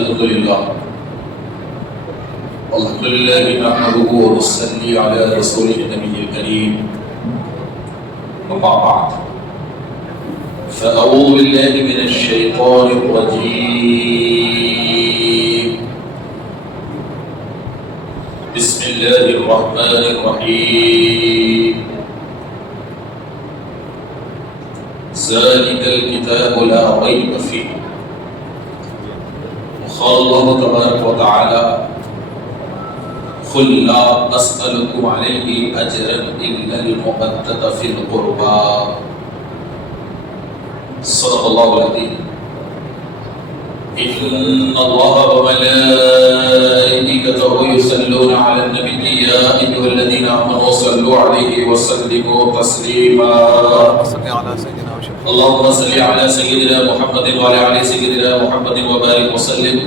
الحمد لله نحمده ونصلي على رسوله النبي الكريم وما بعد فأعوذ بالله من الشيطان الرجيم بسم الله الرحمن الرحيم ذلك الكتاب لا ريب فيه قال الله تبارك وتعالى قل لا أسألكم عليه أجرا إلا المودة في القربى صدق الله العظيم إن الله وملائكته يصلون على النبي يا أيها الذين آمنوا صلوا عليه وسلموا تسليما اللهم صل على سيدنا محمد وعلى آل سيدنا محمد وبارك وسلم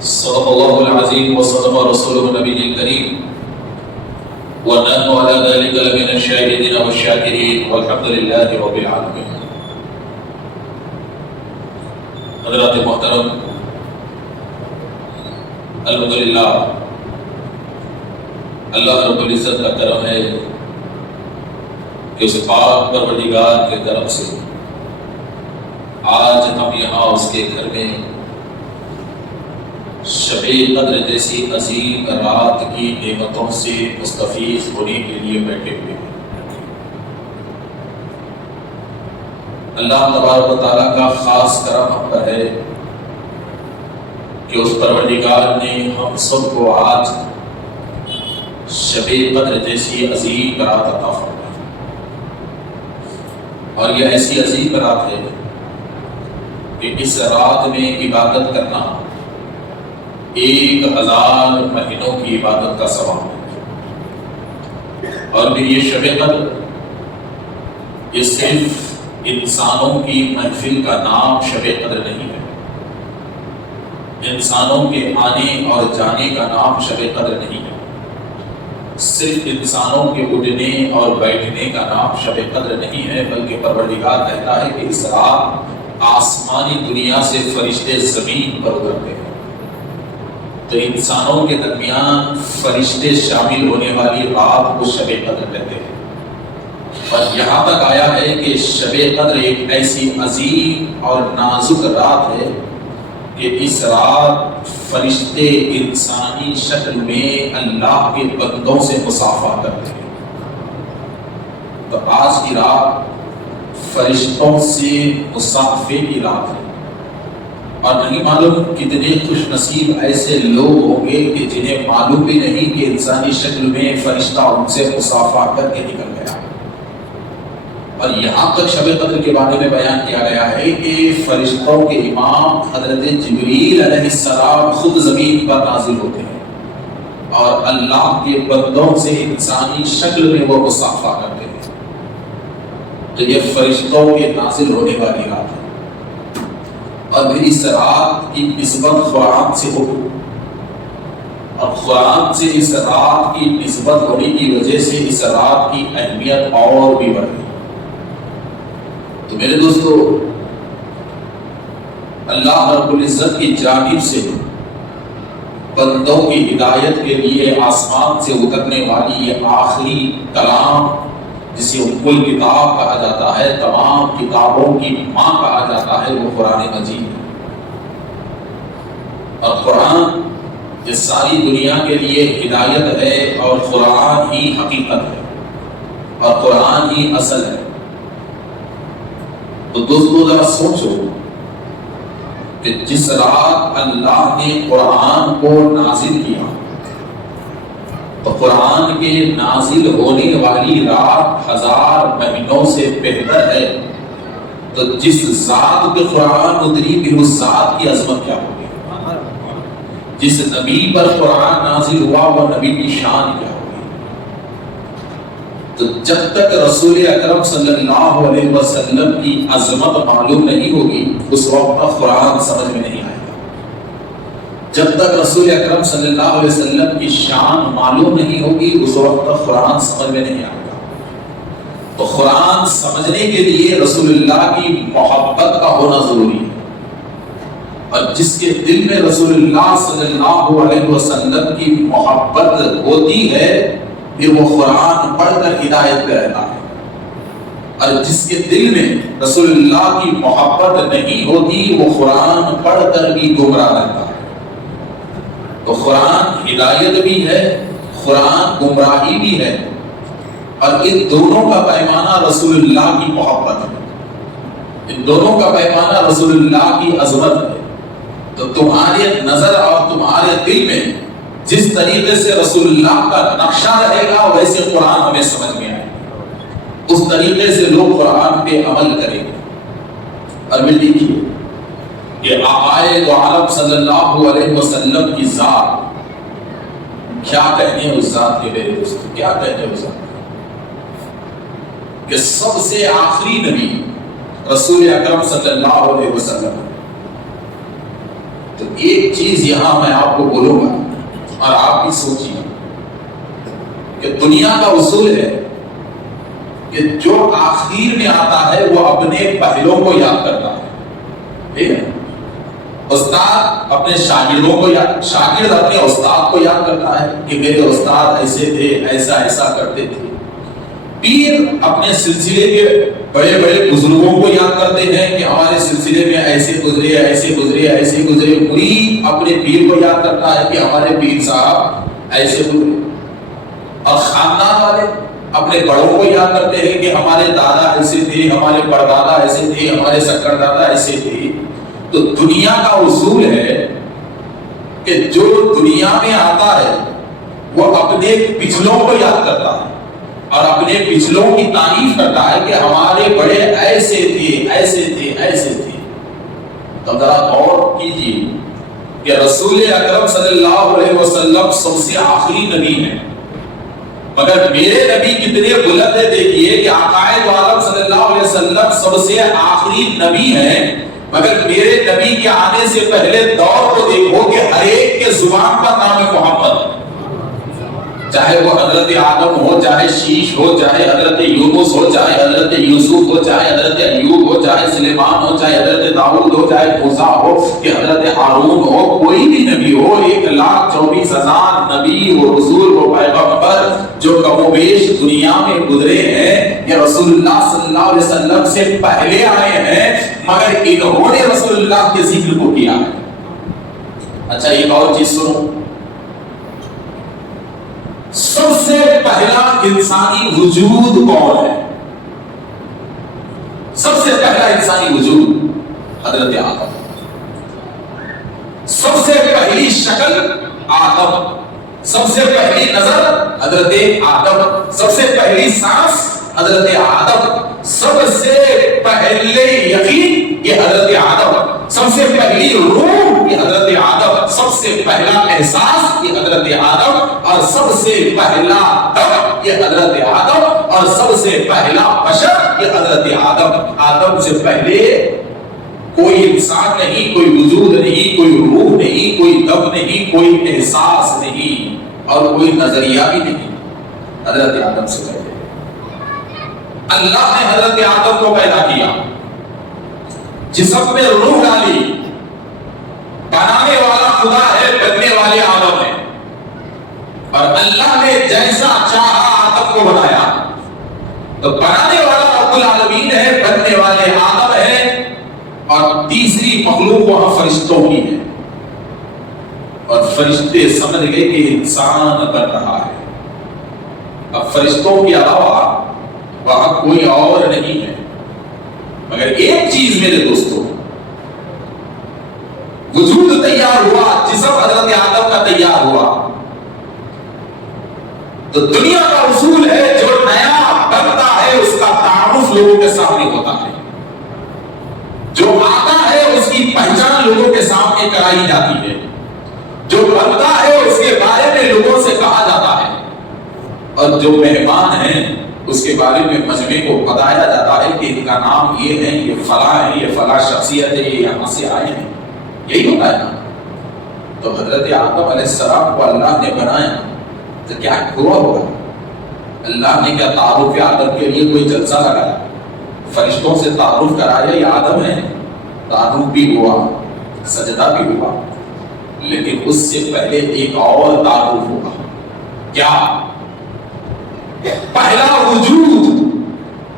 صدق الله العظيم وصدق رسوله النبي الكريم ونحن على ذلك لمن الشاهدين والشاكرين والحمد لله رب العالمين. حضرات محترم، الحمدللہ اللہ رب العزت کا کرم ہے کہ اس پاک پروردگار کے کرم سے آج ہم یہاں اس کے گھر میں شب قدر جیسی عظیم رات کی نعمتوں سے مستفیض ہونے کے لیے بیٹھے ہوئے ہیں. اللہ تبارک و تعالیٰ کا خاص کرم ہم پر ہے کہ اس پروردگار نے ہم سب کو آج شب قدر جیسی عظیم رات عطا فرمائی، اور یہ ایسی عظیم رات ہے کہ اس رات میں عبادت کرنا 1000 مہینوں کی عبادت کا ثواب ہے. اور پھر یہ شب قدر یہ صرف انسانوں کی محفل کا نام شب قدر نہیں ہے، انسانوں کے آنے اور جانے کا نام شب قدر نہیں ہے، صرف انسانوں کے اٹھنے اور بیٹھنے کا نام شب قدر نہیں ہے، بلکہ پروردگار کہتا ہے کہ اس رات آسمانی دنیا سے فرشتے زمین پر اترتے ہیں، تو انسانوں کے درمیان فرشتے شامل ہونے والی رات کو شب قدر کہتے ہیں. اور یہاں تک آیا ہے کہ شب قدر ایک ایسی عظیم اور نازک رات ہے کہ اس رات فرشتے انسانی شکل میں اللہ کے بندوں سے مصافحہ کرتے ہیں. تو آج کی رات فرشتوں سے مصافحے کی رات ہے، اور نہیں معلوم کتنے خوش نصیب ایسے لوگ ہوں گے کہ جنہیں معلوم بھی نہیں کہ انسانی شکل میں فرشتہ ان سے مصافحہ کر کے نکل گیا. اور یہاں تک شب قدر کے بارے میں بیان کیا گیا ہے کہ فرشتوں کے امام حضرت جبریل علیہ السلام خود زمین پر نازل ہوتے ہیں اور اللہ کے بندوں سے انسانی شکل میں وہ مصافحہ کرتے ہیں. تو یہ فرشتوں کے نازل ہونے والی رات ہے، اور پھر اس رات کی نسبت قرآن سے ہو، اور قرآن سے اس رات کی نسبت ہونے کی وجہ سے اس رات کی اہمیت اور بھی بڑھ گئی. تو میرے دوستو، اللہ رب العزت کی جانب سے بندوں کی ہدایت کے لیے آسمان سے اترنے والی یہ آخری کلام جسے ام الکتاب کہا جاتا ہے، تمام کتابوں کی ماں کہا جاتا ہے، وہ قرآن مجید ہے. اور قرآن یہ ساری دنیا کے لیے ہدایت ہے، اور قرآن ہی حقیقت ہے، اور قرآن ہی اصل ہے. تو دوستو ذرا سوچو کہ جس رات اللہ نے قرآن کو نازل کیا، تو قرآن کے نازل ہونے والی رات 1000 مہینوں سے بہتر ہے. تو جس ذات پہ قرآن اتری پھر اس ذات کی عظمت کیا ہوگی؟ جس نبی پر قرآن نازل ہوا وہ نبی کی شان کیا ہوگی؟ تو جب تک رسول اکرم صلی اللہ علیہ وسلم کی عظمت معلوم نہیں ہوگی اس وقت تک قرآن سمجھ میں نہیں آئے گا. جب تک رسول اکرم صلی اللہ علیہ وسلم کی شان معلوم نہیں ہوگی اس وقت تک قرآن سمجھ میں نہیں آئے گا. تو قرآن سمجھنے کے لیے رسول اللہ کی محبت کا ہونا ضروری ہے. اور جس کے دل میں رسول اللہ صلی اللہ علیہ وسلم کی محبت ہوتی ہے پھر وہ قرآن پڑھ کر ہدایت پہ رہتا ہے، اور جس کے دل میں رسول اللہ کی محبت نہیں ہوتی وہ قرآن پڑھ کر بھی گمراہ رہتا ہے۔ تو قرآن ہدایت بھی ہے، قرآن گمراہی بھی ہے، اور ان دونوں کا پیمانہ رسول اللہ کی محبت ہے، ان دونوں کا پیمانہ رسول اللہ کی عظمت ہے۔ تو تمہارے نظر اور تمہارے دل میں جس طریقے سے رسول اللہ کا نقشہ رہے گا ویسے قرآن ہمیں سمجھ میں آئے گا، اس طریقے سے لوگ قرآن پہ عمل کریں گے۔ اور میں دیکھیے کہ آقائے دو عالم صلی اللہ علیہ وسلم کی ذات، کیا کہنے اس ذات کے میرے دوستو، کیا کہنے اس ذات کہ سب سے آخری نبی رسول اکرم صلی اللہ علیہ وسلم۔ تو ایک چیز یہاں میں آپ کو بولوں گا اور آپ بھی سوچیے کہ دنیا کا اصول ہے کہ جو آخر میں آتا ہے وہ اپنے پہلوں کو یاد کرتا ہے، ٹھیک ہے؟ استاد اپنے شاگردوں کو یاد، شاگرد اپنے استاد کو یاد کرتا ہے کہ میرے استاد ایسے تھے، ایسا ایسا کرتے تھے۔ پیر اپنے سلسلے کے بڑے بڑے بزرگوں کو یاد کرتے ہیں کہ ہمارے سلسلے میں ایسے گزرے، ایسے گزرے، ایسے گزرے۔ مرید اپنے پیر کو یاد کرتا ہے کہ ہمارے پیر صاحب ایسے گزرے، اور خاندان والے اپنے بڑوں کو یاد کرتے ہیں کہ ہمارے دادا ایسے تھے، ہمارے پردادا ایسے تھے، ہمارے سکر دادا ایسے تھے۔ تو دنیا کا اصول ہے کہ جو دنیا میں آتا ہے وہ اپنے پچھلوں کو یاد کرتا ہے اور اپنے پچھلوں کی تعریف کرتا ہے کہ ہمارے بڑے ایسے تھے، ایسے تھے، ایسے تھے۔ تو ذرا غور کیجیے کہ رسول اکرم صلی اللہ علیہ وسلم سب سے آخری نبی ہیں، مگر میرے نبی کتنے بلند ہیں۔ دیکھیے کہ آقائے دو عالم صلی اللہ علیہ وسلم سب سے آخری نبی ہیں، مگر میرے نبی کے آنے سے پہلے دور کو دیکھو کہ ہر ایک کے زبان پر نام محمد، چاہے وہ حضرت آدم ہو، چاہے شیش ہو، چاہے حضرت یونس ہو، چاہے حضرت یوسف ہو، چاہے حضرت ایوب ہو، چاہے سلیمان ہو، چاہے حضرت داؤد ہو، چاہے موسیٰ ہو کہ حضرت ہارون ہو، کوئی بھی نبی ہو، 1,24,000 نبی و رسول و پیغمبر جو کم و بیش دنیا میں گزرے ہیں یہ رسول اللہ صلی اللہ علیہ وسلم سے پہلے آئے ہیں، مگر انہوں نے رسول اللہ کے ذکر کو کیا ہے۔ اچھا ایک اور چیز سنو، سب سے پہلا انسانی وجود کون ہے؟ سب سے پہلا انسانی وجود حضرت آدم، سب سے پہلی شکل آدم، سب سے پہلی نظر حضرت آدم، سب سے پہلی سانس حضرت آدم، سب سے پہلے یقین یہ حضرت آدم، سب سے پہلی روح یہ حضرت آدم، سب سے پہلا احساس یہ حضرت آدم، اور سب سے پہلا دم یہ حضرت آدم، اور سب سے پہلا بشر یہ حضرت آدم۔ آدم سے پہلے کوئی انسان نہیں، کوئی وجود نہیں، کوئی روح نہیں، کوئی دم نہیں، کوئی احساس نہیں، اور کوئی نظریہ بھی نہیں۔ حضرت آدم سے پہلے اللہ نے حضرت آدم کو پیدا کیا، جسم میں روح ڈالی، بنانے والا خدا ہے، بننے والے آدم ہے، اور اللہ نے جیسا چاہا آدم کو بنایا۔ تو بنانے والا رب العالمین ہے، بننے والے آدم ہے، اور تیسری مخلوق وہاں فرشتوں کی ہے، اور فرشتے سمجھ گئے کہ انسان بن رہا ہے۔ اب فرشتوں کے علاوہ وہاں کوئی اور نہیں ہے، مگر ایک چیز میرے دوستوں، وجود تیار ہوا، جسم حضرت آدم کا تیار ہوا۔ تو دنیا کا اصول ہے جو نیا بنتا ہے اس کا تعارف لوگوں کے سامنے ہوتا ہے، جو آتا ہے اس کی پہچان لوگوں کے سامنے کرائی جاتی ہے، جو بنتا ہے اس کے بارے میں لوگوں سے کہا جاتا ہے، اور جو مہمان ہیں اس کے بارے میں مجمع کو بتایا جاتا ہے کہ ان کا نام یہ ہے، یہ فلاں ہے، یہ فلاں شخصیت ہے، یہ یہاں سے آئے ہیں۔ یہی ہوتا ہے نا۔ تو حضرت آدم علیہ السلام کو اللہ نے بنایا تو کیا ہوا ہوگا؟ اللہ نے کیا تعارف آدم کے لیے کوئی جلسہ لگایا، فرشتوں سے تعارف کرایا یہ آدم ہے؟ تعارف بھی ہوا، سجدہ بھی ہوا، لیکن اس سے پہلے ایک اور تعارف ہوگا. کیا؟ پہلا وجود،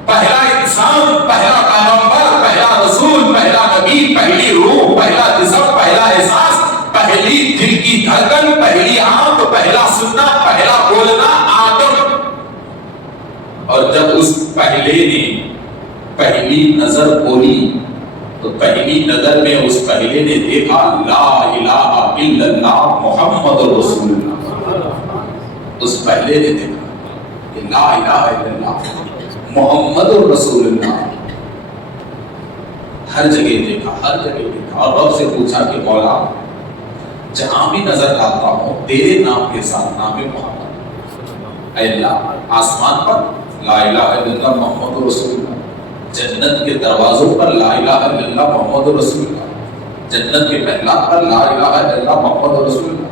پہلا انسان، پہلا پیغمبر، پہلا رسول، پہلا نبی، پہلی روح، پہلا جسم، پہلا احساس، پہلی دل کی دھڑکن، پہلی آنکھ، پہلا سننا، پہلا بولنا آدم. اور جب اس پہلے نے پہلی نظر کھولی تو پہلی نظر میں اس پہلے نے دیکھا لا الہ الا اللہ محمد رسول اللہ. اس پہلے نے دیکھا کہ لا الہ الا اللہ محمد رسول اللہ. ہر جگہ دیکھا، ہر جگہ دیکھا، اور رب سے پوچھا کہ مولا جہاں بھی نظر ڈالتا ہوں تیرے نام کے ساتھ نام محمد. اے اللہ، آسمان پر لا الہ الا اللہ محمد رسول اللہ، جنت کے دروازوں پر لا الہ الا اللہ محمد رسول اللہ، جنت کے محلات پر لا الہ الا اللہ محمد رسول اللہ،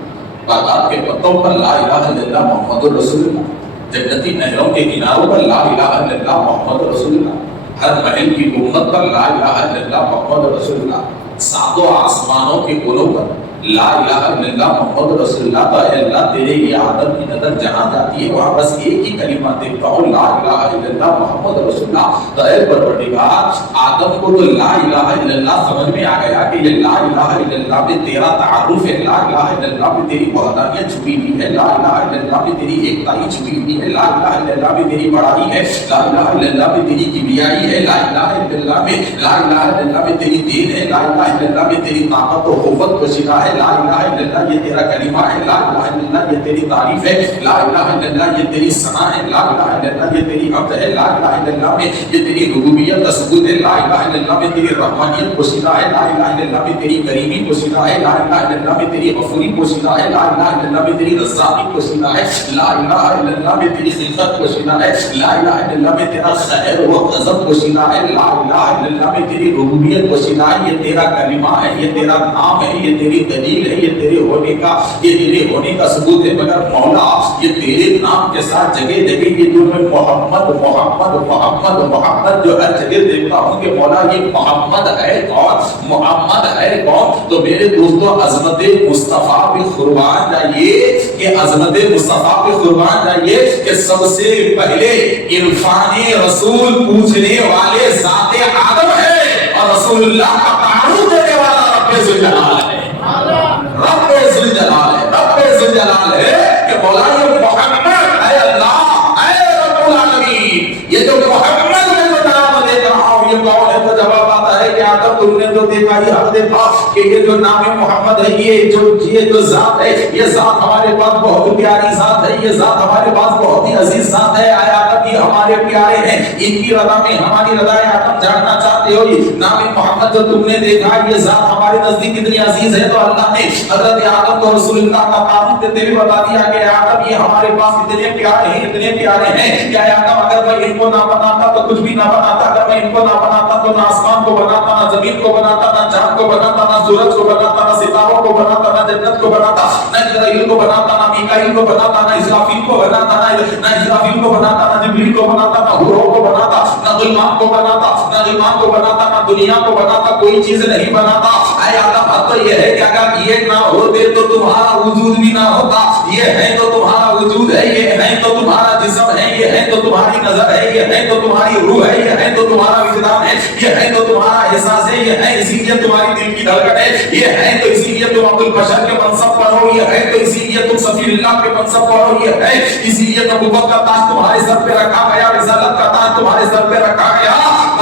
باغات کے پتوں پر لا الہ الا اللہ محمد رسول اللہ، جنتی نہروں کے کناروں پر لا الہ الا اللہ محمد رسول اللہ، ہر محل کی گنبد پر لا الہ الا اللہ محمد رسول اللہ، ساتوں آسمانوں کے پلوں پر لا الہ الا اللہ محمد رسول اللہ. تو اے اللہ تیرے یہ آدم کی نظر جہاں جاتی ہے وہاں بس ایک ہی کلمہ دیکھتا ہوں لا الہ الا اللہ محمد رسول اللہ. تو اے پروردگار، آدم کو تو لا الہ الا اللہ سمجھ میں آ گیا کہ یہ لا الہ الا اللہ میں تیرا تعارف ہے، لا الہ الا اللہ میں تیری وحدانیت چھپی ہوئی ہے، لا الہ الا اللہ میں تیری ایکتائی چھپی ہوئی ہے، لا الہ الا اللہ میں تیری بڑائی ہے، لا الہ الا اللہ میں تیری کبریائی ہے، لا الہ الا اللہ میں تیری دین ہے، لا الہ الا اللہ میں تیری طاقت و قوت پوشیدہ ہے، لا الہ الا اللہ یہ تیرا کلمہ ہے، لا الہ الا اللہ یہ تیری تعریف ہے، لا الہ الا اللہ یہ تیری ثنا ہے، لا الہ الا اللہ یہ تیری حمد ہے، لا الہ الا اللہ میں یہ تیری ربوبیت کا ثبوت ہے، لا الہ الا اللہ میں تیری رحمانیت پوشیدہ ہے، لا الہ الا اللہ میں تیری کریمی پوشیدہ ہے، لا الہ الا اللہ میں تیری غفوری پوشیدہ ہے، لا الہ الا اللہ میں تیری رزاقی پوشیدہ ہے، لا الہ الا اللہ میں تیری خلقت پوشیدہ ہے، لا الہ الا اللہ میں تیرا خیر و غضب پوشیدہ ہے، لا الہ الا اللہ میں تیری ربوبیت پوشیدہ ہے. یہ تیرا کلمہ ہے، یہ تیرا نام ہے، یہ تیری دلیل ہے، یہ تیرے ہونے کا ثبوت ہے. مگر مولا یہ تیرے نام کے ساتھ جگہ جگہ یہ جو میں محمد محمد محمد محمد جو ہر جگہ دیکھتا ہوں کہ مولا یہ محمد ہے کون، محمد ہے کون. تو میرے دوستو عظمت مصطفیٰ پہ قربان جائیے، کہ عظمت مصطفیٰ پہ قربان جائیے کہ سب سے پہلے عرفان رسول پوچھنے والے ذات آدم ہے، اور رسول اللہ کا تعارف دینے والا رب ذوالجلال ہے، رب ذوالجلال ہے، رب ذوالجلال ہے. کہ مولا یہ محمد اے اللہ اے رب العالمین، یہ جو محمد میں جو نام دیکھ رہا ہوں یہ کون ہے؟ تو جواب آتا ہے کہ آدم تم نے جو دیکھا یہ حق دیکھا کہ یہ جو نام محمد ہے یہ جو ذات ہے، یہ ذات ہمارے پاس بہت پیاری ذات ہے، یہ ذات ہمارے پاس بہت ہی عزیز ذات ہے. آیا آدم یہ ہمارے پیارے ہیں، ان کی رضا میں ہماری رضا ہے. آدم جاننا چاہتے ہو یہ نام محمد جو تم نے دیکھا یہ ذات ہمارے نزدیک کتنی عزیز ہے؟ تو اللہ نے حضرت آدم کو رسول اللہ کا تعارف دیتے ہوئے بتا دیا کہ آدم یہ ہمارے پاس اتنے پیارے ہیں، اتنے پیارے ہیں کہ آدم اگر میں ان کو نہ بناتا تو کچھ بھی نہ بناتا، اگر میں ان کو نہ بناتا تو نہ آسمان کو بناتا، نہ زمین کو بناتا، نہ چاند کو بناتا، نہ سورج کو بناتا، نہ ستاروں کو بناتا، نہ جنت کو بناتا، نہ جبرائیل کو بناتا، نہ میکائیل کو بناتا، نہ اسرافیل کو بناتا، نہ اسرافیل کو بناتا، نہ جبریل کو بناتا، نہ حوروں کو بناتا، نہ غلمان کو بناتا، نہ غلمان کو بناتا، نہ دنیا کو بناتا، کوئی چیز نہیں بناتا. اے آدم حق تو یہ ہے کہ اگر یہ نہ ہوتے تو تمہارا وجود بھی نہ ہوتا. یہ ہے تو تمہارا وجود ہے، یہ ہے تو تمہارا جسم ہے، یہ ہے تو تمہاری نظر ہے، یہ ہے تو تمہاری روح ہے، یہ ہے تو تمہارا وجدان ہے، یہ ہے تو تمہارا احساس ہے، یہ ہے اسی لیے تمہاری دل کی دھڑکن ہے، یہ ہے تو اسی لیے تم ابو البشر کے منصب پر ہو، یہ ہے تو اسی لیے تم سفیر اللہ کے منصب پر ہو، یہ ہے اسی لیے نبوت کا تاج تمہارے سر پہ رکھا گیا، رسالت کا تاج تمہارے سر پہ رکھا گیا.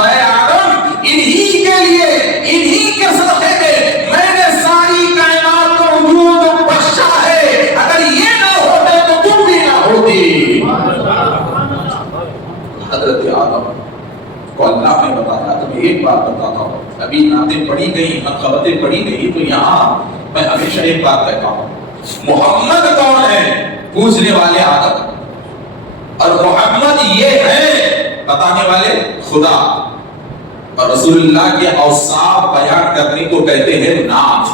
اے آدم انہی کے لیے، انہی کے صدقے میں میں نے ساری کائنات کا وجود بخشا ہے. اگر یہ نہ ہوتے تو تم بھی نہ ہوتی. حضرت آدم کو اللہ نے بتایا. تمہیں ایک بات بتاتا ہوں، ابھی نعتیں پڑھی گئی، خبریں پڑھی گئی، تو یہاں میں ہمیشہ ایک بات کہتا ہوں، محمد کون ہے؟ پوچھنے والے آدم، اور محمد یہ ہے بتانے والے خدا. اور رسول اللہ کے اوصاف بیان کرنے کو کہتے ہیں نعت.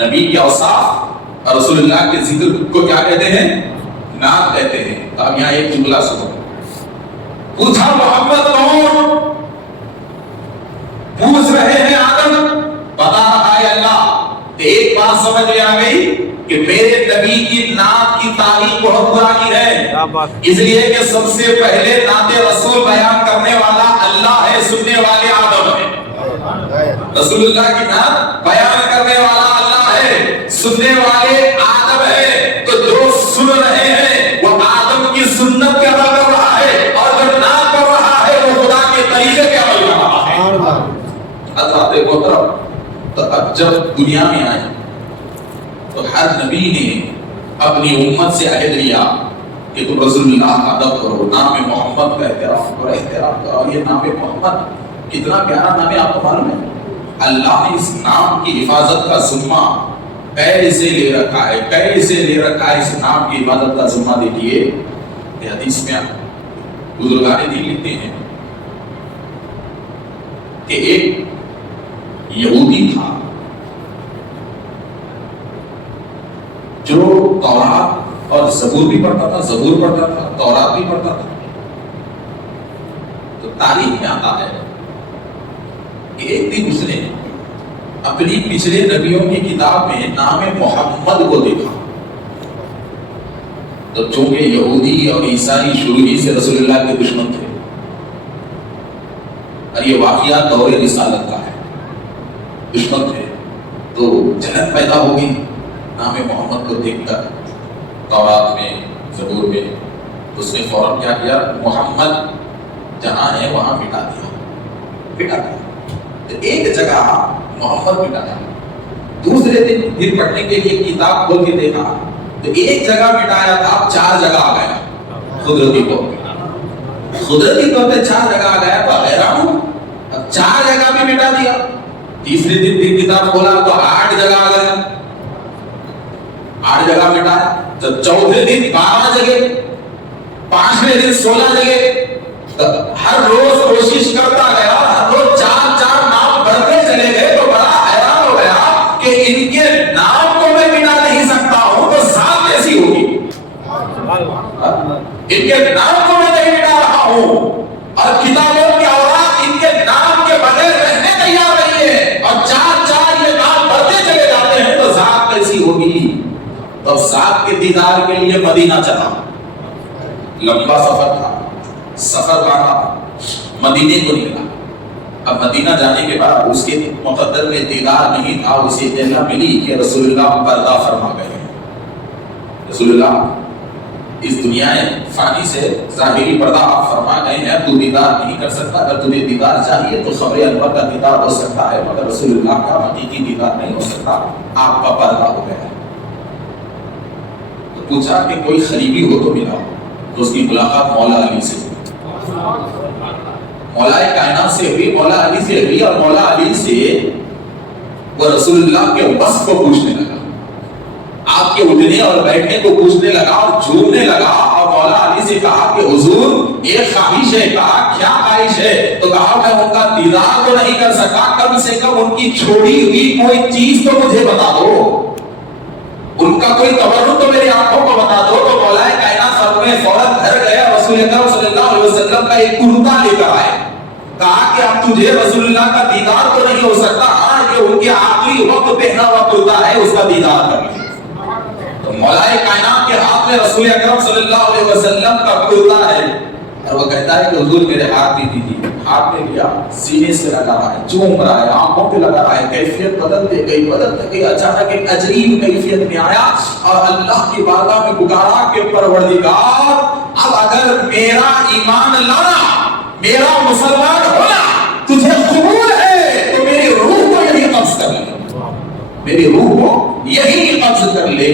نبی کے اوصاف اور رسول اللہ کے ذکر کو کیا کہتے ہیں؟ نعت کہتے ہیں. تو اب یہاں ایک جملہ سنو. پوچھا محمد کون؟ پوچھ رہے ہیں آدم، بتا رہا ہے بات سمجھ میں آ گئی کہ میرے نبی کی نعت کی تاریخ بہت پرانی ہے، اس لیے کہ سب سے پہلے نعت رسول بیان کرنے والا اللہ ہے، سننے والے آدم ہے۔ رسول اللہ کی نعت بیان کرنے والا اللہ ہے، سننے والے آدم ہے۔ تو جو سن رہے ہیں وہ آدم کی سنت پہ عمل کر رہا ہے، اور جو نعت پڑھ رہا ہے وہ خدا کے طریقے پہ عمل کر رہا ہے۔ حضرات محترم، تو اب جب دنیا میں آئے تو ہر نبی نے اپنی امت سے عہد لیا کہ تم رسول اللہ کا ادب کرو، نام محمد کا احترام کرو، احترام کرو۔ یہ نام محمد کتنا پیارا نام ہے، آپ کو معلوم ہے؟ اللہ نے اس نام کی حفاظت کا ذمہ کیسے لے رکھا ہے، کیسے لے رکھا ہے اس نام کی حفاظت کا ذمہ؟ دیکھیے کہ حدیث میں بزرگان دین لکھتے ہیں کہ ایک یہودی تھا جو تورات اور زبور بھی پڑھتا تھا، زبور پڑھتا تھا، تورات بھی پڑھتا تھا۔ تو تاریخ میں آتا ہے کہ ایک دن اس نے اپنی پچھلے نبیوں کی کتاب میں نام محمد کو دیکھا۔ تو چونکہ یہودی اور عیسائی شروع ہی سے رسول اللہ کے دشمن تھے، اور یہ واقعہ دور رسالت کا ہے، دشمن تھے، تو جہل پیدا ہو گئی نام محمد کو دیکھ کر تورات میں، زبور میں۔ اس نے فوراً کیا کیا؟ محمد جہاں ہے وہاں مٹا دیا۔ تو ایک جگہ محمد مٹایا، دوسرے دن پھر پڑھنے کے لیے کتاب کھول کے دیکھا تو ایک جگہ مٹایا تھا، 4 جگہ آ گیا۔ قدرتی طور پہ 4 جگہ آ گیا، تو حیران ہوں، اب 4 جگہ بھی مٹا دیا۔ تیسرے دن پھر کتاب کھولا تو 8 جگہ آ گیا، 8 جگہ مٹایا۔ جب چوتھے دن 12 جگہ، 5ویں دن 16 جگہ، ہر روز کوشش کرتا گیا، ہر روز 4 نام بڑھتے چلے گئے۔ تو بڑا حیران ہو گیا کہ ان کے نام کو میں مٹا نہیں سکتا ہوں تو ذات کیسی ہوگی؟ ان کے نام کو میں نہیں مٹا رہا ہوں، اور کتابوں کے اوراق ان کے نام کے بغیر رہنے تیار نہیں ہے، اور 4 یہ نام بڑھتے چلے جاتے ہیں، تو ذات کیسی ہوگی؟ تو ذات کے دیدار کے لیے مدینہ چلا۔ لمبا سفر تھا، سفر کاٹا، مدینے کو نکلا۔ اب مدینہ جانے کے بعد اس کے مقدر میں دیدار نہیں تھا، اسے اطلاع ملی کہ رسول اللہ پردہ فرما گئے ہیں۔ رسول اللہ اس دنیا فانی سے ظاہری پردہ آپ فرما گئے ہیں، تو دیدار نہیں کر سکتا۔ اگر تمہیں دیدار چاہیے تو خبر انور کا دیدار ہو سکتا ہے، مگر رسول اللہ کا حقیقی دیدار نہیں ہو سکتا، آپ کا پردہ ہو گیا ہے۔ تو پوچھا کہ کوئی قریبی ہو تو ملا، تو اس کی ملاقات مولا علی سے، مولا کائنات سے ہوئی، مولا علی سے ہوئی، اور مولا علی سے وہ رسول اللہ کے وصف کو پوچھنے لگا، آپ کے اٹھنے اور بیٹھنے کو پوچھنے لگا اور جھومنے لگا، اور مولا علی سے کہا کہ حضور ایک خواہش ہے۔ کہا کیا خواہش ہے؟ تو کہا میں ان کا دیدار تو نہیں کر سکتا، کم سے کم ان کی چھوڑی ہوئی کوئی چیز تو مجھے بتا دو، ان کا کوئی تبرک تو میری آنکھوں کو بتا دو۔ تو مولا کائنات فرمائے فوراً گھر گیا، رسول اکرم صلی اللہ علیہ وسلم کا ایک کرتا لے کر آئے، کہا کہ اب تجھے رسول اللہ کا دیدار تو نہیں ہو سکتا، ہاں یہ ان کے آخری وقت پہنا ہوا کرتا ہے، اس کا دیدار کر لیں۔ تو مولا کائنات کے ہاتھ میں رسول اکرم صلی اللہ علیہ وسلم کا کرتا ہے، اور وہ کہتا ہے کہ حضور میرے ہاتھ بھی دیجیے۔ ہاتھ میں لیا، سینے سے لگا رہا ہے، چوم رہا ہے، آنکھوں پہ لگا رہا ہے، کیفیت بدلتے گئی، اچانک ایک عجیب کیفیت میں آیا، اور اللہ کی بارگاہ میں پکارا کہ پروردگار اب اگر میرا ایمان لانا، میرا مسلمان ہونا تجھے قبول ہے تو میری روح کو یہی قبض کر لے، میری روح کو یہی قبض کر لے۔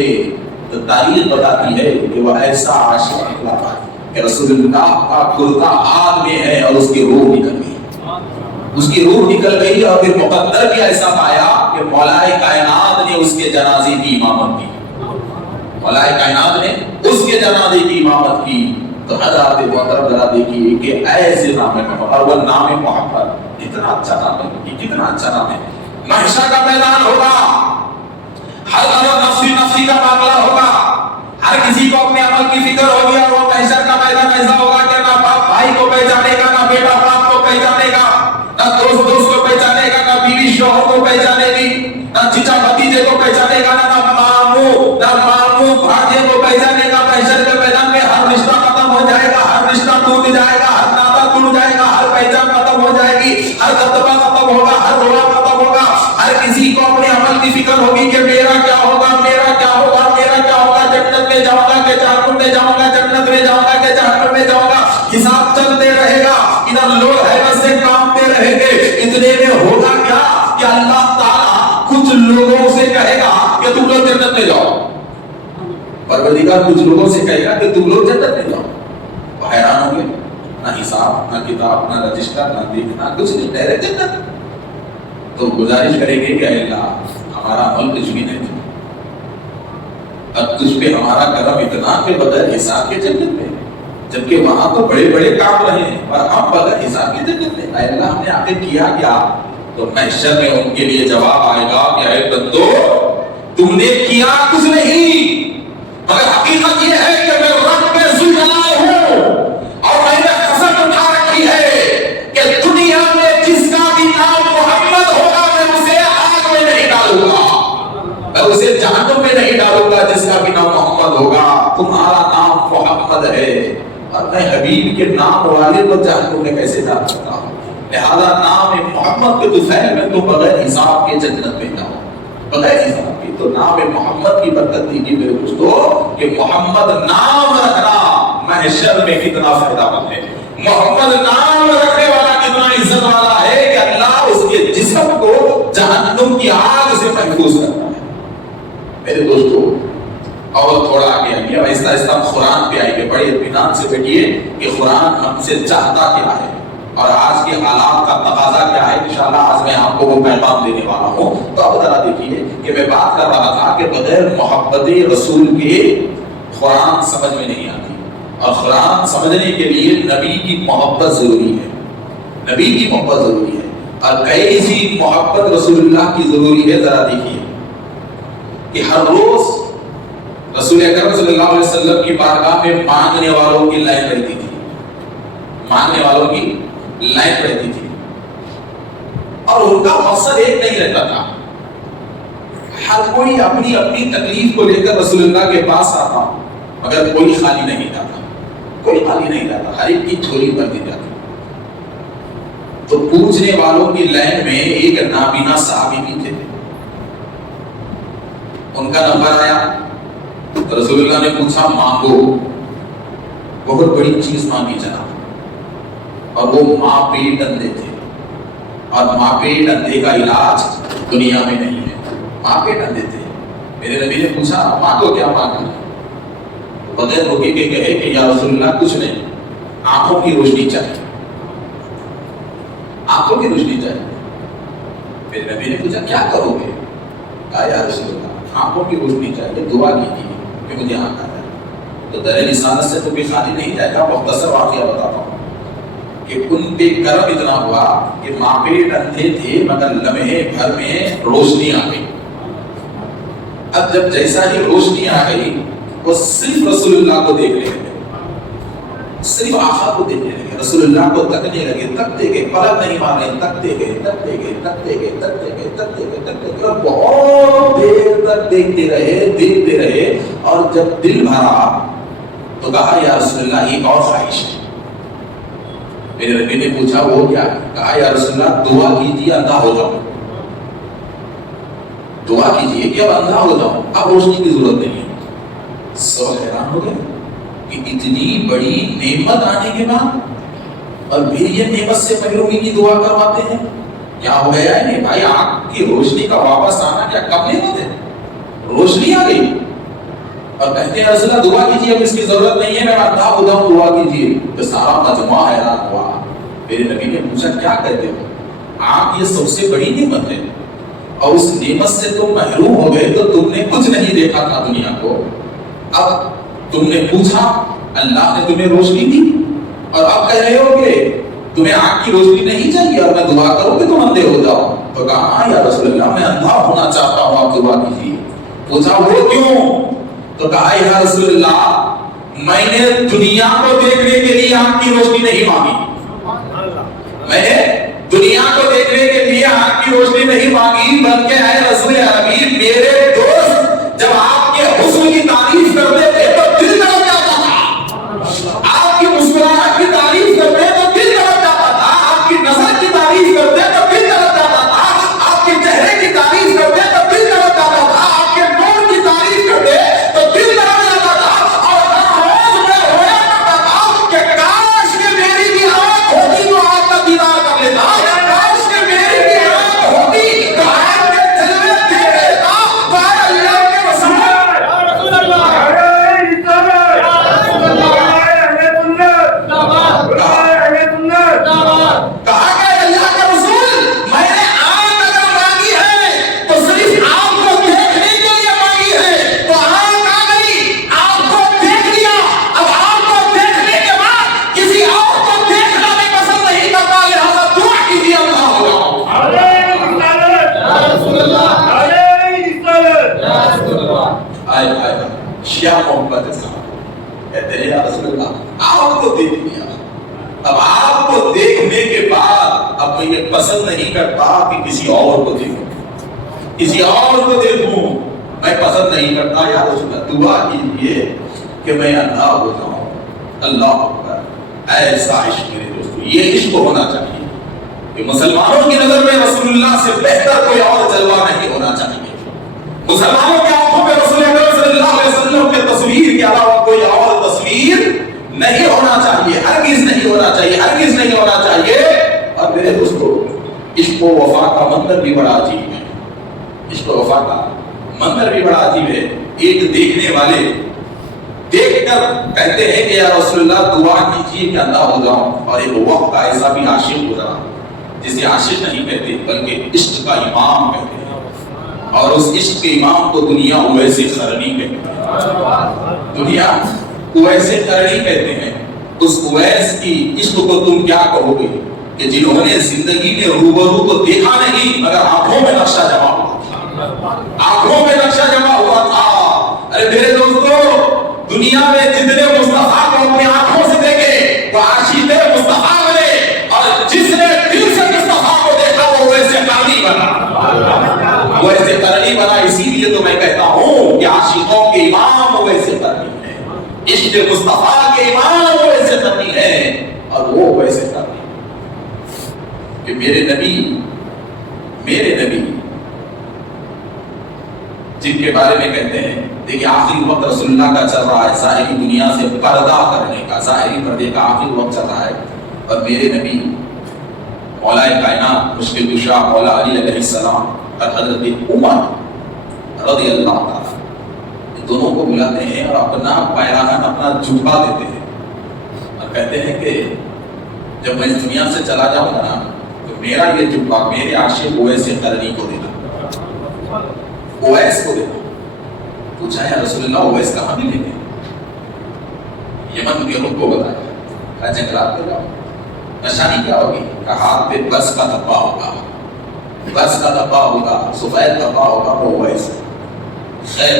تو تاریخ بتاتی ہے کہ وہ ایسا عاشق نکلا کہ رسول اللہ کا کرتا ہاتھ میں ہے اور اس کی روح نکل گئی، اس کی روح نکل گئی، اور پھر مقدر بھی ایسا پایا کہ مولا کائنات نے اس کے جنازے کی امامت کی، مولا کائنات نے اس کے جنازے کی امامت کی۔ تو حضرات محترم ذرا دیکھیے کہ ایسے نام ہے محمد، اور وہ نام محمد اتنا اچھا نام ہے، کتنا اچھا نام ہے۔ محشر کا میدان ہوگا، ہر طرف نفسی نفسی کا معاملہ ہوگا، ہر کسی کو اپنے عمل کی فکر ہوگی، اور وہ محشر کا میدان ایسا ہوگا کہ نہ باپ بھائی کو پہچانے گا، نہ بیٹا باپ کو پہچانے گا، نہ دوست دوست کو پہچانے گا، نہ بیوی شوہر کو پہچانے گی، نہ چچا بھتیجے کو پہچانے گا، ٹینشن ہوگی کہ میرا کیا ہوگا، میرا کیا ہوگا، میرا کیا ہوگا، جنت میں جاؤں گا کہ جہنم میں جاؤں گا، جنت میں جاؤں گا کہ جہنم میں جاؤں گا، حساب چلتے رہے گا، ادھر لوگ حیرت سے کامتے رہیں گے۔ اتنے میں ہوگا کیا کہ اللہ تعالیٰ کچھ لوگوں سے کہے گا کہ تم لوگ جنت میں جاؤ، پروردگار کچھ لوگوں سے کہے گا کہ تم لوگ جنت میں جاؤ، وہ حیران ہوں گے، نہ حساب نہ کتاب نہ رجسٹر نہ دیکھنا کچھ نہیں، ڈائریکٹ جنت۔ تو گزارش کریں گے کہ اے اللہ ہمارا عمل کچھ بھی نہیں تھا، اب تجھ پہ ہمارا کرم اتنا کہ بغیر حساب کے جنت میں، جبکہ وہاں تو بڑے بڑے کام رہے ہیں اور ہم بغیر حساب کے جنت میں، اے اللہ ہم نے آخر کیا کیا؟ تو محشر میں ان کے لیے جواب آئے گا کہ اے بندو تم نے کیا کچھ نہیں، مگر حقیقت یہ ہے کہ میں رب میں ذوالجلال ہوں اور میں نے قسم اٹھا رکھی ہے کہ دنیا میں جس کا بھی نام محمد ہوگا میں اسے آگ میں نہیں ڈالوں گا، میں اسے جہنم میں نہیں ڈالوں گا جس کا بھی نام محمد ہوگا۔ تمہارا نام محمد ہے اور میں حبیب کے نام والے کو جہنم میں کیسے ڈال سکتا ہوں؟ لہذا نام محمد کے تو فعل میں تو بغیر حساب کے جنت میں جاؤ، بغیر حساب کی۔ تو نام محمد کی برکت دیجیے میرے دوستو کہ محمد نام رکھنا محشر میں کتنا فائدہ مند ہے، محمد نام رکھنے والا کتنا عزت والا ہے کہ اللہ اس کے جسم کو جہنم کی آگ سے محفوظ کرتا ہے۔ میرے دوستو اور تھوڑا آگے آئیے، آہستہ آہستہ ہم قرآن پہ آئیں گے، بڑے اطمینان سے بیٹھیے کہ قرآن ہم سے چاہتا کیا ہے اور آج کے حالات کا تقاضا کیا ہے۔ انشاءاللہ آج میں آپ کو وہ پیغام دینے والا ہوں۔ تو اب ذرا دیکھیے کہ میں بات کر رہا تھا کہ بغیر محبت رسول کے قرآن سمجھ میں نہیں آتی، اور قرآن سمجھنے کے لیے نبی کی محبت ضروری ہے، نبی کی محبت ضروری ہے، اور کیسی محبت رسول اللہ کی ضروری ہے۔ ذرا دیکھیے کہ ہر روز رسول اکرم صلی اللہ علیہ وسلم کی بارگاہ میں مانگنے والوں کی لائن رہتی تھی، مانگنے والوں کی لائن رہتی تھی، اور ان کا مقصد ایک نہیں رہتا تھا، ہر کوئی اپنی اپنی تکلیف کو لے کر رسول اللہ کے پاس آتا، مگر کوئی خالی نہیں جاتا، کوئی خالی نہیں جاتا، ہر ایک کی جھولی بھر دی جاتی۔ تو پوچھنے والوں کی لائن میں ایک نابینا صحابی بھی تھے، ان کا نمبر آیا، رسول اللہ نے پوچھا مانگو، بہت بڑی چیز مانگی جناب، اور وہ ماں پیٹ اندھے تھے، اور ماں پیٹ اندھے کا علاج دنیا میں نہیں ہے، ماں پیٹ اندھے تھے۔ میرے نبی نے پوچھا مانگو کیا مانگنا؟ بغیر روکے کے کہے کہ یا رسول اللہ کچھ نہیں، آنکھوں کی روشنی چاہیے، آنکھوں کی روشنی چاہیے۔ میرے نبی نے پوچھا کیا کرو گے؟ کہا یا رسول اللہ آنکھوں کی روشنی چاہیے، دعا کیجیے کہ مجھے آنکھ آ جائے۔ تو در رسالت سے تو بھی خالی نہیں جائے گا، مختصر واقعہ بتاتا ہوں کہ ان پہ کرم اتنا ہوا کہ ماں پیٹ اندھے تھے مگر لمحے بھر میں روشنی آ گئی۔ اب جب جیسا ہی روشنی آ گئی وہ صرف رسول اللہ کو دیکھنے لگے، صرف آقا کو دیکھنے لگے، رسول اللہ کو تکنے لگے، تکتے گئے، پلک نہیں مارے، تکتے گئے، تکتے گئے، تکتے گئے، تکتے گئے، تکتے گئے، تکتے گئے، اور بہت دیر تک دیکھتے رہے، دیکھتے رہے، اور جب دل بھرا تو کہا یا رسول اللہ ایک اور خواہش ہے۔ میرے نبی نے پوچھا وہ کیا؟ کہا یا رسول اللہ دعا کیجیے اندھا ہو جاؤں، دعا کیجیے کہ اب اندھا ہو جاؤں، اب روشنی کی ضرورت نہیں ہے۔ سب حیران ہو گئے کہ اتنی بڑی نعمت آنے کے بعد اور بھی یہ نعمت سے محرومی کی دعا کرواتے ہیں، کیا ہو گیا ہے؟ بھائی آنکھ کی روشنی کا واپس آنا کیا کم نعمت ہے؟ روشنی آ گئی اور کہتے ہیں رسول اللہ دعا کیجیے، اب اس کی ضرورت نہیں ہے، میں اندھا ہو جاؤں، دعا کیجیے۔ تو سارا مجموعہ حیران ہوا۔ میرے نبی نے پوچھا کیا کہتے ہو؟ آنکھ یہ سب سے بڑی نعمت ہے اور اس نعمت سے تم محروم ہو گئے تو تم نے کچھ نہیں دیکھا تھا دنیا کو، اب تم نے پوچھا اللہ نے تمہیں روشنی دی اور اب کہہ رہے ہو کہ تمہیں آنکھ کی روشنی نہیں چاہیے اور میں دعا کروں کہ تم اندھے ہو جاؤ۔ تو کہا یا رسول اللہ میں اندھا ہونا چاہتا ہوں، آپ دعا کیجیے۔ پوچھا وہ کیوں؟ تو کہا یا رسول اللہ میں نے دنیا کو دیکھنے کے لیے آنکھ کی روشنی نہیں مانگی، میں نے دنیا کو دیکھنے کے لیے آنکھ کی روشنی نہیں مانگی، بلکہ اے رسول حبیب میرے دوست جب آپ کے حسن کی تعریف کرتے تھے تو دل دھڑک جاتا تھا، آپ کی مسکراہٹ کی تعریف کرتے تو دل دھڑک جاتا تھا، آپ کی نظر کی تعریف کرتے تو دل دھڑک جاتا تھا، آپ کے چہرے کی تعریف کرتے تو دل دھڑک جاتا آئے شیعہ محبت صاحب کہتے ہیں یا رسول اللہ آپ کو دیکھ لیا، اب آپ کو دیکھنے کے بعد اب میں یہ پسند نہیں کرتا کہ کسی اور کو دیکھوں، کسی اور کو دیکھوں، میں پسند نہیں کرتا یا رسول اللہ دعا کیجیے کہ میں اللہ ہو جاؤں۔ اللہ اکبر، ایسا عشق میرے دوستو، یہ عشق ہونا چاہیے کہ مسلمانوں کی نظر میں رسول اللہ سے بہتر کوئی اور جلوہ نہیں ہونا چاہیے، مسلمانوں کی آنکھوں میں رسول اللہ صلی اللہ علیہ وسلم کے تصویر کے علاوہ کوئی اور تصویر نہیں ہونا چاہیے، ہرگز نہیں ہونا چاہیے، ہرگز نہیں ہونا چاہیے۔ اور میرے دوستو عشق و وفا کا منظر بھی بڑا عجیب ہے، عشق و وفا کا منظر بھی بڑا عجیب ہے۔ ایک دیکھنے والے دیکھ کر کہتے ہیں کہ یا رسول اللہ دعا کیجیے کہ اندھا ہو جاؤں، اور ایک وقت کا ایسا بھی عاشق گزرا جسے عاشق نہیں کہتے بلکہ عشق کا امام کہتے ہیں، اور اس عشق کے امام کو دنیا اویس قرنی کہتے ہیں، دنیا اویس قرنی کہتے ہیں۔ اس اویس کی عشق کو تم کیا کہو گے کہ جنہوں نے زندگی میں روبرو کو دیکھا نہیں مگر آنکھوں میں نقشہ جمع ہوا تھا، آنکھوں میں نقشہ جمع ہوا تھا۔ ارے میرے دوستو دنیا میں جتنے مصطفیٰ کو اپنی آنکھوں سے دیکھے وہ عاشق مصطفیٰ بنے، اور جس نے دل سے مصطفیٰ کو دیکھا وہ ویسے قرنی بنا، ویسے قرنی بنا۔ اسی لیے تو میں کہتا ہوں کہ عاشقوں کے امام ویسے قرنی ہے، عشق مصطفیٰ کے امام ویسے قرنی ہے، اور وہ ویسے قرنی کہ میرے نبی جن کے بارے میں کہتے ہیں دیکھیں آخری وقت رسول اللہ کا چل رہا ہے، ظاہری دنیا سے پردہ کرنے کا، ظاہری پردے کا آخری وقت چل رہا ہے، اور میرے نبی مولا کائنات مشکل کشا مولا علی علیہ السلام اور حضرت عمر رضی اللہ تعالیٰ ان دونوں کو بلاتے ہیں اور اپنا پیراہن اپنا جھکا دیتے ہیں اور کہتے ہیں کہ جب میں اس دنیا سے چلا جاؤں گا نا تو میرا یہ جھکا میرے عاشق اویس قرنی کو دینا، اویس کو دینا۔ پوچھا ہے رسول اللہ اویس کہاں ملیں گے؟ یمن کے رخ کو بتایا، کہا جنگلات میں جاؤ، نشانی کیا ہوگی؟ کہا ہاتھ پہ بس کا دھبا ہوگا، بس کا دھبا ہوگا، سفید دھبا ہوگا، وہ اویس۔ خیر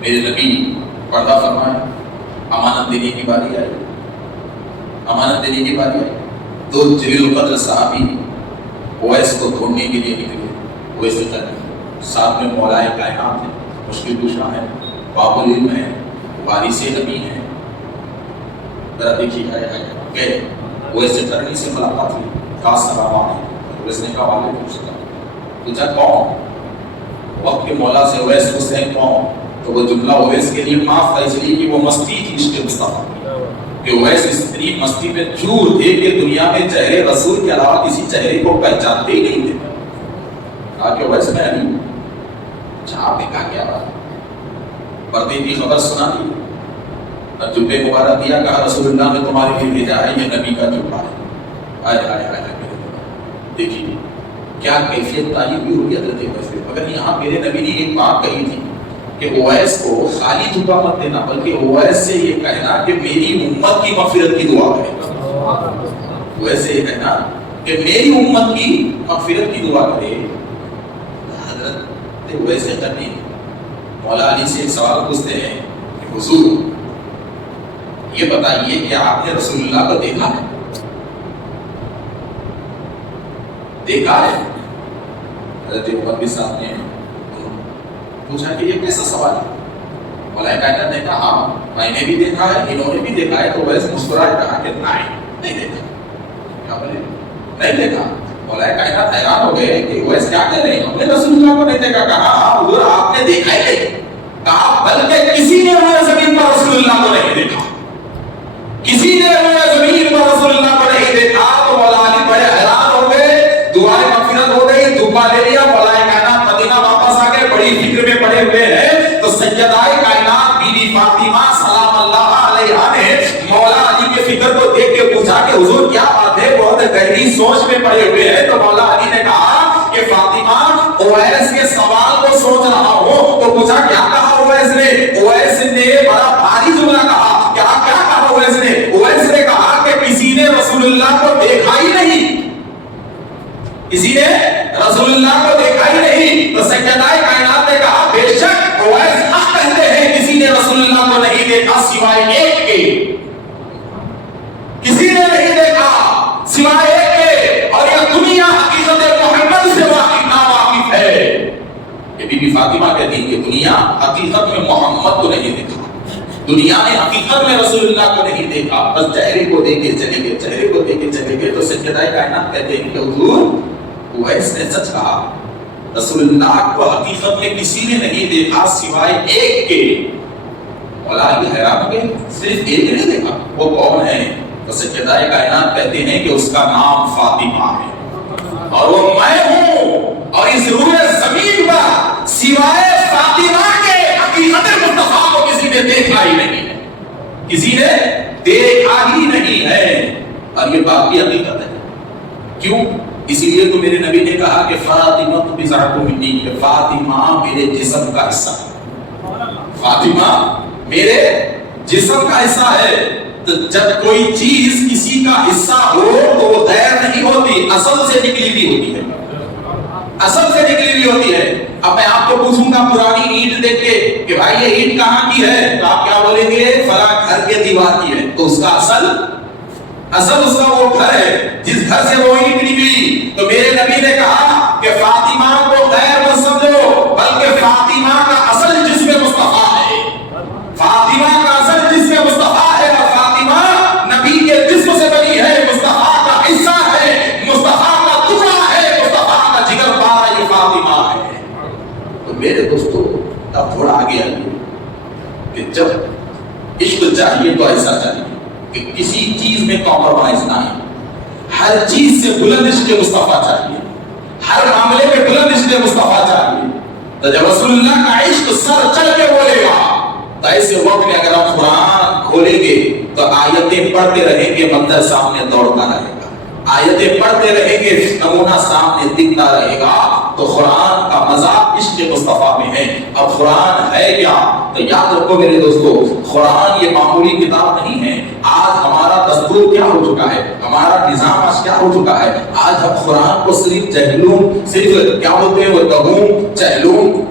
میرے نبی پردہ فرمائے، امانت دینے کی باری آئی، امانت دینے کی باری آئی، تو جلیل القدر صحابی اویس کو ڈھونڈنے کے لیے نکلے، اویس قرنی ساتھ میں مولا کائنات ہے، مشکل کشا ہے، باب العلم ہے، وارث نبی ہے، ذرا دیکھیے گئے اویس قرنی سے ملاقات ہوئی، کہا السلام علیکم، اویس نے کہا وعلیکم السلام، پوچھا کون؟ وقت کے مولا سے اویس حسین کون؟ تو وہ جملہ اویس کے لیے معاف تھا اس لیے کہ وہ مستی تھی عشق مصطفیٰ کہ اویس اتنی مستی میں چور تھے کہ دنیا میں چہرے رسول کے علاوہ کسی چہرے کو پہچانتے ہی نہیں تھے۔ کہا کہ اویس میں علی، اچھا آپ نے کہا کیا بات؟ پردے کی خبر سنا دی اور جبے مبارک دیا، کہا رسول اللہ نے تمہارے لیے بھیجا ہے، یہ نبی کا جبہ ہے۔ آئے آئے آئے دیکھیے کیا کیفیت تعلیم بھی ہوئی حضرت اویس پہ۔ مگر یہاں میرے نبی نے ایک بات کہی تھی کہ اویس کو خالی جھکا مت دینا بلکہ اویس سے یہ کہنا کہ میری امت کی مغفرت کی دعا کرے، اویس سے یہ کہنا کہ میری امت کی مغفرت کی دعا کرے۔ حضرت اویس قرنی مولا علی سے ایک سوال پوچھتے ہیں کہ حضور یہ بتائیے کہ آپ نے رسول اللہ کو دیکھا ہے؟ دیکھا ہے؟ حضرت عمر کے سامنے پوچھا کہ یہ کیسا سوال ہے؟ مولا کائنات نے کہا ہاں میں نے بھی دیکھا ہے، انہوں نے بھی دیکھا ہے۔ تو اویس مسکرائے کہا کہ نہیں دیکھا۔ کیا بولے نہیں دیکھا؟ مولا کائنات حیران ہو گئے کہ اویس کیا کہہ رہے ہیں، ہم نے رسول اللہ کو نہیں دیکھا۔ کہا ہاں حضور آپ نے دیکھا ہی نہیں، کہا بلکہ کسی نے روئے زمین پر رسول اللہ کو نہیں دیکھا، کسی نے روئے زمین پر رسول اللہ کو نہیں دیکھا۔ تو مولا علی بڑے حیران ہو گئے، دعائیں مغفرت ہو گئی، دھوپا لے لیا، مولا کائنات مدینہ واپس آ گئے، بڑی فکر میں پڑے ہوئے ہیں۔ تو سیدہ کائنات بی بی فاطمہ سلام اللہ علیہا نے مولا علی کے فکر کو دیکھ کے پوچھا کہ حضور کیا بات ہے، بہت گہری سوچ میں پڑے ہوئے ہیں۔ تو مولا علی نے کہا کہ فاطمہ اویس کے سوال کو سوچ رہا ہوں۔ تو پوچھا کیا کہا اویس نے؟ اویس نے بڑا بھاری جملہ کہا۔ کیا کہا اویس نے؟ اویس نے کہا کہ کسی نے رسول اللہ کو دیکھا ہی نہیں، کسی نے رسول اللہ کو دیکھا ہی نہیں۔ تو سیدہ کائنات نے کہا بے شک اویس حق کہتے ہیں سوائے ایک کے، کسی نے نہیں دیکھا سوائے ایک کے، اور یہ دنیا حقیقت محمد سے ناواقف ہے۔ یہ بی بی فاطمہ کہتی کہ دنیا حقیقت میں محمد کو نہیں دیکھا، دنیا نے حقیقت میں رسول اللہ کو نہیں دیکھا، بس چہرے کو دیکھے چلے گئے، چہرے کو دیکھے چلے گئے۔ تو سیدہ کائنات کہتے ہیں کہ حضور اویس نے سچ کہا، رسول اللہ کو حقیقت میں کسی نے نہیں دیکھا سوائے ایک کے۔ مولا علی حیران ہو گئے، صرف ایک نے دیکھا، وہ کون ہے؟ تو سیدہ کائنات کہتے ہیں کہ اس کا نام فاطمہ ہے، اور وہ میں ہوں، اور اس روح زمین پر سوائے فاطمہ کے حقیقت مصطفیٰ کو کسی نے دیکھا ہی نہیں ہے، کسی نے دیکھا ہی نہیں ہے۔ اور یہ باقی حقیقت ہے، کیوں؟ اسی لیے تو میرے نبی نے کہا کہ فاطمہ بضعۃ منی، کہ فاطمہ میرے جسم کا حصہ ہے، فاطمہ میرے جسم کا حصہ ہے۔ تو جب کوئی چیز کسی کا حصہ ہو تو وہ غیر نہیں ہوتی، اصل سے نکلی ہوئی ہوتی ہے، اصل سے نکلی ہوئی ہوتی ہے۔ اب میں آپ کو پوچھوں گا پرانی اینٹ دیکھ کے کہ بھائی یہ اینٹ کہاں کی ہے، تو آپ کیا بولیں گے؟ فلاں گھر کے دیوار کی ہے۔ تو اس کا اصل اس کا وہ گھر ہے جس گھر سے وہ اینٹ نکلی۔ تو میرے نبی نے کہا کہ فاطمہ کو غیر مت سمجھو، بلکہ فاطمہ کا اصل جسم مصطفیٰ ہے، فاطمہ کا اصل جسم مصطفیٰ ہے، اور فاطمہ نبی کے جسم سے بنی ہے، مصطفیٰ کا حصہ ہے، مصطفیٰ کا ٹکڑا ہے، مصطفیٰ کا جگر پارا، یہ فاطمہ ہے۔ تو میرے دوستو اب تھوڑا آگے آئیے کہ جب عشق چاہیے تو ایسا چاہیے کہ کسی چیز میں کمپرومائز نہ ہے، ہر چیز سے بلند عشق مصطفیٰ چاہیے، ہر معاملے میں بلند عشق مصطفیٰ چاہیے۔ تو جب رسول اللہ کا عشق سر چل کے بولے گا تو ایسے وقت میں اگر ہم قرآن کھولیں گے تو آیتیں پڑھتے رہیں گے، منظر سامنے دوڑتا رہے گا، آیتیں پڑھتے رہیں گے، نمونہ سامنے دکھتا رہے گا۔ تو قرآن کا مزہ عشق مصطفیٰ میں ہے۔ اب قرآن ہے کیا؟ تو یاد رکھو میرے دوستو، قرآن یہ معمولی کتاب نہیں ہے۔ آج ہمارا دستور کیا ہو چکا ہے، ہمارا نظام آج کیا ہو چکا ہے؟ آج ہم قرآن کو صرف چہلوم، صرف کیا ہوتے ہیں وہ دغوم، چہلوم،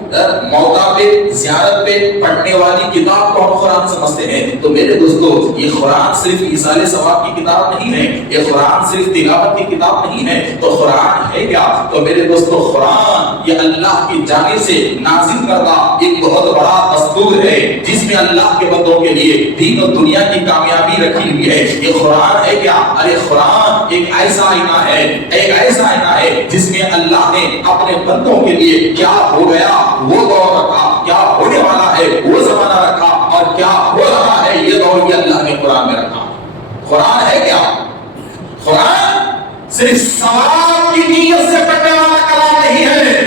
موتا پہ، زیارت پہ پڑھنے والی کتاب کو ہم قرآن سمجھتے ہیں۔ تو میرے دوستو یہ قرآن صرف ایصال ثواب کی کتاب نہیں ہے، یہ قرآن صرف تلاوت کی کتاب نہیں ہے۔ تو قرآن ہے کیا؟ تو میرے دوستو قرآن یہ اللہ کی جانب سے نازل کردہ ایک بہت بڑا دستور ہے، جس میں اللہ کے بندوں کے لیے دین و دنیا کی کامیابی رکھی ہوئی ہے۔ یہ قرآن ہے کیا؟ ارے قرآن ایک ایسا آئینہ ہے، ایک ایسا آئینہ ہے جس میں اللہ نے اپنے بندوں کے لیے کیا ہو گیا وہ دور رکھا، کیا ہونے والا ہے وہ زمانہ رکھا، اور کیا ہو رہا ہے یہ دور بھی اللہ نے قرآن میں رکھا۔ قرآن ہے کیا؟ قرآن صرف ثواب کی نیت سے پڑھنے والا کلام نہیں ہے،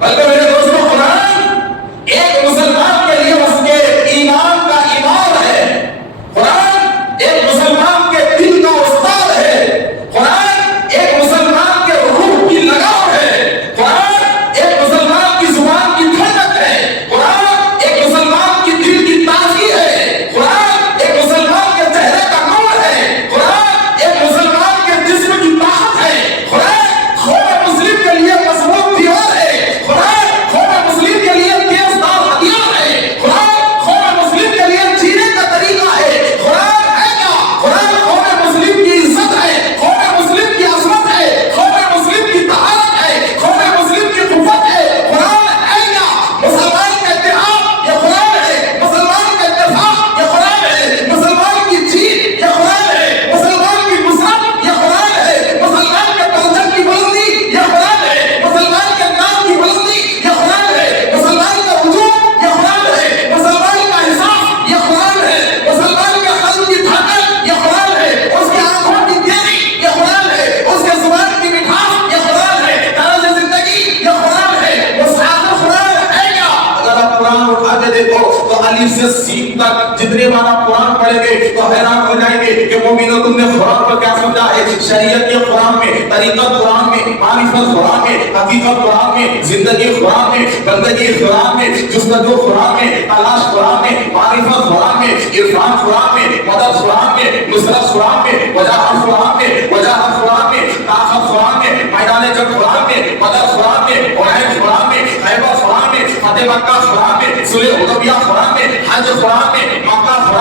بلکہ میرے دوستوں قرآن ایک مسلمان کے لیے اس کے ایمان کا ایمان ہے، قرآن ایک مسلمان کے دل کا استاد ہے، قرآن ایک مسلمان کے روح کی لگام ہے، قرآن ایک مسلمان کی زبان کی ٹھنڈک ہے، قرآن ایک مسلمان کی دل کی تازگی ہے، قرآن ایک مسلمان کے چہرے کا نور ہے، قرآن ایک مسلمان کے جسم کی طاقت ہے، قرآن قوم مسلم کے لیے مضبوط دیوار ہے، قرآن قوم مسلم کے لیے تیز دار ہتھیار ہے، قرآن قوم مسلم کے لیے جینے کا طریقہ ہے۔ قرآن ہے کیا؟ قرآن قوم مسلم کی عزت ہے، قوم مسلم کی عظمت ہے، قوم مسلم کی طہارت ہے، قوم مسلم کی قوت ہے۔ قرآن ہے کیا؟ مسلمان کا اتحاد یہ قرآن ہے، مسلمان کا اتفاق یہ قرآن ہے، مسلمان کی جیت یہ قرآن ہے، مسلمان کی نصرت یہ قرآن ہے، مسلمان کے پرچم کی بلندی یہ قرآن ہے، مسلمان کے نام کی بلندی یہ قرآن ہے، مسلمان کا وجود یہ قرآن ہے، مسلمان کا حساب یہ قرآن ہے، مسلمان کے قلب کی دھڑکن یہ قرآن ہے، اس کی آنکھوں کی تیزی یہ قرآن ہے، اس کے زبان کی مٹھاس یہ قرآن ہے، طرز زندگی یہ قرآن ہے، مصحف قرآن ہے کیا؟ اگر آپ قرآن اٹھا کے دیکھو تو الف سے سین تک جتنے بار آپ قرآن پڑھیں گے تو حیران ہو جائیں گے کہ مومنو تم نے قرآن کو کیا سمجھا ہے۔ شریعت کے قرآن میں، طریقت قرآن میں، معرفت قرآن میں، حقیقت قرآن میں، زندگی قرآن میں، بندگی قرآن میں، جستجو قرآن میں، تلاش قرآن میں، معرفت قرآن میں، عرفان قرآن میں، مدد قرآن میں، نصرت قرآن میں، وجاہت قرآن میں، وجاہت قرآن میں، طاقت قرآن میں، میدان جنگ قرآن میں، بدر قرآن میں، حنین قرآن میں، خیبر قرآن میں، فتح مکہ قرآن میں، صلح حدیبیہ قرآن میں، حج قرآن میں، مکہ قرآن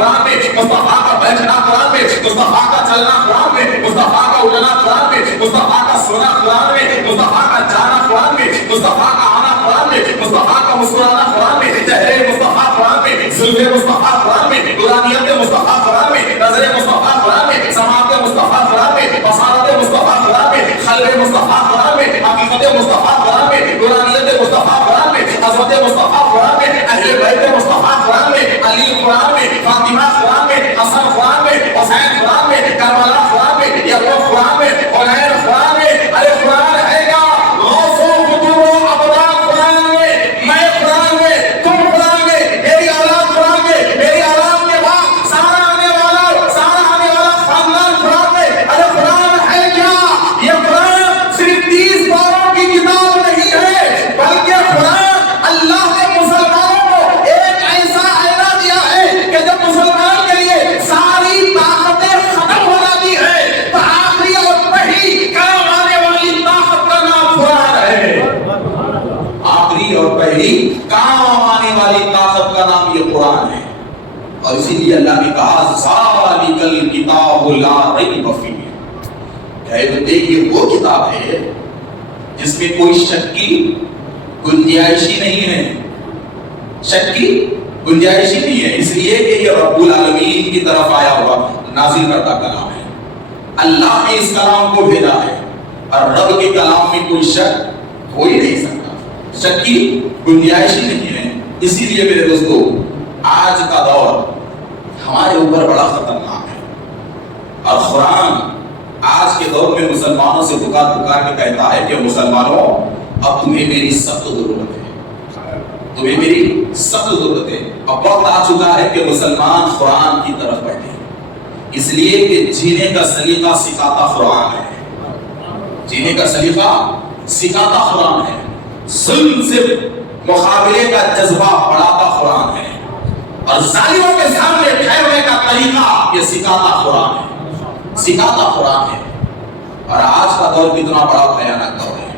قرآن میں، مصطفیٰ کا بیٹھنا قرآن میں، مصطفیٰ کا چلنا قرآن میں، مصطفیٰ کا اٹھنا قرآن میں، مصطفیٰ کا سونا قرآن میں، مصطفیٰ کا جانا قرآن میں، مصطفیٰ کا آنا قرآن میں، مصطفیٰ کا مسکرانا قرآن میں، چہرے مصطفیٰ قرآن میں، زلفے مصطفیٰ قرآن میں، نورانیت مصطفیٰ قرآن میں، نظر مصطفیٰ قرآن میں، سماعت مصطفیٰ قرآن میں، بصارت مصطفیٰ قرآن میں، قلب مصطفیٰ قرآن میں، حقیقت مصطفیٰ قرآن میں، نورانیت مصطفیٰ قرآن میں، عظمت مصطفیٰ قرآن میں، اہل بیت مصطفیٰ قرآن میں، علی قرآن میں، فاطمہ قرآن میں، حسن قرآن میں، حسین قرآن میں، کربلا قرآن میں، یعقوب قرآن میں، حنین قرآن میں، ارے قرآن ہے گا غوث و قطب و ابدال قرآن میں، میں قرآن میں، تم قرآن میں، میری اولاد قرآن میں، میری اولاد کے بعد سارا آنے والا خاندان قرآن میں، ارے قرآن ہے کیا؟ یہ قرآن صرف 30 پاروں کی کتاب نہیں ہے، بلکہ قرآن اللہ نے مسلمانوں کو ایک ایسا آئینہ دیا ہے کہ جب مسلمان کے لیے ساری طاقتیں ختم ہونا دی ہے تو آخری اور پہلی کام آنے والی طاقت کا نام قرآن ہے۔ آخری اور پہلی کام آنے والی طاقت کا نام یہ قرآن ہے، اور اسی لیے اللہ نے کہا ذالک الکتاب لا ریب فیہ، کہے تو دیکھیے وہ کتاب ہے جس میں کوئی شک کی گنجائش ہی نہیں ہے، شک کی گنجائش ہی نہیں ہے، اس لیے کہ یہ رب العالمین کی طرف آیا ہوا نازل کردہ کلام ہے، اللہ نے اس کلام کو بھیجا ہے، اور رب کے کلام میں کوئی شک ہو ہی نہیں سکتا، شک کی گنجائش ہی نہیں ہے۔ اسی لیے میرے دوستو آج کا دور ہمارے اوپر بڑا خطرناک ہے، اور قرآن آج کے دور میں مسلمانوں سے پکار کے کہتا ہے کہ مسلمانوں اب تمہیں میری سخت ضرورت ہے، تمہیں میری سخت ضرورت ہے، اب وقت آ چکا ہے کہ مسلمان قرآن کی طرف بیٹھے، اس لیے کہ جینے کا سلیقہ سکھاتا قرآن ہے، جینے کا سلیقہ سکھاتا قرآن ہے، ظلم سے مقابلے کا جذبہ بڑھاتا قرآن ہے، اور ظالموں کے سامنے ٹھہرنے کا طریقہ یہ سکھاتا قرآن ہے، سکھاتا قرآن ہے۔ اور آج کا دور کتنا بڑا بھیانک دور ہے،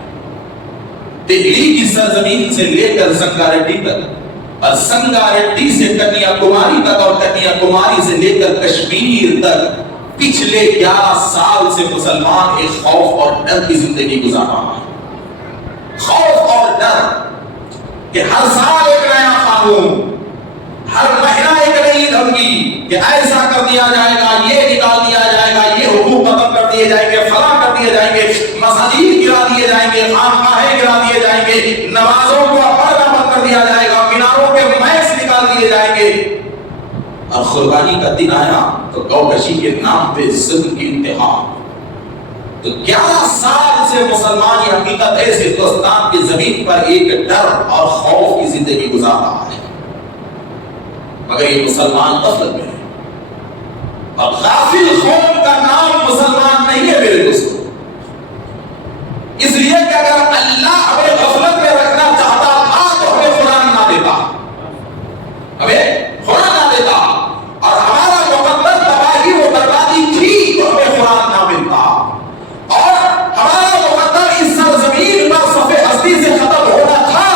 دہلی کی سرزمین سے لے کر سنگاریڈی تک، اور سنگاریڈی سے کنیا کماری تک، اور کنیا کماری سے لے کر کشمیر تک پچھلے 11 سال سے مسلمان ایک خوف اور ڈر کی زندگی گزار رہا ہے، خوف اور ڈر کہ ہر سال ایک نیا قانون، ہر مہینہ ایک نئی دھمکی کہ ایسا کر دیا جائے گا، یہ نکال دیا جائے گا، یہ حقوق ختم کر دیے جائیں گے، فلاں کر دیے جائیں گے، مساجد گرا دیے جائیں گے، خانقاہیں گرا دیے جائیں گے، نمازوں کو پردہ بند کر دیا جائے گا، میناروں کے محض نکال دیے جائیں گے۔ اور قربانی کا دن آیا تو گو کشی کے نام پہ ظلم کی انتہا۔ تو 11 سال سے مسلمان یہ حقیقت ہے کہ ہندوستان کی زمین پر ایک ڈر اور خوف کی زندگی گزار رہا ہے، مگر یہ مسلمان غفلت میں ہے، اور غافل قوم کا نام مسلمان نہیں ہے میرے دوستو، اس لیے کہ اگر اللہ ہمیں غفلت میں رکھنا چاہتا تھا تو ہمیں قرآن نہ دیتا، ہمیں قرآن نہ دیتا، اور ہمارا مقدس تباہی و بربادی تھی تو ہمیں قرآن نہ ملتا، اور ہمارا مقدس اس سرزمین پر صفحہ ہستی سے ختم ہونا تھا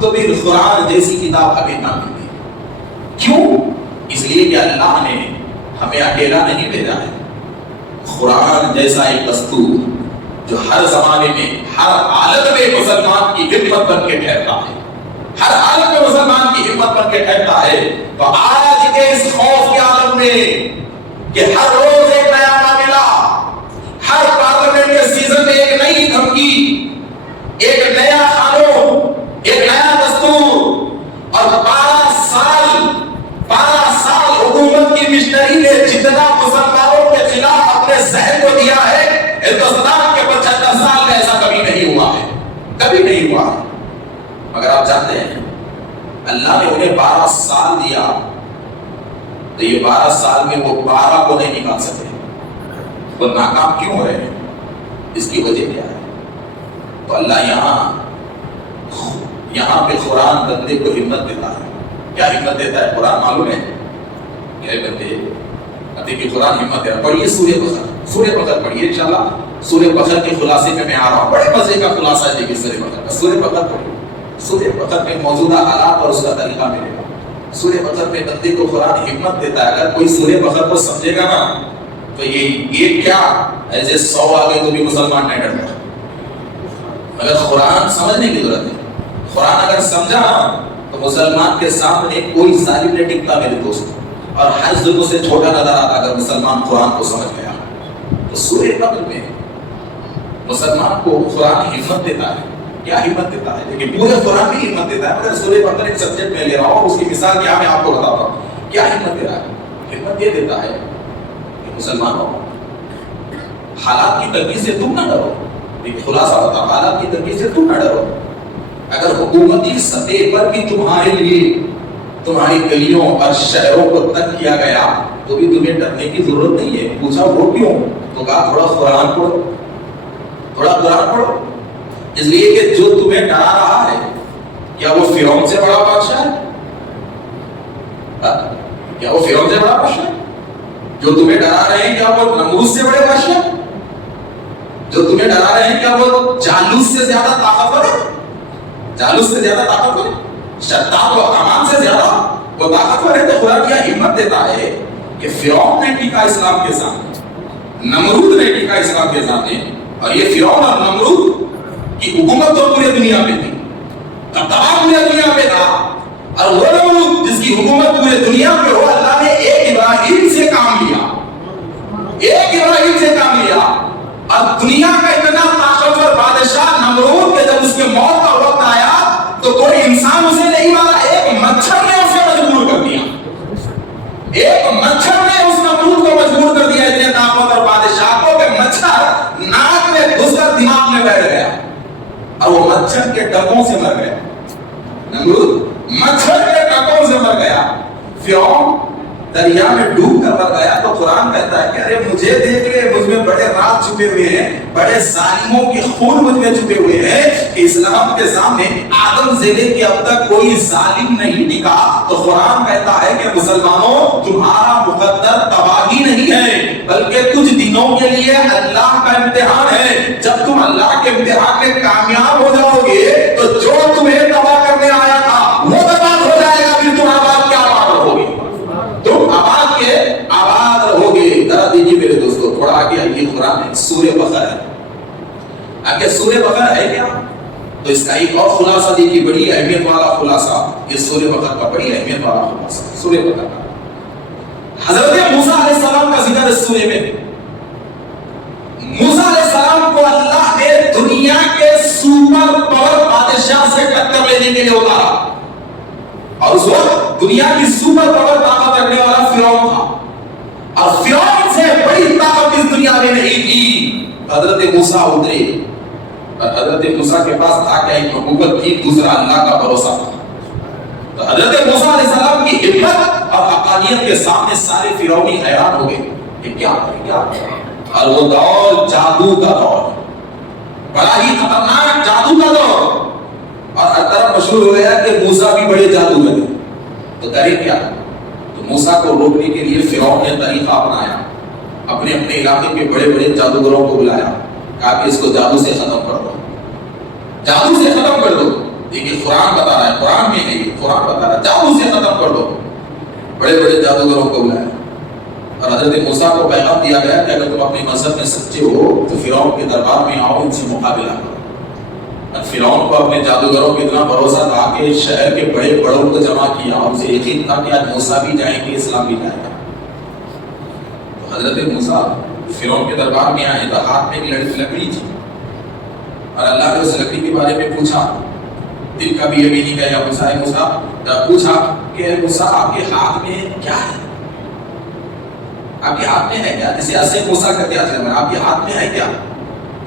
تو پھر قرآن جیسی کتاب ہمیں نہ ملتی۔ کیوں؟ اس لیے کہ اللہ نے ہمیں اکیلا نہیں بھیجا ہے، قرآن جیسا ایک دستور جو ہر زمانے میں ہر حالت میں مسلمان کی ہمت بن کے ٹھہرتا ہے، ہر حالت میں مسلمان کی ہمت بن کے ٹھہرتا ہے۔ تو آج کے اس خوف کے عالم میں کہ ہر روز ایک نیا معاملہ، ہر پارلیمنٹ کے سیزن میں ایک نئی دھمکی، ایک نیا قانون، ایک نیا دستور، اور 12 سال حکومت کی مشنری نے جتنا مسلمانوں کے خلاف اپنے ذہن کو دیا ہے، ہندوستان کے 75 سال میں ایسا کبھی نہیں ہوا ہے، کبھی نہیں ہوا ہے۔ مگر آپ جانتے ہیں اللہ نے انہیں 12 سال دیا تو یہ 12 سال میں وہ 12 کو نہیں نکال سکے، وہ ناکام کیوں ہو رہے ہیں؟ اس کی وجہ کیا ہے؟ تو اللہ یہاں پہ قرآن بندے کو ہمت دیتا ہے۔ کیا ہمت دیتا ہے قرآن معلوم ہے؟ کہ بندے کہ قرآن ہمت دیتا ہے۔ پڑھیے سورہ بقرہ پڑھیے، انشاءاللہ سورہ بقرہ کے خلاصے میں آ رہا ہوں، بڑے مزے کا خلاصہ ہے دیکھیے سورہ بقرہ کا۔ سورہ بقرہ پڑھیے، سورہ بقرہ میں موجودہ حالات اور اس کا طریقہ ملے گا۔ سورہ بقرہ میں بندے کو قرآن ہمت دیتا ہے. اگر کوئی سورہ بقرہ کو سمجھے گا نا تو یہ کیا ایسے 100 آ گئے تو بھی مسلمان نہیں ڈرتا. اگر قرآن سمجھنے کی ضرورت ہے. قرآن اگر سمجھا تو مسلمان کے سامنے کوئی ظالم نہیں ٹکتا میرے دوست. اور ہر ظلم سے چھوٹا نظر آتا اگر مسلمان قرآن کو سمجھ گیا. تو سورہ بقرہ میں مسلمان کو قرآن ہمت دیتا ہے. کیا ہمت دیتا ہے؟ لیکن پورے قرآن بھی ہمت دیتا ہے. مگر سورہ بقرہ ایک سبجیکٹ میں لے رہا ہوں, اس کی مثال کیا میں آپ کو بتاتا ہوں. کیا ہمت دے رہا ہے؟ ہمت یہ دیتا ہے کہ مسلمانوں حالات کی تنگی سے تم نہ ڈرو. ایک خلاصہ بتا, حالات کی تنگی سے تم نہ ڈرو. اگر حکومتی سطح پر بھی تمہارے لیے تمہاری گلیوں اور شہروں کو تنگ کیا گیا تو بھی تمہیں ڈرنے کی ضرورت نہیں ہے. پوچھا وہ کیوں؟ تو کہا تھوڑا قرآن پڑھو, تھوڑا قرآن پڑھو. اس لیے کہ جو تمہیں ڈرا رہا ہے کیا وہ فرعون سے بڑا بادشاہ ہے؟ کیا وہ فرعون سے بڑا بادشاہ ہے؟ جو تمہیں ڈرا رہے ہیں کیا وہ نمرود سے بڑے بادشاہ؟ جو تمہیں ڈرا رہے ہیں کیا وہ جالوس سے زیادہ طاقتور ہے؟ جالوس سے زیادہ طاقتور ہے؟ شداد و حمان سے زیادہ وہ طاقتور ہے؟ تو خدا کیا ہمت دیتا ہے کہ فرعون نے ٹکا اسلام کے سامنے, نمرود نے ٹکا اسلام کے سامنے. اور یہ فرعون اور نمرود کی حکومت تو پوری دنیا میں تھی, تمام پوری دنیا میں تھا. اور وہ نمرود جس کی حکومت پوری دنیا میں ہو, اللہ نے ایک ابراہیم سے کام لیا, ایک ابراہیم سے کام لیا. اور دنیا کا اتنا طاقتور بادشاہ نمرود کہ جب اس کے موت کا وقت آیا تو کوئی انسان اسے نہیں مارا, ایک مچھر نے اسے مجبور کر دیا. ایک مچھر نے اس نمرود کو مجبور کر دیا اتنے طاقتور بادشاہ کو کہ مچھر ناک میں گھس کر دماغ میں بیٹھ گیا اور وہ مچھر کے ڈنگوں سے مر گیا. نمرود مچھر کے ڈنگوں سے مر گیا. فرعون دریا میں ڈوب کر مر گیا. تو قرآن کہتا ہے کہ ارے مجھے دیکھ لے, مجھ میں بڑے راز چھپے ہوئے ہیں, بڑے ظالموں کے خون مجھ میں چھپے ہوئے ہیں کہ اسلام کے سامنے آدم سے لے کے اب تک کوئی ظالم نہیں ٹکا. تو قرآن کہتا ہے کہ مسلمانوں تمہارا مقدر تباہی نہیں ہے بلکہ کچھ دنوں کے لیے اللہ کا امتحان ہے. جب تم اللہ کے امتحان میں کامیاب ہو جاؤ گے تو جو تمہیں تباہ کرنے آیا تھا وہ تباہ ہو جائے گا, پھر تم آباد کیا آباد رہو گے, تم آباد کے آباد رہو گے. ذرا دیجیے میرے دوستو تھوڑا آگے آئیے. قرآن ہے سورہ بقرہ ہے. آگے سورہ بقرہ ہے کیا؟ تو اس کا ایک اور خلاصہ دیکھیے, بڑی اہمیت والا خلاصہ. یہ سورہ بقرہ کا بڑی اہمیت والا خلاصہ سورہ بقرہ کا. حضرت موسیٰ علیہ السلام کا ذکر اس سورہ میں. موسیٰ علیہ السلام کو اللہ نے دنیا کے سپر پاور بادشاہ سے ٹکر لینے کے لیے اتارا. اور اس وقت دنیا کی سپر پاور طاقت رکھنے والا فرعون تھا, اور فرعون سے بڑی طاقت اس دنیا میں نہیں تھی. حضرت موسیٰ اترے, اور حضرت موسیٰ کے پاس تھا کیا؟ ایک حکومت تھی, دوسرا اللہ کا بھروسہ تھا. تو حضرت موسیٰ علیہ السلام کی ہمت اور حقانیت کے سامنے سارے فرعونی حیران ہو گئے کہ کیا کیا. اور وہ دور جادو کا دور, بڑا ہی خطرناک جادو کا دور. اور ہر طرف مشہور ہو گیا کہ موسیٰ بھی بڑے جادوگر ہیں. تو کرے کیا؟ تو موسیٰ کو روکنے کے لیے فرعون نے طریقہ اپنایا. اپنے علاقے کے بڑے بڑے جادوگروں کو بلایا, کہا کہ اس کو جادو سے ختم کر دو, جادو سے ختم کر دو. دیکھیے قرآن بتا رہا ہے, قرآن میں ہے یہ, قرآن بتا رہا ہے جادو سے ختم کر دو. بڑے بڑے جادوگروں کو بلایا اور حضرت موسیٰ کو پیغام دیا گیا کہ اگر تم اپنے مذہب میں سچے ہو تو فرعون کے دربار میں آؤ, ان سے مقابلہ کرو. فرعون کو اپنے جادوگروں کے اتنا بھروسہ تھا کہ شہر کے بڑے بڑوں کو جمع کیا, اور اسے یقین تھا کہ آج موسیٰ بھی جائیں گے, اسلام بھی جائے گا. تو حضرت موسیٰ فرعون کے دربار میں آئے تو ہاتھ میں ایک لکڑی تھی, اور اللہ نے اس لکڑی کے بارے میں پوچھا. دل کا بھی یقین نہیں کہا موسیٰ پوچھا کہ موسیٰ آپ کے ہاتھ میں کیا ہے, آپ کے ہاتھ میں ہے کیا؟ جسے اسے موسیٰ کا کیا چل رہا ہے, آپ کے ہاتھ میں ہے کیا؟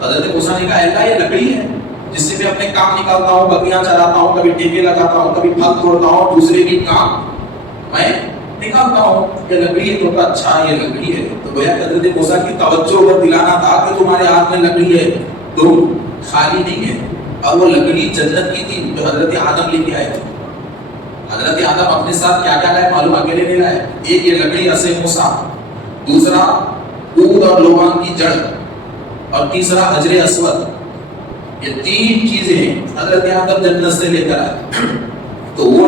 حضرت موسیٰ نے کہا اللہ یہ لکڑی ہے جس سے میں اپنے کام نکالتا ہوں, بکریاں چلاتا ہوں, کبھی ٹیکے لگاتا ہوں, کبھی پھل توڑتا ہوں, دوسرے بھی کام میں نکالتا ہوں. یہ لکڑی ہے. تو اچھا یہ لکڑی ہے. تو گویا کہ حضرت موسیٰ کی توجہ پر دلانا تھا کہ تمہارے ہاتھ میں لکڑی ہے, تم خالی نہیں ہے. اور وہ لکڑی جنت کی تھی جو حضرت آدم لے کے آئے تھے. حضرت آدم اپنے ساتھ کیا کیا لائے معلوم؟ اکیلے نہیں لائے. ایک یہ لکڑی عصا موسیٰ, دوسرا عود اور لوبان کی جڑ, اور تیسرا حجر اسود. یہ تین چیزیں حضرت آدم جنت سے لے کر آئے. تو وہ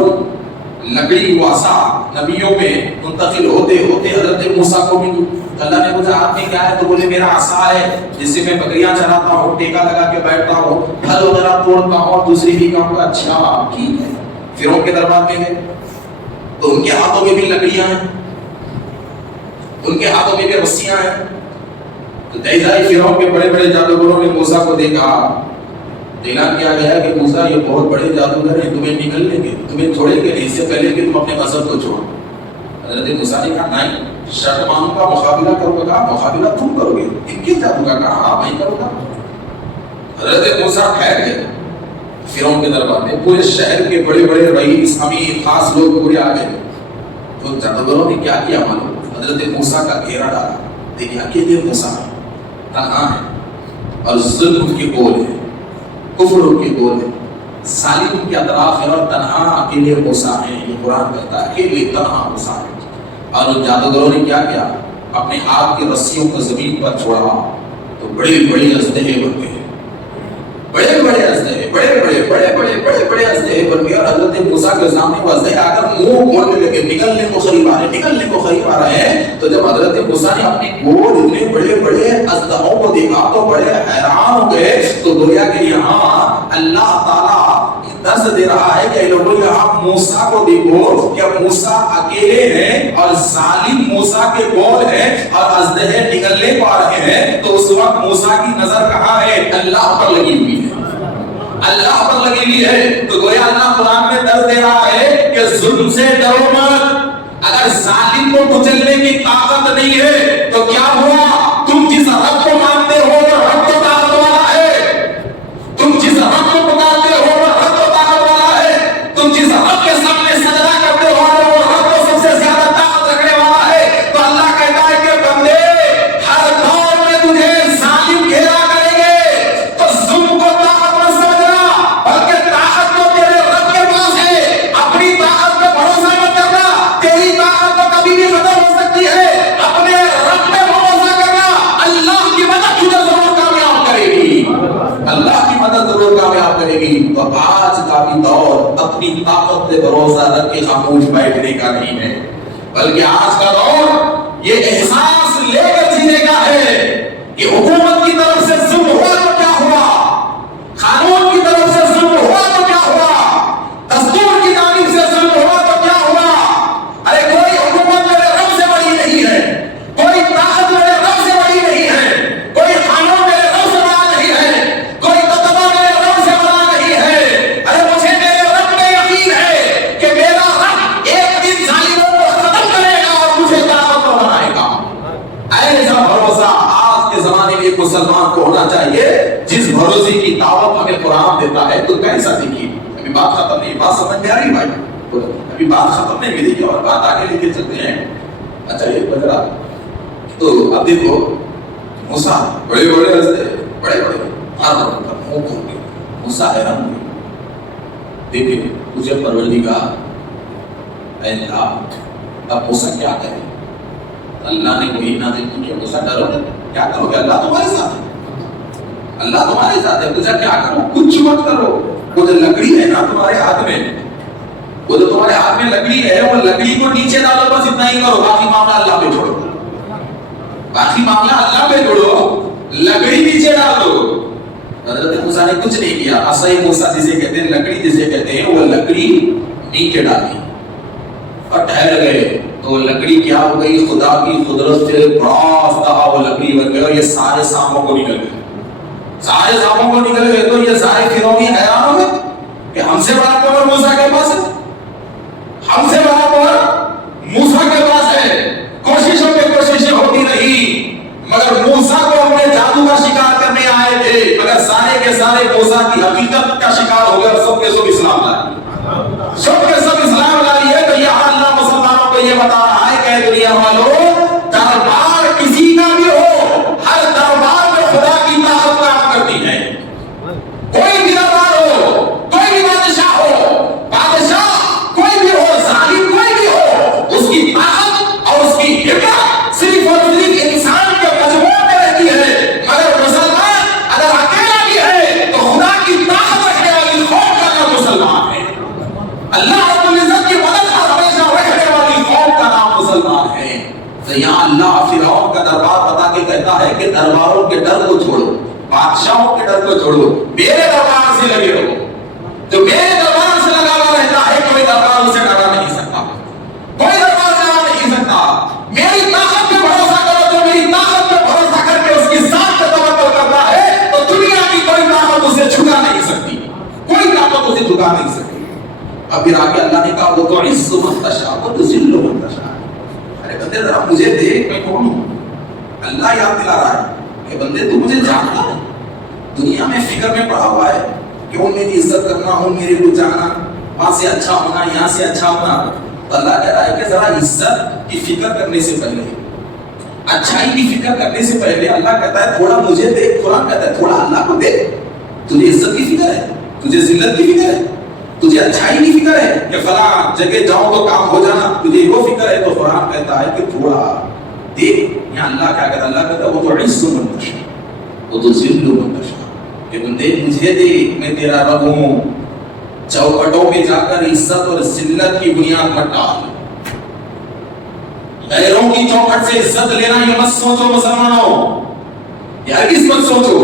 لکڑی و عصا نبیوں میں منتقل ہوتے ہوتے حضرت موسیٰ کو ملی. اللہ نے پوچھا آپ میں کیا ہے؟ تو بولے میرا عصا ہے جس سے میں بکریاں چراتا ہوں, ٹیکا لگا کے بیٹھتا ہوں, پھل وغیرہ توڑتا ہوں اور دوسری بھی کام. اچھا ٹھیک ہے. فرعون کے دربار میں گئے تو ان کے ہاتھوں میں بھی لکڑیاں ہیں, ان کے ہاتھوں میں بھی رسیاں ہیں. تو دیکھا فرعون کے بڑے بڑے جادوگروں نے موسیٰ کو دیکھا, اعلان کیا گیا کہ موسیٰ یہ بہت بڑے جادوگر ہیں, تمہیں نکل لیں گے, تمہیں چھوڑیں گے نہیں, اس سے پہلے کہ تم اپنے مذہب کو چھوڑو. حضرت موسیٰ نے کہا نہیں, شرط مانوں گا, مقابلہ کروں گا. کہا مقابلہ تم کرو گے, ان کے جادو کا. کہا ہاں میں کروں گا. حضرت موسیٰ ٹھہر گئے فرعون کے دربار میں. پورے شہر کے بڑے بڑے رئیس, امیر, خاص لوگ پورے آ گئے. تو جادوگروں نے کیا کیا معلوم؟ حضرت موسیٰ کا گھیرا ڈالا. دیکھیں اکیلے موسیٰ تنہا ہے اور ظلم ان کے گول ہے, کفر ان کے گول ہے, ظالم ان کے اطراف ہے اور تنہا اکیلے موسیٰ ہیں. یہ قرآن کہتا ہے اکیلے تنہا موسیٰ ہیں. اور ان جادوگروں نے کیا کیا؟ اپنے ہاتھ کی رسیوں کو زمین پر چھوڑا تو بڑے بڑے اژدہے بن گئے, بڑے بڑے اژدہے, بڑے بڑے بڑے بڑے بڑے بڑے اژدہے بن گئے. اور حضرت موسیٰ کے سامنے وہ اژدہے آ کر منہ کھولنے لگے, نکلنے کو قریب آ رہے, نکلنے کو قریب آ رہے ہیں. تو جب حضرت موسیٰ نے اپنی گود اتنے بڑے بڑے اژدہوں کو دیکھا تو بڑے حیران ہو گئے. تو گویا کہ یہاں اللہ تعالیٰ درس دے رہا ہے کہ لوگوں یہاں موسیٰ کو دیکھو کہ موسیٰ اکیلے ہیں اور ظالم موسیٰ کے گول ہیں اور اژدہے نکلنے کو آ رہے ہیں. تو اس وقت موسیٰ کی نظر کہاں ہے؟ اللہ پر لگی ہوئی ہے, اللہ پر لگی ہوئی ہے. تو گویا اللہ قرآن میں درس دے رہا ہے کہ ظلم سے ڈرو مت. اگر ظالم کو کچلنے کی طاقت نہیں ہے تو کیا ہوا؟ تم جس رب کو مانتے ہو وہ رب تو طاقت والا ہے. تم جس رب کو پکارتے ہو وہ رب تو طاقت والا ہے. تم جس رب کے سامنے سجدہ کرتے ہو وہ رب تو سب سے زیادہ طاقت رکھنے والا ہے. تو اللہ کہتا ہے کہ بندے ہر دور میں تجھے ظالم گھیرا کریں گے تو ظلم کو طاقت مت سمجھنا, بلکہ طاقت تو تیرے رب کے پاس ہے. اپنی طاقت پہ بھروسہ مت کرنا, تیری طاقت تو کبھی بھی ختم ہو سکتی ہے. اپنے رب پہ بھروسہ کرنا, اللہ کی مدد تجھے ضرور کامیاب کرے گی, اللہ کی مدد ضرور کامیاب کرے گی. تو آج کا بھی دور اپنی طاقت پہ بھروسہ رکھ کے خاموش بیٹھنے کا نہیں ہے, بلکہ آج کا دور یہ احساس لے کر جینے کا ہے کہ حکومت کی طرف سے ظلم ہوا تو کیا ہوا, قانون کی طرف سے ظلم ہوا تو کیا ہوا, دستور کی جانب سے ظلم ہوا تو کیا ہوا. ارے کوئی حکومت میرے رب سے بڑی نہیں ہے, کوئی طاقت میرے رب سے بڑی نہیں ہے, کوئی قانون میرے رب سے بڑا نہیں ہے, کوئی دبدبہ میرے رب سے بڑا نہیں ہے. ارے مجھے میرے رب میں یقین ہے کہ میرا رب ایک دن ظالموں کو ختم کرے گا اور مجھے طاقتور بنائے گا. ایسا بھروسہ آج کے زمانے میں ایک مسلمان کو ہونا چاہیے جس بھروسے کی دعوت ہمیں قرآن دیتا ہے. تو کیسا دیکھیے, ابھی بات ختم نہیں, بات سمجھ میں آ رہی بھائی, ابھی بات ختم نہیں ہوئی دیکھیے اور بات آگے لے کے چلتے ہیں. اچھا یہ بج رہا تو اب دیکھو موسیٰ بڑے بڑے رستے بڑے بڑے منہ کھول کے موسیٰ حیران ہوئے. دیکھیں تجھے پروردگار اے اللہ, اب موسیٰ کیا کرے؟ اللہ نے وہی نازل کی کہ موسیٰ ڈرو, کیا کرو گے, اللہ تمہارے ساتھ ہے, اللہ تمہارے ساتھ ہے. تجھے کیا کرو, کچھ مت کرو. وہ جو لکڑی ہے نا تمہارے ہاتھ میں, وہ جو تمہارے ہاتھ میں لکڑی ہے وہ لکڑی کو نیچے ڈالو, بس اتنا ہی کرو, باقی معاملہ اللہ پہ چھوڑو, باقی معاملہ اللہ پہ چھوڑو, لکڑی نیچے ڈال دو. حضرت موسیٰ نے کچھ نہیں کیا. عصای موسیٰ جسے کہتے ہیں, لکڑی جسے کہتے ہیں, وہ لکڑی نیچے ڈالی اور ٹھہر گئے. تو لکڑی کیا ہو گئی, خدا کی قدرت سے براس دہا وہ لکڑی بن گئی اور یہ سارے سانپوں کو نکل گئے, سارے سانپوں کو نکل گئے. تو یہ سارے فرعونی حیران ہو گئے کہ ہم سے بڑا پاور موسیٰ کے پاس ہے, ہم سے بڑا پاور موسیٰ کے پاس ہے. کوششوں پہ کوششیں ہوتی رہی مگر موسیٰ کو اپنے جادو کا شکار کرنے آئے تھے, مگر سارے کے سارے موسیٰ کی حقیقت کا شکار ہو گئے. سب کے سب اسلام لائے, سب کے سب اسلام لائی ہے. تو یہ اللہ مسلمانوں کو یہ بتا رہا ہے کہ دنیا والوں, دربار کسی کا بھی ہو, ہر دربار میں خدا کی طاقت کام کرتی ہے. کوئی بھی دربار ہو, کوئی بھی بادشاہ ہو, بادشاہ کوئی بھی ہو, ظالم کوئی بھی ہو, اس کی طاقت اور اس کی ہمت صرف اور صرف انسان کے مجموعے میں رہتی ہے. مگر مسلمان اگر اکیلا بھی ہے تو خدا کی طاقت رکھنے والی قوم کا نام مسلمان ہے. اللہ رب العزت کی مدد اللہ فرعون کا دربار بتا کے کہتا ہے کہ درباروں کے ڈر کو چھوڑو، بادشاہوں کے ڈر کو چھوڑو، میرے دربار سے لگے رہو۔ جو میرے دربار سے لگا ہوا رہتا ہے کوئی دربار اسے ڈرا نہیں سکتا، کوئی دربار ڈرا نہیں سکتا۔ میری طاقت پہ بھروسہ کرو، جو میری طاقت پہ بھروسہ کر کے اس کی ذات پہ توکل کرتا ہے تو دنیا کی کوئی طاقت اسے جھکا نہیں سکتی، کوئی طاقت اسے جھکا نہیں سکتی۔ اب پھر آگے اللہ نے کہا وہ تو عز من تشاء و تذل من تشاء۔ ارے بندے ذرا مجھے دیکھ میں کون ہوں۔ اللہ یاد دلا رہا ہے کہ بندے تو مجھے جانتا ہے، دنیا میں فکر میں پڑا ہوا ہے کہ وہ میری عزت کرنا، ہو میرے کو جانا، وہاں سے اچھا ہونا، یہاں سے اچھا ہونا۔ تو اللہ کہہ رہا ہے کہ ذرا عزت کی فکر کرنے سے پہلے، اچھائی کی فکر کرنے سے پہلے اللہ کہتا ہے تھوڑا مجھے دیکھ، قرآن کہتا ہے تھوڑا اللہ کو دیکھ۔ تجھے عزت کی فکر ہے، تجھے ذلت کی فکر ہے، تجھے اچھائی کی فکر ہے کہ فلاں جگہ جاؤں تو کام ہو جانا، تجھے وہ فکر ہے، تو قرآن کہتا ہے کہ تھوڑا دیکھ۔ یہاں اللہ کیا کہتا ہے؟ اللہ کہتا ہے وہ تو عز من تشاء وہ تو ذل من تشاء، کہ بندے مجھے دیکھ، میں تیرا رب ہوں۔ چوکٹوں میں جا کر عزت اور ذلت کی بنیاد مت ڈال، غیروں کی چوکٹ سے عزت لینا یہ مت سوچو مسلمانوں، یہ ہرگز مت سوچو،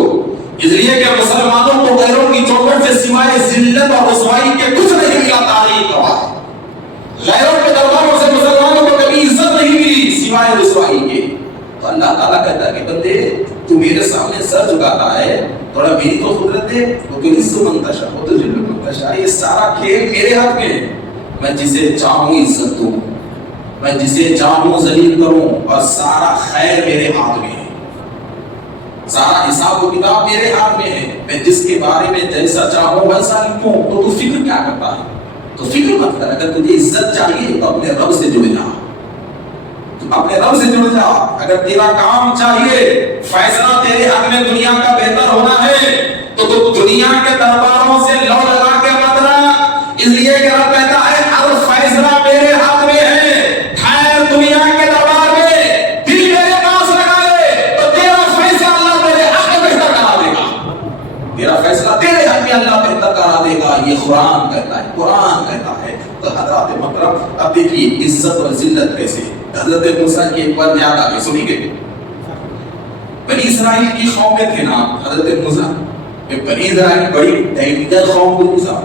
اس لیے کہ مسلمانوں کو غیروں کی چوکٹ سے سوائے ذلت اور رسوائی کے کچھ نہیں ملا۔ تاریخ گواہ غیروں کے درباروں سے مسلمانوں کو کبھی عزت نہیں ملی سوائے رسوائی کے۔ تو اللہ تعالیٰ کہتا ہے کہ بندے تو میرے سامنے سر جھکاتا ہے، تھوڑا میری تو قدرت ہے، وہ تو عز من تشاء وہ تو ذل من تشاء، یہ سارا کھیل میرے ہاتھ میں ہے۔ میں جسے چاہوں عزت دوں، میں جسے چاہوں ذلیل کروں، اور سارا خیر میرے ہاتھ میں ہے، سارا حساب و کتاب میرے ہاتھ میں ہے۔ میں جس کے بارے میں جیسا چاہوں ویسا لکھوں۔ تو فکر کیا کرتا ہے؟ تو فکر مت کر، اگر تجھے عزت چاہیے تو اپنے رب سے جڑ جا، اپنے رب سے جڑ جا۔ اگر تیرا کام چاہیے، فیصلہ تیرے حق میں دنیا کا بہتر ہونا ہے تو دنیا کے درباروں سے لو لگا کے مت رکھ، اس لیے کہ رب کہتا ہے ہر فیصلہ میرے ہاتھ میں ہے۔ خیر دنیا کے دربار میں دل میرے پاس لگا لے تو تیرا فیصلہ اللہ تیرے حق میں بہتر کرا دے گا، تیرا فیصلہ تیرے حق میں اللہ بہتر کرا دے گا۔ یہ قرآن کہتا ہے، قرآن کہتا ہے۔ تو حضرات محترم اب دیکھیے عزت اور ذلت کیسے حضرت موسیٰ کی ایک بار یاد آگے سنی گئی۔ بنی اسرائیل کی قوم میں تھے نام حضرت موسیٰ، بنی اسرائیل بڑی ڈینجر قوم کو موسیٰ،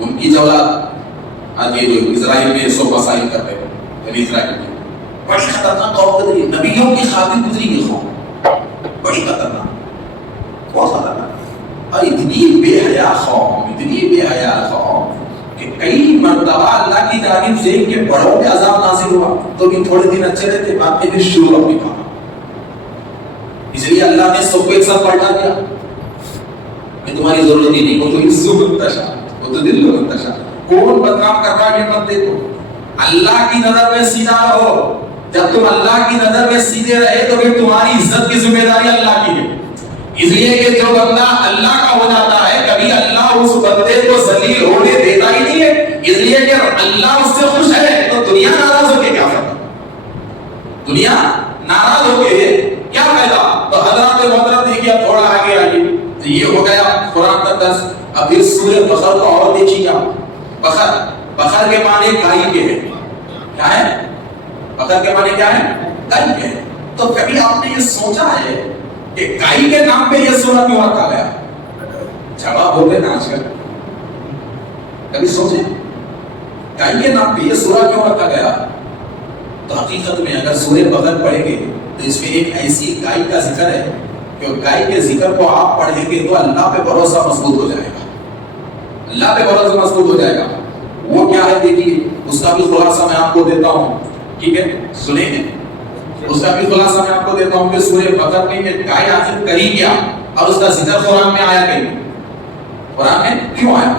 ان کی جولاد آج یہ جو اسرائیل میں سو مسائل کر رہے ہیں، بنی اسرائیل میں بڑی خطرناک قوم گزری، نبیوں کی خاطر گزری یہ قوم، بڑی خطرناک، بہت خطرناک، اور اتنی بے حیا قوم، اتنی بے حیا قوم کہ کئی مرتبہ اللہ کی جانب سے ان کے بڑوں پہ عذاب نازل ہوا تو بھی تھوڑے دن اچھے رہتے، بعد میں پھر شروع اپنی کہا۔ اس لیے اللہ نے سب کو ایک ساتھ پلٹا دیا، میں تمہاری ضرورت ہی نہیں، وہ تو عز من تشاء وہ تو ذل من تشاء۔ کون بدنام کر رہا ہے مت دیکھو، اللہ کی نظر میں سیدھا رہو۔ جب تم اللہ کی نظر میں سیدھے رہے تو پھر تمہاری عزت کی ذمہ داری اللہ کی ہے۔ اس لیے کہ جو بندہ اللہ کا ہو جاتا ہے کبھی اللہ اس بندے کو ذلیل ہونے دیتا ہی نہیں ہے، اس لیے کہ اللہ اس سے خوش ہے تو دنیا ناراض ہو کے کیا فائدہ، دنیا ناراض ہو کے کیا فائدہ۔ تو حضرات محترم دیکھیے اب تھوڑا آگے آئیے، تو یہ ہو گیا قرآن کا درس۔ اب پھر سورہ بقرہ کو اور دیکھیے گا، بقر کے معنی گائے کے ہیں، کیا ہے بقر کے معنی کیا ہے؟ گائے کے ہیں۔ تو کبھی آپ نے یہ سوچا ہے کہ گائے کے نام پہ یہ سورہ کیوں رکھا گیا؟ جواب ہو گئے نا آج کل، کبھی سوچے گائے کے نام پہ یہ سورہ کیوں رکھا گیا؟ تو حقیقت میں اگر سورہ بقرہ پڑھیں گے تو اس میں ایک ایسی گائے کا ذکر ہے کہ گائے کے ذکر کو آپ پڑھیں گے تو اللہ پہ بھروسہ مضبوط ہو جائے گا، اللہ پہ بھروسہ مضبوط ہو جائے گا۔ وہ کیا ہے دیکھیے، اس کا بھی خلاصہ میں آپ کو دیتا ہوں، ٹھیک ہے سنیں گے، اس کا بھی خلاصہ میں آپ کو دیتا ہوں کہ سورہ بقرہ میں یہ گائے آخر کری کیا اور اس کا ذکر قرآن میں آیا کہیں، قرآن میں کیوں آیا؟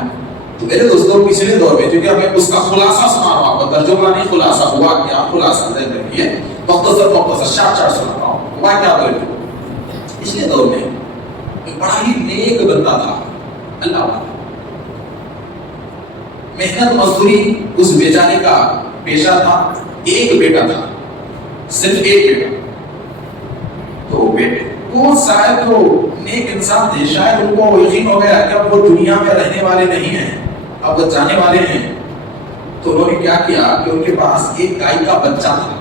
تو میرے دوستوں پچھلے دور میں کیونکہ میں اس کا خلاصہ سنا رہا ہوں، ترجمہ نہیں، خلاصہ ہوا کیا، خلاصہ ذہن رکھیے، مختصر شارٹ سنا رہا ہوں، ہوا کیا بولے۔ پچھلے دور میں ایک بڑا ہی نیک بندہ تھا، اللہ والا، محنت مزدوری اس بیچارے کا پیشہ تھا، ایک بیٹا تھا، صرف ایک بیٹا، تو بیٹے وہ شاید وہ نیک انسان تھے، شاید ان کو یقین ہو گیا کہ اب وہ دنیا میں رہنے والے نہیں ہیں، اب وہ جانے والے ہیں۔ تو انہوں نے کیا کیا کہ ان کے پاس ایک گائے کا بچہ تھا،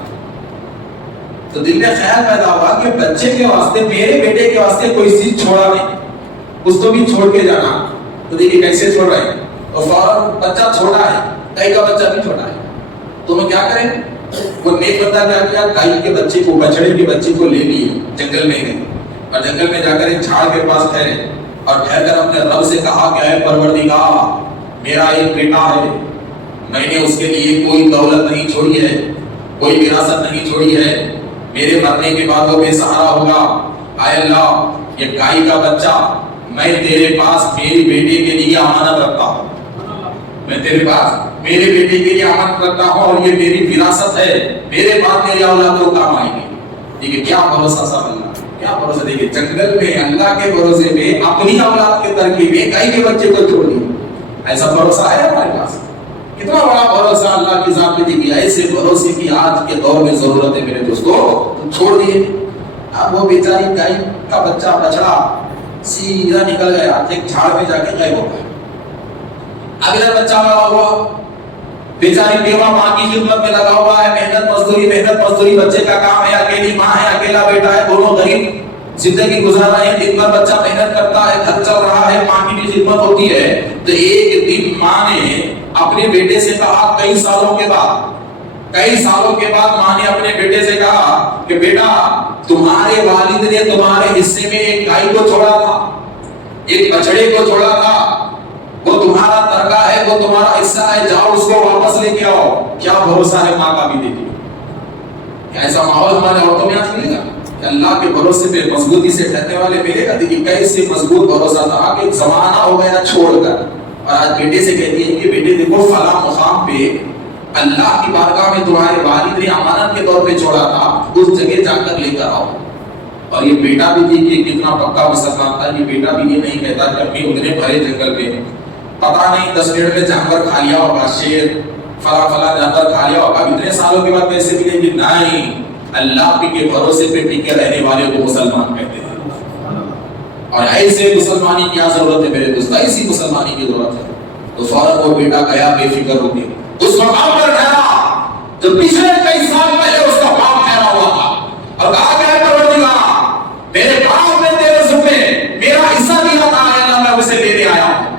تو دل میں خیال پیدا ہوا کہ بچے کے واسطے، میرے بیٹے کے واسطے کوئی چیز چھوڑا نہیں، اس کو بھی چھوڑ کے جانا. تو دیکھیے کیسے چھوڑ رہے ہیں. اور فوراً بچہ چھوٹا ہے، گائے کا بچہ بھی چھوٹا ہے، تو میں کیا کریں؟ وہ نیک بندہ کیا کیا، گائے کے بچے کو، بچڑے کے بچے کو لے لیے، جنگل میں گئے اور جنگل میں جا کر ایک جھاڑ کے پاس ٹھہرے اور ٹھہر کر اپنے رب سے کہا کہ اے پروردگار، میرا ایک بیٹا ہے، میں نے اس کے لیے کوئی دولت نہیں چھوڑی ہے، کوئی وراثت نہیں چھوڑی ہے، میرے مرنے کے بعد وہ بے سہارا ہوگا. اے اللہ، یہ گائے کا بچہ میں تیرے پاس میری بیٹے کے لیے امانت رکھتا ہوں، میں تیرے پاس میرے بیٹے کے لیے امانت رکھتا ہوں، اور یہ میری وراثت ہے، میرے بعد میری اولاد کو کام آئے گی. دیکھیے کیا بھروسہ سا اللہ، کیا بھروسہ. دیکھیے جنگل میں اللہ کے بھروسے میں اپنی اولاد کے ترکیب میں گائے کے بچے کو چھوڑ دیا. ایسا بھروسہ ہے ہمارے پاس؟ کتنا بڑا بھروسہ اللہ کی ذات پہ. دیکھیے ایسے بھروسے کی آج کے دور میں ضرورت ہے میرے دوستو. تو چھوڑ دیے. اب وہ بیچاری گائے کا بچہ بچڑا سیدھا نکل گیا، ایک جھاڑ میں جا کے غائب ہو گیا. اب ادھر بچہ بڑا ہوا، بیچاری بیوہ ماں کی خدمت میں لگا ہوا ہے، محنت مزدوری، بچے کا کام ہے، اکیلی ماں ہے، اکیلا بیٹا ہے، دونوں غریب زندگی گزار رہے ہیں. دن بھر بچہ محنت کرتا ہے، گھر چل رہا ہے، ماں کی بھی خدمت ہوتی ہے. تو ایک دن ماں نے اپنے بیٹے سے کہا، کئی سالوں کے بعد ماں نے اپنے بیٹے سے کہا کہ بیٹا، تمہارے والد نے تمہارے حصے میں ایک گائے کو چھوڑا تھا، ایک بچڑے کو چھوڑا تھا، وہ تمہارا ترکہ ہے، وہ تمہارا حصہ ہے، جاؤ اس کو واپس لے کے آؤ. کیا بھروسہ ہے ماں کا بھی. دیکھیے کیا ایسا ماحول ہمارے عورتوں میں آج ملے گا کہ اللہ کے بھروسے پہ مضبوطی سے ٹھہرنے والے ملے گا؟ دیکھیے کیسے مضبوط بھروسہ تھا کہ زمانہ ہو گیا چھوڑ کر، اور آج بیٹے سے کہتی ہے کہ بیٹے دیکھو فلاں مقام پہ اللہ کی بارگاہ میں تمہارے والد نے امانت کے طور پہ چھوڑا تھا، اس جگہ جا کر لے کر آؤ. اور یہ بیٹا بھی دیکھیے کتنا پکا مسلمان تھا. یہ بیٹا بھی یہ نہیں کہتا کہ اپنی اتنے بھرے جنگل میں پتا نہیں 10 منٹ میں جانور کھا لیا ہوگا، شیر فلاں جانور کھا لیا ہوگا، اتنے سالوں کے بعد پیسے ملیں گے. نہیں، اللہ کے بھروسے پہ ٹکے رہنے والے کو مسلمان کہتے ہیں. اور ایسے مسلمانی کی ضرورت ہے میرے دوست، ایسی مسلمانی کی ضرورت ہے. تو فوراً وہ بیٹا گیا بے فکر ہو کے اس مقام پر ٹھہرا جو پچھلے کئی سال پہلے اس کا باپ ٹھہرا ہوا تھا، اور کہا کہ پروردگار، میرے باپ نے تیرے ذمے میرا حصہ دیا تھا، اللہ میں اسے لینے آیا ہوں.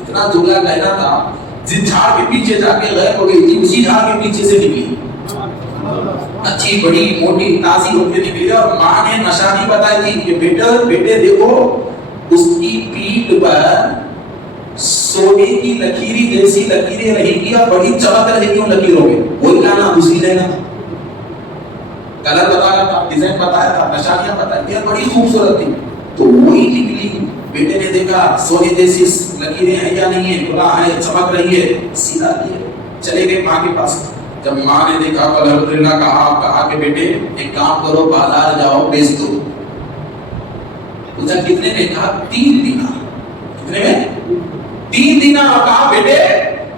اتنا جملہ کہنا تھا، جس جھاڑ کے پیچھے جا کے غائب ہو گئی تھی اسی جھاڑ کے پیچھے سے نکلی، اچھی بڑی موٹی تازی ہو کے نکلی. اور ماں نے نشانی بتائی تھی کہ بیٹے دیکھو، اس کی پیٹھ پر سونے کی لکیری جیسی لکیریں رہے گی اور بڑی چمک رہے گی ان لکیروں میں. وہی لانا دوسری لینا، کلر بتایا تھا، ڈیزائن بتایا تھا، نشانیاں بتائی تھی، بڑی خوبصورت تھی. تو وہی نکلی. بیٹے نے دیکھا سونے جیسی لکیریں ہیں یا نہیں ہیں، بولا ہے، چمک رہی ہے، سیدھا کیے چلے گئے ماں کے پاس. جب ماں نے دیکھا الحمدللہ کہا کہ بیٹے ایک کام کرو، بازار جاؤ بیچ دو. پوچھا کتنے میں؟ کہا 3 دینار. کتنے میں؟ 3 دینار. کہا بیٹے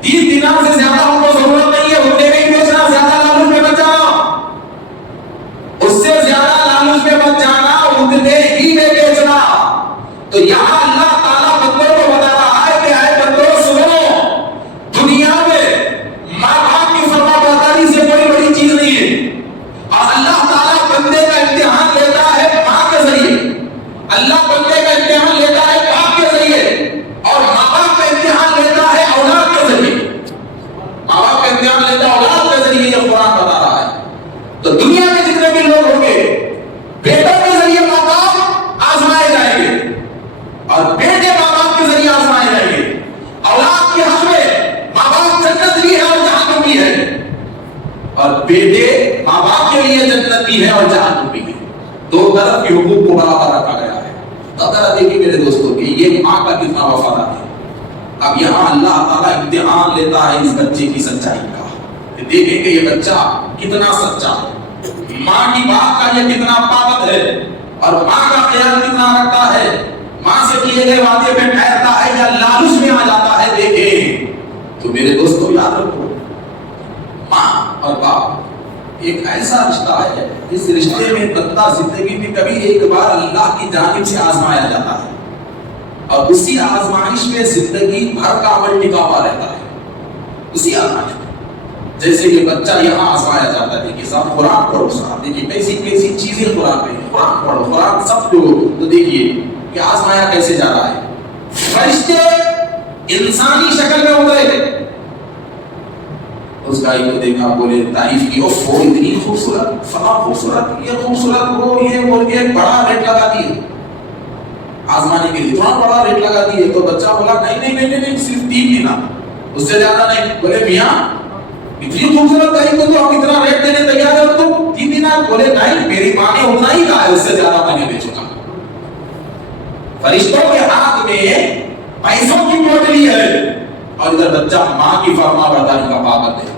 3 دینار سے زیادہ ہم کو ضرورت نہیں ہے، اتنے میں ہی بیچنا، زیادہ لالچ میں مت جانا، اس سے زیادہ لالچ میں مت جانا، اتنے ہی میں بیچنا. تو یہاں اللہ تعالیٰ بندوں کو بتا رہا ہے کہ اے بندوں سنو، دنیا میں ماں باپ کی فرما برداری سے کوئی بڑی چیز نہیں ہے، اور اللہ تعالیٰ بندے کا امتحان لیتا ہے ماں کے ذریعے، اللہ بندے کا امتحان لیتا ہے باپ کے ذریعے، اور ماں باپ کا امتحان لیتا ہے اولاد کے ذریعے. ماں باپ کا امتحان لیتا ہے اولاد کے ذریعے، یہ قرآن بتا رہا ہے. تو دنیا میں جتنے بھی لوگ ہوں گے، بیٹوں کے ذریعے ماں باپ آزمائے جائیں گے، اور بیٹے ماں باپ کے ذریعے آزمائے جائیں گے. اولاد کے حق میں ماں باپ جنت بھی ہے اور جہنم بھی ہے، اور بیٹے ماں باپ کے لیے جنت بھی ہے اور جہنم بھی ہے. 2 طرف کے حقوق کو برابر رکھا گیا ہے. اب ذرا دیکھیے میرے دوستوں کہ یہ ماں کا کتنا وفادار ہے. اب یہاں اللہ تعالیٰ امتحان لیتا ہے اس بچے کی سچائی کا، کہ دیکھیں کہ یہ بچہ کتنا سچا ہے، ماں کی بات کا یہ کتنا پابند ہے، اور ماں کا خیال کتنا رکھتا ہے، ماں سے کیے گئے وعدے پہ ٹھہرتا ہے یا لالچ میں آ جاتا ہے. دیکھیں تو میرے دوستوں یاد رکھو، ماں اور باپ ایک ایسا رشتہ ہے، اس رشتے میں بندہ زندگی میں کبھی ایک بار اللہ کی جانب سے آزمایا جاتا ہے، اور اسی آزمائش میں زندگی بھر کا عمل ٹکا ہوا رہتا ہے. اسی آزمائش میں جیسے یہ بچہ یہاں آزمایا جاتا ہے کہ صاحب قرآن پڑھو، صاحب دیکھیے کیسی کیسی چیزیں قرآن میں ہیں، قرآن پڑھو، قرآن سب جو تو دیکھیے کہ آزمایا کیسے جا رہا ہے۔ فرشتے انسانی شکل میں اترے، اس گائے کو دیکھا، بولے تعریف کی، اوف وہ اتنی خوبصورت، فلاں خوبصورت، یہ خوبصورت، وہ یہ بول کے بڑا ریٹ لگا دیے آزمانے کے لیے، تھوڑا بڑا ریٹ لگا دیے۔ تو بچہ بولا نہیں صرف 3 دینار، اس سے زیادہ نہیں۔ بولے میاں اتنی خوبصورت گائے کو تو ہم اتنا ریٹ دینے تیار ہے، تو 3 دینار؟ بولے نہیں، میری ماں نے اتنا ہی کہا ہے، اس سے زیادہ میں نہیں بیچوں گا۔ فرشتوں کے ہاتھ میں پیسوں کی پوٹلی ہے اور ادھر بچہ ماں کی فرما برداری کا پابند ہے۔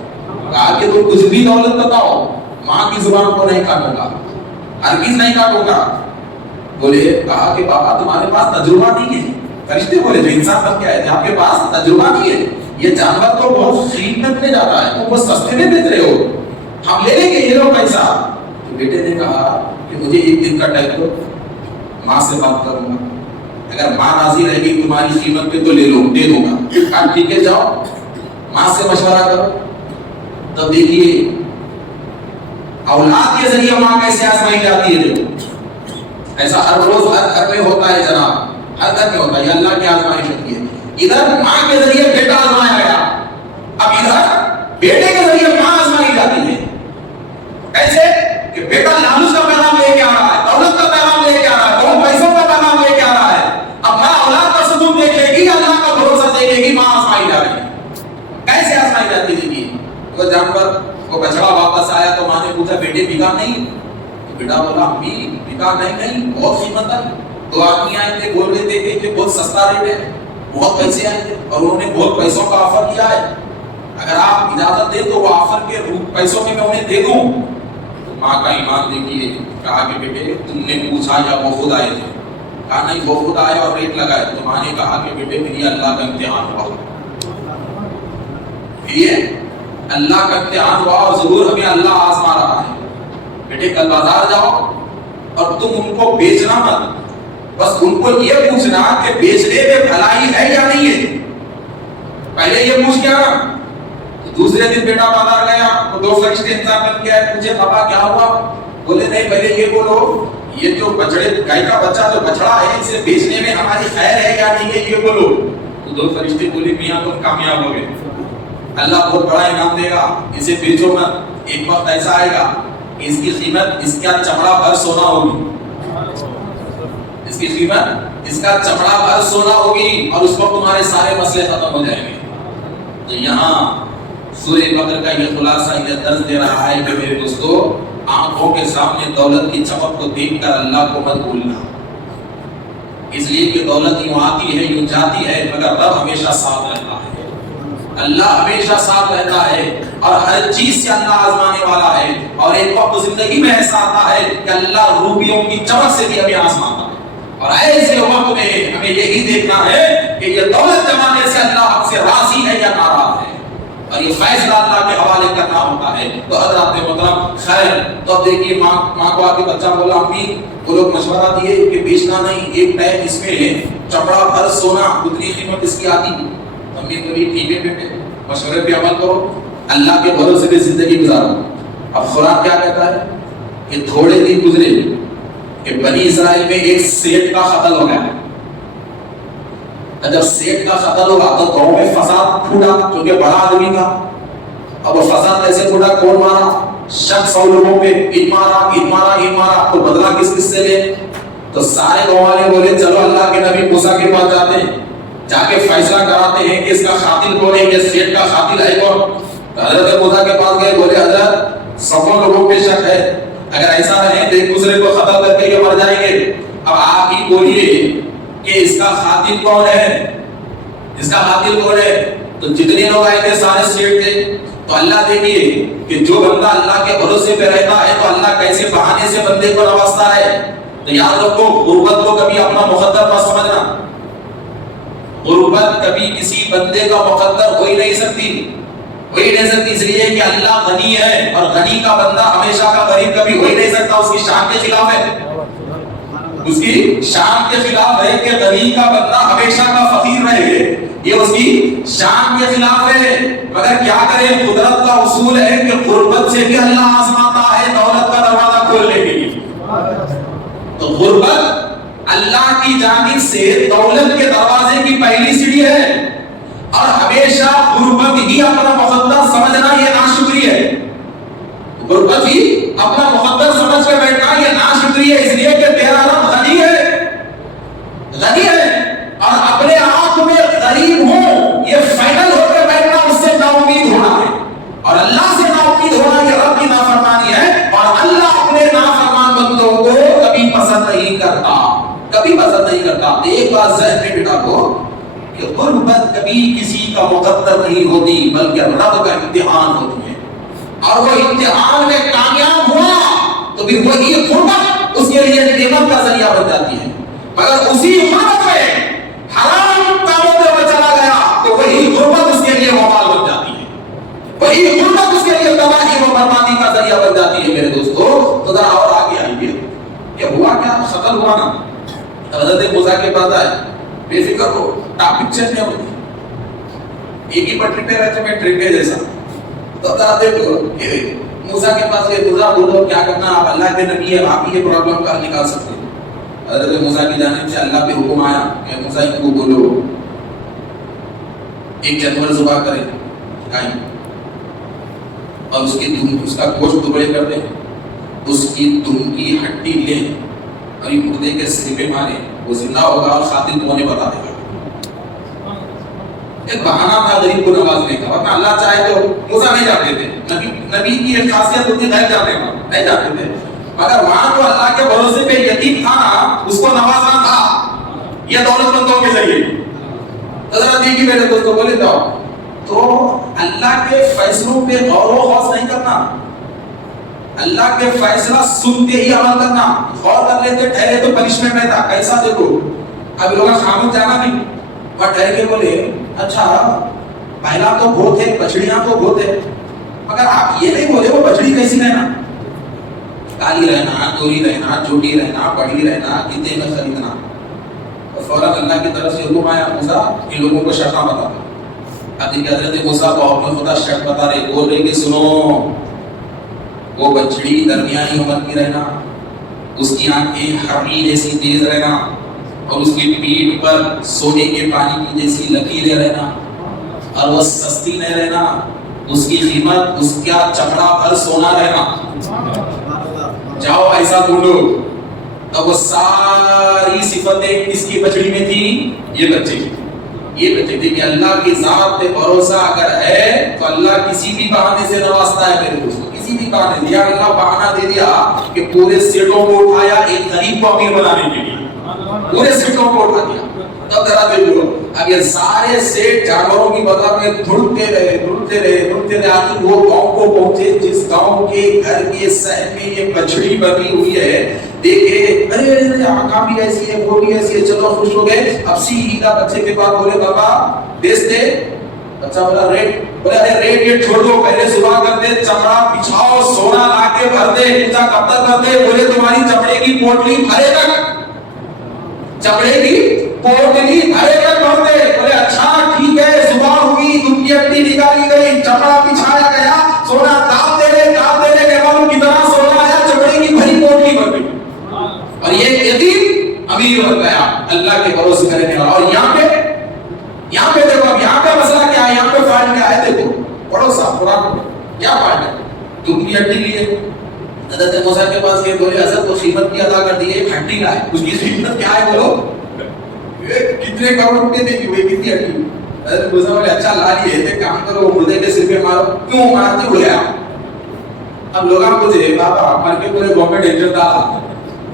کہا کہ تم کچھ بھی دولت بتاؤ، ماں کی زبان کو نہیں کاٹوں گا، ہرگز نہیں کاٹوں گا۔ بولے کہا کہ بابا تمہارے پاس تجربہ نہیں ہے۔ فرشتے بولے جو انسان بن کے آئے تھے، آپ کے پاس تجربہ نہیں ہے، یہ جانور تو بہت قیمت میں جاتا ہے، تم وہ سستے میں بیچ رہے ہو، ہم لے لیں گے، یہ لو پیسہ۔ تو بیٹے نے کہا کہ مجھے 1 دن کا ٹائم دو، ماں سے بات کروں گا، اگر ماں راضی رہے گی تمہاری قیمت پہ تو لے لو، دے دوں گا۔ کہا ٹھیک ہے جاؤ ماں سے مشورہ کرو۔ تب دیکھیے اولاد کے ذریعے ماں کیسے آزمائی جاتی ہے۔ دیکھو ایسا ہر روز ہر گھر میں ہوتا ہے جناب، ہر گھر میں ہوتا ہے، یہ اللہ کی آزمائش ہوتی ہے۔ ادھر ماں کے ذریعے بیٹا آزمایا گیا، اب ادھر بیٹے کے ذریعے ماں آزمائی جاتی ہے۔ ایسے کہ بیٹا لالچ کا پیغام لے کے آ رہا ہے، دولت کا پیغام لے کے آ رہا ہے، بہت پیسوں کا پیغام لے کے آ رہا ہے۔ اب ماں اولاد کا سکون دیکھے گی، اللہ کا بھروسہ دیکھے گی، ماں آزمائی جا رہی ہے۔ کیسے آزمائی جاتی ہے؟ وہ جانور، وہ بچڑا واپس آیا تو ماں نے پوچھا بیٹے بکا نہیں؟ تو بیٹا بولا امی بکا نہیں، بہت قیمت ہے۔ 2 آدمی آئے تھے، بول رہے تھے کہ بہت سستا ریٹ ہے، بہت پیسے آئے تھے اور انہوں نے بہت پیسوں کا آفر کیا ہے، اگر آپ اجازت دیں تو وہ آفر کے پیسوں میں انہیں دے دوں۔ تو ماں کا ایمان دیکھیے، کہا کہ بیٹے تم نے پوچھا یا وہ خود آئے تھے؟ کہا نہیں وہ خود آئے اور ریٹ لگائے۔ تو ماں نے کہا کہ بیٹے پھر یہ اللہ کا امتحان ہوا، یہ اللہ کا امتحان ہوا اور ضرور ہمیں اللہ آزما رہا ہے۔ بیٹے کل بازار جاؤ اور تم ان کو بیچنا مت، بس ان کو یہ پوچھنا کہ بیچنے میں بھلائی ہے یا نہیں ہے، پہلے یہ پوچھ کے آنا۔ تو دوسرے دن بیٹا بازار گیا تو 2 فرشتے انتظار بن کے آئے، پوچھے پاپا کیا ہوا؟ بولے نہیں پہلے یہ بولو یہ جو بچڑے گائے کا بچہ جو بچڑا ہے اسے بیچنے میں ہماری خیر ہے یا نہیں ہے، یہ بولو۔ تو 2 فرشتے بولے میاں تم کامیاب ہو گئے، اللہ بہت بڑا انعام دے گا، اسے بیچو مت، ایک وقت ایسا آئے گا اس کی قیمت اس کا چمڑا بھر سونا ہوگی، اس کی قیمت اس کا چمڑا بھر سونا ہوگی اور اس وقت تمہارے سارے مسئلے ختم ہو جائیں گے۔ تو یہاں سورہ بقرہ کا یہ خلاصہ یہ درس دے رہا ہے کہ میرے دوستو آنکھوں کے سامنے دولت کی چمک کو دیکھ کر اللہ کو مت بھولنا، اس لیے کہ دولت یوں آتی ہے یوں جاتی ہے مگر رب ہمیشہ ساتھ رہتا ہے، اللہ ہمیشہ ساتھ رہتا ہے اور ہر چیز سے اللہ آزمانے والا ہے۔ اور ایک وقت زندگی میں ایسا آتا ہے کہ اللہ روپیوں کی چمک سے بھی ہمیں آزماتا ہے، اور ایسے وقت میں ہمیں یہی دیکھنا ہے کہ یہ دولت جمانے سے اللہ ہم سے راضی ہے یا ناراض ہے، اور یہ فیصلہ اللہ کے حوالے کرنا ہوتا ہے۔ تو حضرات محترم خیر، تو اب دیکھیے ماں کو آ کے بچہ بولا امی، وہ لوگ مشورہ دیے کہ بیچنا نہیں، ایک ٹائم اس میں چمڑا بھر سونا، اتنی قیمت اس کی آتی۔ امی کبھی ٹھیک ہے بیٹے مشورے پہ عمل کرو، اللہ کے بھروسے پہ زندگی گزارو۔ اب قرآن کیا کہتا ہے کہ تھوڑے دن گزرے کہ بنی اسرائیل میں ایک سیٹ کا قتل ہو گیا، جب سیٹ کا قتل ہوا تو گاؤں میں فساد پھوٹا، کیونکہ بڑا آدمی تھا۔ اب وہ فساد کیسے پھوٹا؟ کون مارا؟ شخص اور لوگوں پہ ان مارا، تو بدلہ کس سے لے؟ تو سارے گاؤں والے بولے چلو اللہ کے نبی موسیٰ کے پاس جاتے ہیں، جا کے فیصلہ کراتے ہیں کہ اس کا قاتل کون ہے، یہ سیٹ کا قاتل ہے کون؟ تو حضرت موسیٰ کے پاس گئے، بولے حضرت سبوں لوگوں پہ شک ہے، اگر ایسا رہے تو ایک دوسرے کو قتل کر کے یہ مر جائیں گے، اب آپ ہی بولیے کہ اس کا قاتل کون ہے، اس کا قاتل کون ہے؟ تو جتنے لوگ آئے تھے سارے سیٹ تھے۔ تو اللہ دیکھیے کہ جو بندہ اللہ کے بھروسے پہ رہتا ہے تو اللہ کیسے بہانے سے بندے کو نوازتا ہے۔ تو یاد رکھو غربت کو کبھی اپنا مقدر مت سمجھنا، غربت کبھی کسی بندے کا مقدر ہو ہی نہیں سکتی، اس لیے کہ اللہ غنی ہے اور غنی کا بندہ ہمیشہ کا غریب کبھی ہو ہی نہیں سکتا، اس کی شان کے خلاف ہے، اس کی شان کے خلاف ہے کہ غنی کا بندہ ہمیشہ کا فقیر رہے گا یہ اس کی شان کے خلاف ہے. مگر کیا کریں، قدرت کا اصول ہے کہ غربت سے بھی اللہ آزماتا ہے دولت کا دروازہ کھولنے کے لیے. تو غربت اللہ کی جانب سے دولت کے دروازے کی پہلی سیڑھی ہے، اور ہمیشہ غربت ہی اپنا مقدر سمجھنا یہ ناشکری ہے. غربت ہی اپنا مقدر سمجھ کر بیٹھنا یہ ناشکری ہے، اس لیے کہ تیرا رب غنی ہے، غنی ہے، اور اپنے آپ میں غریب ہوں یہ فائنل ہو کر بیٹھنا اس سے نا امید ہونا ہے، اور اللہ سے نا امید ہونا یہ رب کی نافرمانی ہے. اور اللہ اپنے نافرمان بندوں کو کبھی پسند نہیں کرتا، کبھی پسند نہیں کرتا. ایک بات ذہن میں بٹھا لو کہ غربت کبھی کسی کا مقدر نہیں ہوتی، بلکہ رب کا امتحان ہوتی ہے، اور وہ امتحان میں کامیاب ہوا تو پھر وہی غربت اس کے لیے نعمت کا ذریعہ بن جاتی ہے. مگر اسی غربت میں حرام کاموں میں وہ چلا گیا تو وہی غربت اس کے لیے وبال بن جاتی ہے، وہی غربت اس کے لیے تباہی و بربادی کا ذریعہ بن جاتی ہے. میرے دوستو تو ذرا اور آگے آئیے، یہ ہوا کیا؟ ختم ہوا نا. حضرت موسیٰ کے پاس آئے، بے فکر ہو، ٹاپک چینج نہیں ہوتی، ایک ہی پٹری پہ رہتے میں ٹرین کے جیسا. تو ذرا دیکھو موسیٰ کے پاس گئے، موسیٰ بولو کیا کرنا، آپ اللہ کے نبی ہے، آپ ہی یہ پرابلم کا حل نکال سکتے ہیں. حضرت موسیٰ کی جانب سے اللہ پہ حکم آیا کہ موسیٰ کو بولو ایک جانور ذبح کرے گائے، اور اس کی دم، اس کا گوشت ٹکڑے کر دیں، اس کی دم کی ہڈی لیں اور یہ مردے کے سر پہ مارے، وہ زندہ ہوگا اور قاتل کو انہیں بتا دے گا. ایک بہانہ تھا غریب کو نوازنے کا، ورنہ اللہ چاہے تو موسیٰ نہیں جاتے تھے. نبی کی ایک خاصیت ہوتی ہے غیر جانے کا، نہیں جاتے تھے. مگر وہاں تو اللہ کے بھروسے پہ یتیم تھا نا، اس کو نوازنا تھا یہ دولت مندوں کے ذریعے. حضرت دیکھیے میرے دوستوں بولے جاؤ تو اللہ کے فیصلوں پہ غور و خوض نہیں کرنا، اللہ کے فیصلہ سنتے ہی عمل کرنا. غور کر لیتے ٹھہرے تو پنشمنٹ رہتا. کیسا دیکھو اب لوگ خاموش جانا نہیں، اور ٹھہر کے بولے اچھا پہلا تو بہت ہے، بچڑیاں تو بہت ہے، مگر آپ یہ نہیں بولے وہ بچڑی کیسی رہنا، کالی رہنا، گوری رہنا، چھوٹی رہنا، بڑی رہنا، کتنے میں خریدنا. اور فوراً اللہ کی طرف سے حکم آیا موسیٰ ان لوگوں کو شرطاں بتا دو. اب دیکھیں حضرت موسیٰ کو اور خدا شرط بتا رہے، بول رہے کہ سنو وہ بچڑی درمیانی عمر کی رہنا، اس کی آنکھیں ہرنی جیسی تیز رہنا، اور اس کی پیٹھ پر سونے کے پانی کی جیسی لکیریں رہنا، اور وہ سستی نہیں رہنا، اس کی قیمت اس کا چمڑا بھر سونا رہنا. جاؤ ایسا ڈھونڈو. اب وہ ساری صفتیں کس کی بچڑی میں تھی؟ یہ بچے کی. یہ بچے تھے کہ اللہ کی ذات پہ بھروسہ اگر ہے تو اللہ کسی بھی بہانے سے نوازتا ہے. میرے دوستوں کسی بھی بہانے دیا، اللہ بہانہ دے دیا کہ پورے سیٹوں کو اٹھایا ایک غریب کو امیر بنانے کے لیے، پورے سیٹوں کو اٹھا دیا. تب ذرا دیکھو اب یہ سارے سیٹ جانوروں کی بغل میں ڈھونڈتے رہے آخر وہ گاؤں کو پہنچے جس گاؤں کے گھر کے سہن میں یہ بچڑی بنی ہوئی ہے. دیکھے ارے آقا بھی ایسی ہے، وہ بھی ایسی ہے، چلو خوش ہو گئے. اب سیدھا بچے کے پاس بولے بابا بیچ دے. بچہ بولا ریٹ، بولے ارے ریٹ یہ چھوڑ دو، پہلے صبح کر دے، چمڑا بچھاؤ، سونا لا کے بھر دے. پوچھا کب تک کر دے؟ بولے تمہاری چمڑے کی پوٹلی بھرے تک، چمڑے کی پوٹلی بھرے تک بھر دے. بولے اچھا ٹھیک ہے. صبح ہوئی، دودھ کی ہڈی نکالی گئی، چمڑا بچھایا گیا، سونا داب دے رہے کے بعد کتنا سونا آیا، چمڑے کی بھری پوٹلی بھر گئی، اور یہ یتیم امیر بن گیا اللہ کے بھروسے کرنے والا. اور یہاں پہ دیکھو اب یہاں پہ مسئلہ کیا ہے، یہاں پہ فائل کیا ہے؟ دیکھو پڑھو صاحب قرآن کو، کیا فائل ہے؟ دودھ کی ہڈی لیے حضرت موسیٰ کے پاس گئے، بولے حضرت کو قیمت کی ادا کر دی، ایک ہڈی لائے، اس کی قیمت کیا ہے بولو؟ کتنے کروڑ روپے دے گی وہ کتنی ہڈی؟ حضرت موسیٰ بولے اچھا لا لیے، ایک کام کرو مردے کے سر پہ مارو. کیوں مارتے ہو گیا؟ اب لوگ آپ مجھے بابا مر کے پورے گورنمنٹ ایجنٹ تھا،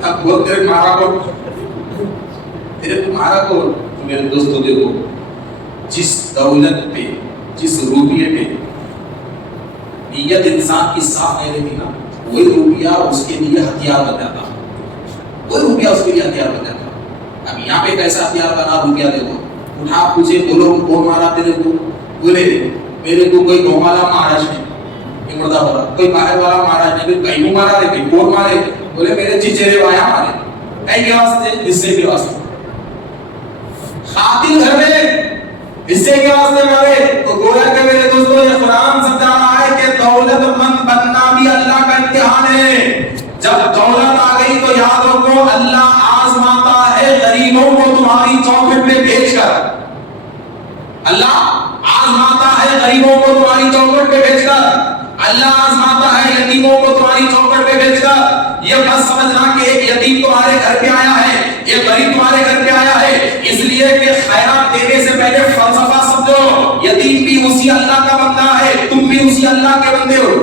اب بہت تیرے مارا کو، تیرے کو مارا کو. میرے دوستوں دیکھو جس دولت پہ، جس روپیے پہ نیت انسان کی صاف نہیں رہتی نا، وہی روپیہ اس کے لیے ہتھیار بن جاتا، وہی روپیہ اس کے لیے ہتھیار بن جاتا. اب یہاں پہ کیسا ہتھیار بنا؟ روپیہ دے دو. اٹھا پوچھے بولو کون مارا تیرے کو؟ بولے میرے کو کوئی گاؤں والا مہاراج نہیں، یہ مردہ ہو رہا، کوئی باہر والا مہاراج نہیں، کہیں مارا رہے، کہیں کون مارے؟ بولے میرے چچیرے بھایا مارے. کہیں کے واسطے؟ حصے کے واسطے. قاتل گھر میں اس سے کیا واسطے مارے؟ تو گویا کہ میرے دوستوں یہ قرآن سمجھا رہا ہے کہ دولت مند بننا بھی اللہ کا امتحان ہے۔ جب دولت آ گئی تو یاد رکھو اللہ آزماتا ہے غریبوں کو تمہاری چوکھٹ پہ بھیج کر، اللہ آزماتا ہے غریبوں کو تمہاری چوکھٹ پہ بھیج کر، اللہ آزماتا ہے یتیموں کو تمہاری چوکھٹ پہ بھیج کر۔ یہ بس سمجھنا کہ ایک یتیم تمہارے گھر پہ آیا ہے، ایک غریب تمہارے گھر پہ آیا ہے، اس لیے کہ خیرات دینے سے پہلے فلسفہ سمجھو، یتیم بھی اسی اللہ کا بندہ ہے، تم بھی اسی اللہ کے بندے ہو،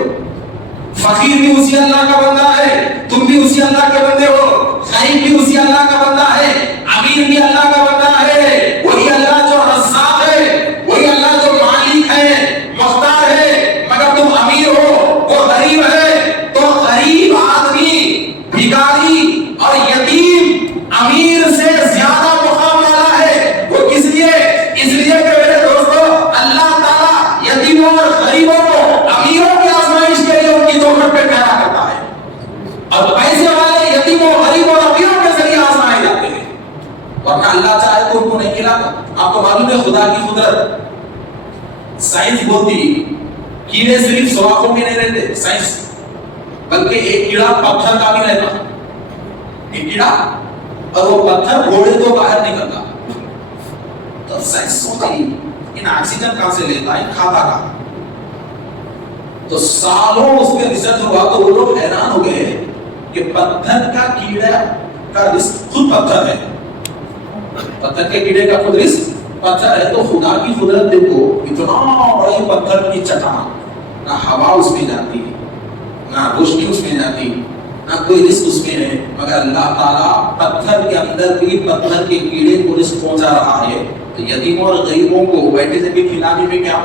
فقیر بھی اسی اللہ کا بندہ ہے، تم بھی اسی اللہ کے بندے ہو، غریب بھی اسی اللہ کا بندہ ہے، امیر بھی اللہ کا بندہ ہے، وہی اللہ جو رزاق ہے، وہی اللہ جو مالک ہے، مختار ہے، مگر تم امیر ہو، وہ غریب ہے، تو غریب آدمی، بھکاری اور یتیم امیر سے زیادہ مقام والا ہے۔ وہ کس لیے؟ اس لیے کہ میرے دوستو اللہ تعالیٰ یتیموں اور غریبوں کو امیروں کی آزمائش کے لیے ان کی چوکھٹ پہ کھڑا کرتا ہے، اور پیسے والے یتیموں غریبوں اور امیروں کے ذریعے آزمائے جاتے ہیں، ورنہ اللہ چاہے تو ان کو نہیں کھلاتا۔ آپ کو معلوم ہے خدا کی قدرت، سائنس بولتی کیڑے صرف سوراخوں میں نہیں رہتے، سائنس بلکہ ایک کیڑا پتھر کا بھی رہتا، ایک کیڑا، اور وہ پتھر گھوڑے تو باہر نکلتا۔ تو سائنس سوچی ان آکسیجن کہاں سے لیتا ہے، کھاتا کہاں؟ تو سالوں اس پہ ریسرچ ہوا تو وہ لوگ حیران ہو گئے کہ پتھر کا کیڑا کا رزق خود پتھر ہے، پتھر کے کیڑے کا خود رزق پتھر ہے۔ تو خدا کی قدرت دیکھو، اتنا بڑی پتھر کی چٹان، نہ ہوا اس میں جاتی، نہ روشنی اس میں جاتی، نہ کوئی رزق اس میں ہے، مگر اللہ تعالیٰ پتھر کے اندر بھی پتھر کے کیڑے کو رزق پہنچا رہا ہے۔ تو یتیموں اور غریبوں کو بیٹھے سے بھی کھلانے میں کیا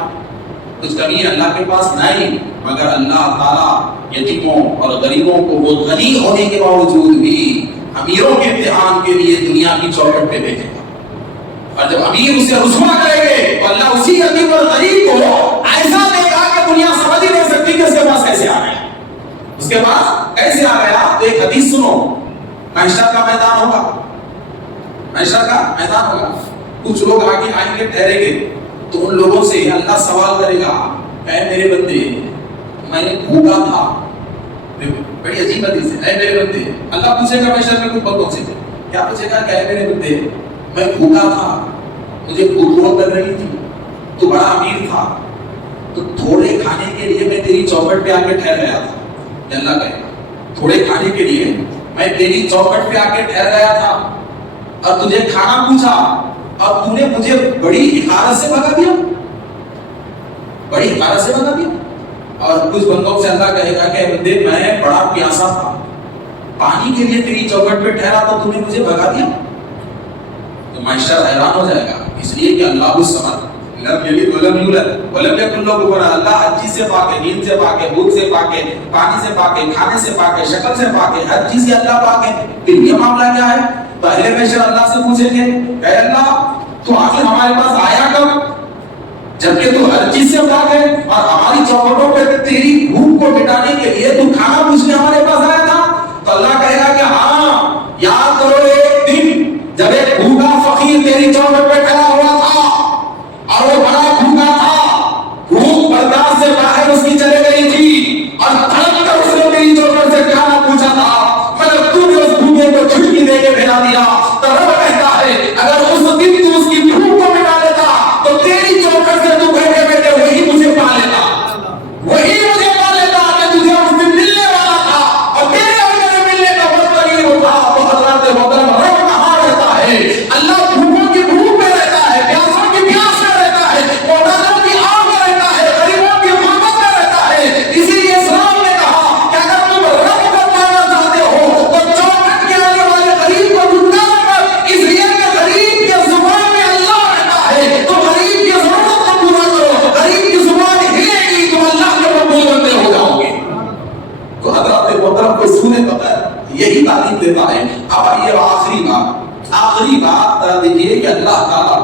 کچھ کمی ہے اللہ کے پاس؟ نہیں، مگر اللہ تعالیٰ یتیموں اور غریبوں کو وہ غنی ہونے کے باوجود بھی امیروں کے امتحان کے لیے دنیا کی چوکھٹ پہ بھیجے گا، اور جب امیر اسے رسوا کریں گے تو اللہ اسی یتیم اور غریب کو ایسا دے گا کہ دنیا سمجھ ہی نہیں سکتی کہ اس کے پاس کیسے آ گیا، اس کے پاس کیسے آ گیا۔ تو ایک حدیث سنو، محشر کا میدان ہوگا، محشر کا میدان ہوگا، کچھ لوگ آگے آئیں گے، ٹھہریں گے، تو ان لوگوں سے اللہ سوال کرے گا، اے میرے بندے میں نے بھوکا تھا، بڑی عجیب حدیث ہے، اے میرے بندے، اللہ پوچھے گا محشر میں کون سے کیا پوچھے گا کہ اے میرے بندے میں بھوکا تھا، مجھے بھوک بہت لگ رہی تھی، تو بڑا امیر تھا، تو تھوڑے کھانے کے لیے میں تیری چوکھٹ پہ آ کے ٹھہر گیا تھا۔ اللہ کہے گا تھوڑے کھانے کے لیے میں تیری چوکھٹ پہ آ کے ٹھہر گیا تھا اور تجھے کھانا پوچھا اور تو نے مجھے بڑی حقارت سے بھگا دیا، بڑی حقارت سے بھگا دیا۔ اور کچھ بندوں سے اللہ کہے گا کہ بندے میں بڑا پیاسا تھا، پانی کے لیے تیری چوکھٹ پہ ٹھہرا تو تو نے مجھے بھگا دیا۔ تو معاشر حیران ہو جائے گا، اس لیے کہ اللہ الصمد لم یلد ولم یولد ولم یکن له کفوا احد، اللہ ہر چیز سے پاک ہے، نیند سے پاک ہے، بھوک سے پاک ہے، پانی سے پاک ہے، کھانے سے پاک ہے، شکل سے پاک ہے، ہر چیز سے اللہ پاک ہے۔ پھر یہ معاملہ کیا ہے؟ تو اہل محشر اللہ سے پوچھیں گے اے اللہ تو آخر ہمارے پاس آیا کب جبکہ تو ہر چیز سے پاک ہے، اور ہماری چوکھٹوں پہ تیری بھوک کو مٹانے کے لیے تو کھانا پوچھنے ہمارے پاس آیا تھا؟ تو اللہ کہے گا کہ ہاں، یاد کرو ایک دن جب ایک بھوکا فقیر تیری چوکھٹ پہ کھڑا ہوا تھا اور وہ بڑا بھوکا تھا، بھوک برداشت سے باہر اس کی چلے گئی تھی اور تڑپ کر اس نے تیری چوکھٹ سے کھانا پوچھا تھا، مگر تو نے اس بھوکے کو چھٹکی دے کے بھیجا دیا۔ تو رب کہتا ہے اگر اس دن تو اس کی بھوک کو مٹا دیتا تو تیری چوکھٹ سے تو بیٹھے بیٹھے وہی مجھے پا لیتا، وہی مجھے پا لیتا کہ تجھے اس دن ملنے والا تھا اور تیرے اور میرے ملنے کا وقت قریب ہوتا۔ تو حضرات محترم رب کہاں رہتا ہے؟ اللہ بھوکوں کی بھوک میں رہتا ہے، پیاسوں کی پیاس میں رہتا ہے، محتاجوں کی آگ میں رہتا ہے، غریبوں کی غربت میں رہتا ہے۔ اسی لیے اسلام نے کہا کہ اگر تم رب کو پانا چاہتے ہو تو چوکھٹ کے آنے والے غریب کو دھٹکار کر، اس لیے کہ غریب کی زبان میں اللہ رہتا ہے، تو غریب کی ضرورت کو پورا کرو، غریب کی زبان ہلے گی تو اللہ کے مقبول بندے ہو جاؤ گے۔ تو حضرات محترم کو سنے بغیر یہی تعلیم دیتا ہے۔ اب آئیے آخری بات دیکھیے کہ اللہ تعالیٰ